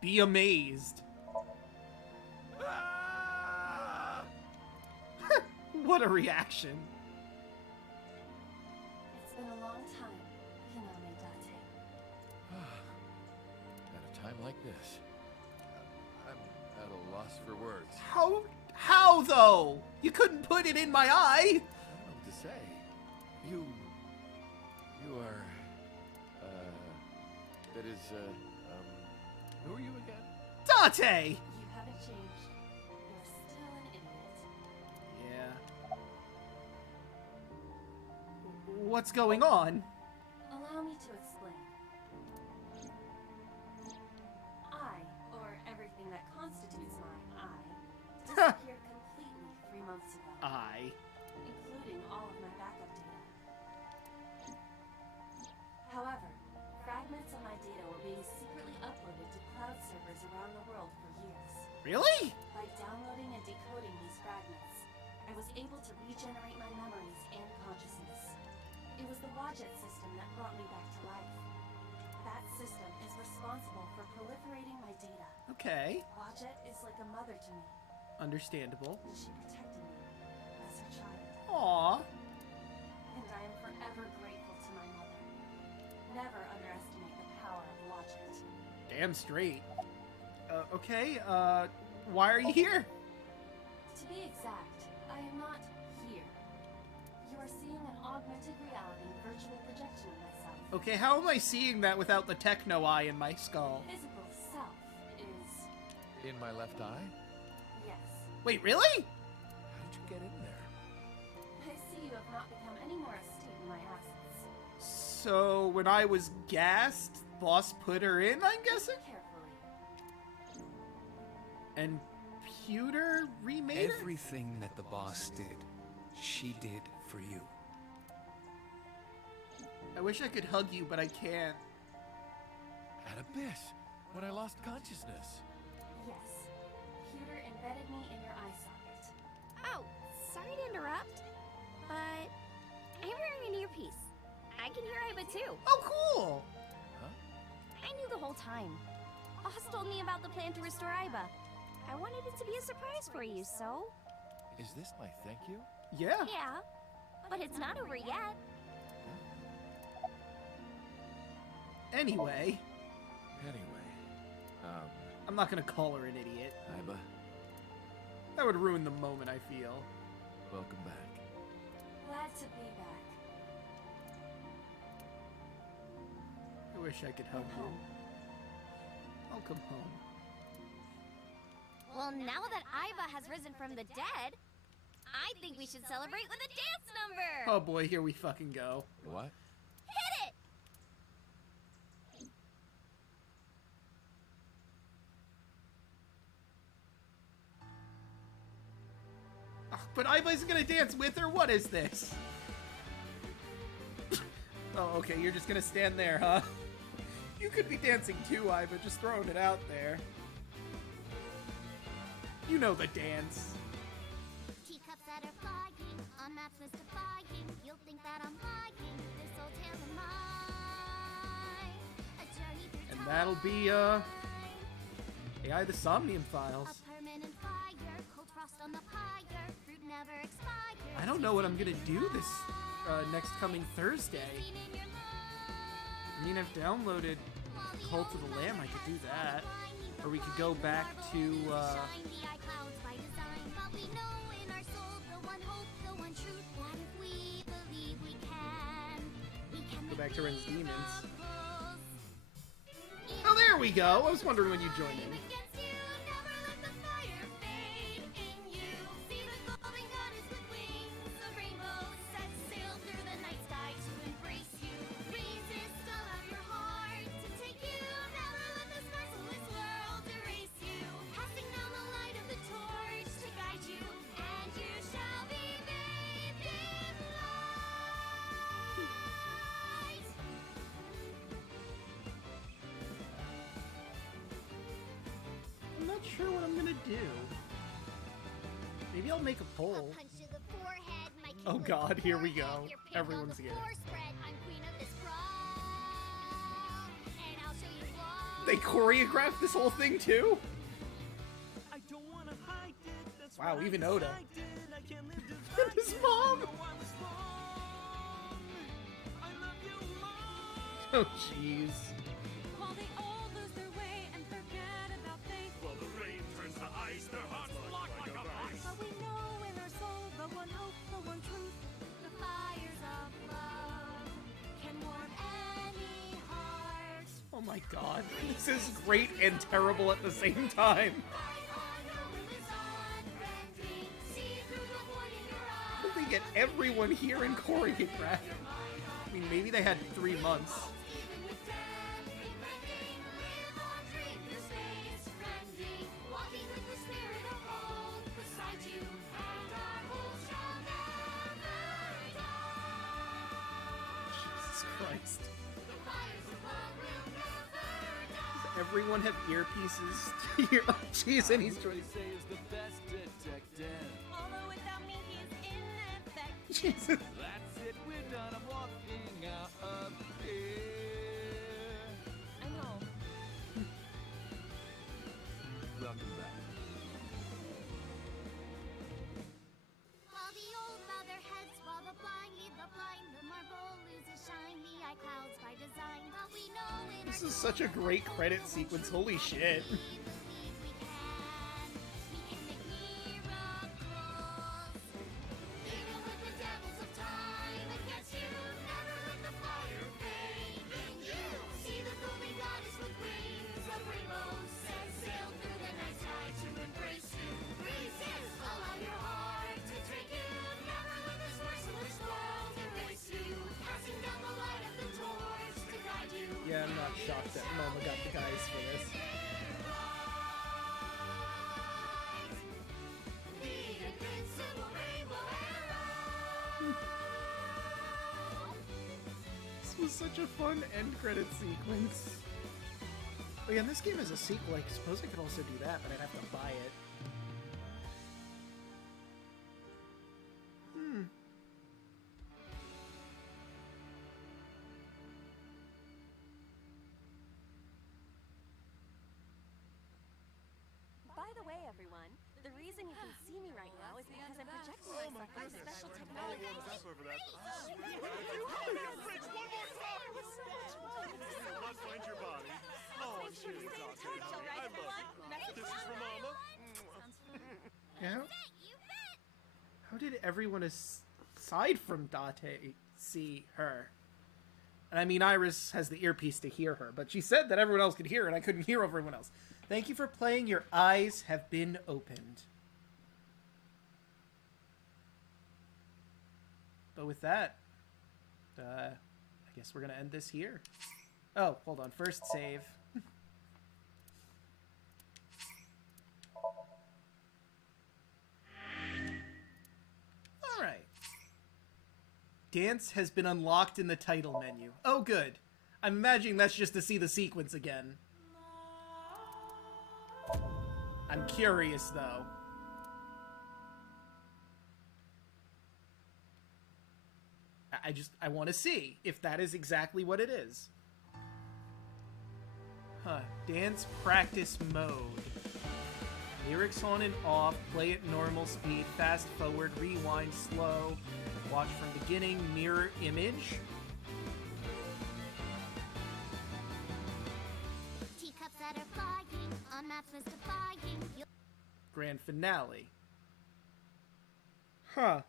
Be amazed. What a reaction. It's been a long time, Hiname Date. At a time like this, I'm at a loss for words. How though? You couldn't put it in my eye! I don't know what to say. You are, that is, who are you again? Date! You haven't changed. You're still an idiot. Yeah. What's going on? Allow me to explain. I, or everything that constitutes my I, disappeared completely 3 months ago. Including all of my backup data. However, fragments of my data were being secretly uploaded to cloud servers around the world for years. Really? By downloading and decoding these fragments, I was able to regenerate my memories and consciousness. It was the Wadjet system that brought me back to life. That system is responsible for proliferating my data. Okay. Wadjet is like a mother to me. Understandable. She protected me as her child. Aww. And I am forever grateful to my mother. Never underestimate the power of Wadjet. Damn straight. Okay, why are you here? To be exact, I am not here. You are seeing an augmented reality virtual projection of myself. Okay, how am I seeing that without the techno eye in my skull? The physical self is... In my left eye? Yes. Wait, really? How did you get in there? I see you have not become any more astute in my absence. So, when I was gassed, boss put her in, I'm guessing? Carefully. And Pewter remade her? Everything that the boss did, she did for you. I wish I could hug you, but I can't. At Abyss, when I lost consciousness. Yes. Pewter embedded me in your eye socket. Oh, sorry to interrupt, but I'm wearing an earpiece. I can hear Iba too. Oh, cool! I knew the whole time. Boss told me about the plan to restore Iba. I wanted it to be a surprise for you, so... Is this my thank you? Yeah. Yeah, but it's not over yet. Anyway. I'm not gonna call her an idiot. Iba, That would ruin the moment, I feel. welcome back. Glad to be back. I wish I could hug you. I'll come home. Well, now that Iba has risen from the dead, I think we should celebrate with a dance number! Oh boy, here we fucking go. What? Hit it! But Iva's gonna dance with her? What is this? Oh, okay, you're just gonna stand there, huh? You could be dancing too, Iva, just throwing it out there. You know the dance. Teacups that are flying, on maps mystifying. You'll think that I'm lying. This old tale of mine. A journey through And that'll be, AI the Somnium Files. a permanent fire. Cold frost on the pyre. Fruit never expires. I don't know what I'm gonna do this, next coming Thursday. I mean, I've downloaded Cult of the Lamb, I could do that. Or we could go back to, Shine the eye clouds by design. But we know in our soul the one hope, the one truth. That if we believe we can go back to Ren's Demons. miracles. Oh, there we go! I was wondering when you joined in. Against you, never let the fire fade in you. See the golden goddess with wings of rainbows set sail through the night sky to embrace you. Resist, allow your heart to take you. Never let this merciless world erase you. Passing down the light of the torch to guide you, and you shall be bathed in light. sure what I'm gonna do. Maybe I'll make a poll. A punch to the forehead, my Oh cute God, little here we forehead. go. Your pants Everyone's on the here. floor spread. I'm queen of this brawl, and I'll show you all. They choreographed this whole thing too? Wow, even Oda. And his mom! Oh, jeez. While they all lose their way and forget about faith. While the rain turns to ice, their hearts lock like a vice. But we know in our soul the one hope, the one truth. The fires of love can warm any heart. Oh my God. This is great and terrible at the same time. But they get everyone here in choreograph. I mean, maybe they had 3 months. Jesus Christ. Does everyone have earpieces to hear? Oh, jeez, and he's trying to say is the best detective. Although without me he is ineffective. Jesus. That's it, we're done. I'm walking out of here. I know. Welcome back. While the old bow their heads, while the blind lead the blind, the marble loses shine, the eye clouds by design. But we know in This is such a great credit sequence. Holy shit. Yeah, I'm not shocked that Mama got the guys for this. This was such a fun end credit sequence. Oh yeah, and this game is a sequel. I suppose I could also do that, but I'd have to buy it. By the way, everyone, the reason you can see me right now is because I'm projecting myself with special technology. Let's find your body. Oh, I'm sure it's okay, honey. I love you. This is for Mama. Yeah. How did everyone aside from Date see her? And I mean, Iris has the earpiece to hear her, but she said that everyone else could hear her, and I couldn't hear everyone else. Thank you for playing. Your eyes have been opened. But with that, I guess we're going to end this here. Oh, hold on. First save. Alright. Dance has been unlocked in the title menu. Oh, good. I'm imagining that's just to see the sequence again. I'm curious, though. I want to see if that is exactly what it is. Huh. Dance practice mode. Lyrics on and off. Play at normal speed. Fast forward. Rewind. Slow. Watch from beginning. Mirror image. Teacups that are flying on maps mystifying. Grand finale. Huh.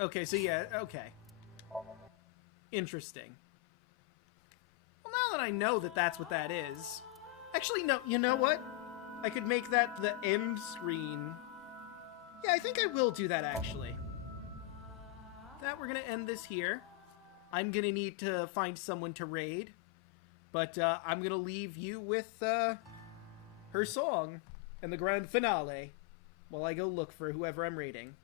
Okay, so yeah, okay. Interesting. Well, now that I know that that's what that is... Actually, no, you know what? I could make that the end screen. Yeah, I think I will do that, actually. That, we're gonna end this here. I'm gonna need to find someone to raid. But, I'm gonna leave you with, her song and the grand finale while I go look for whoever I'm raiding.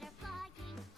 that are flying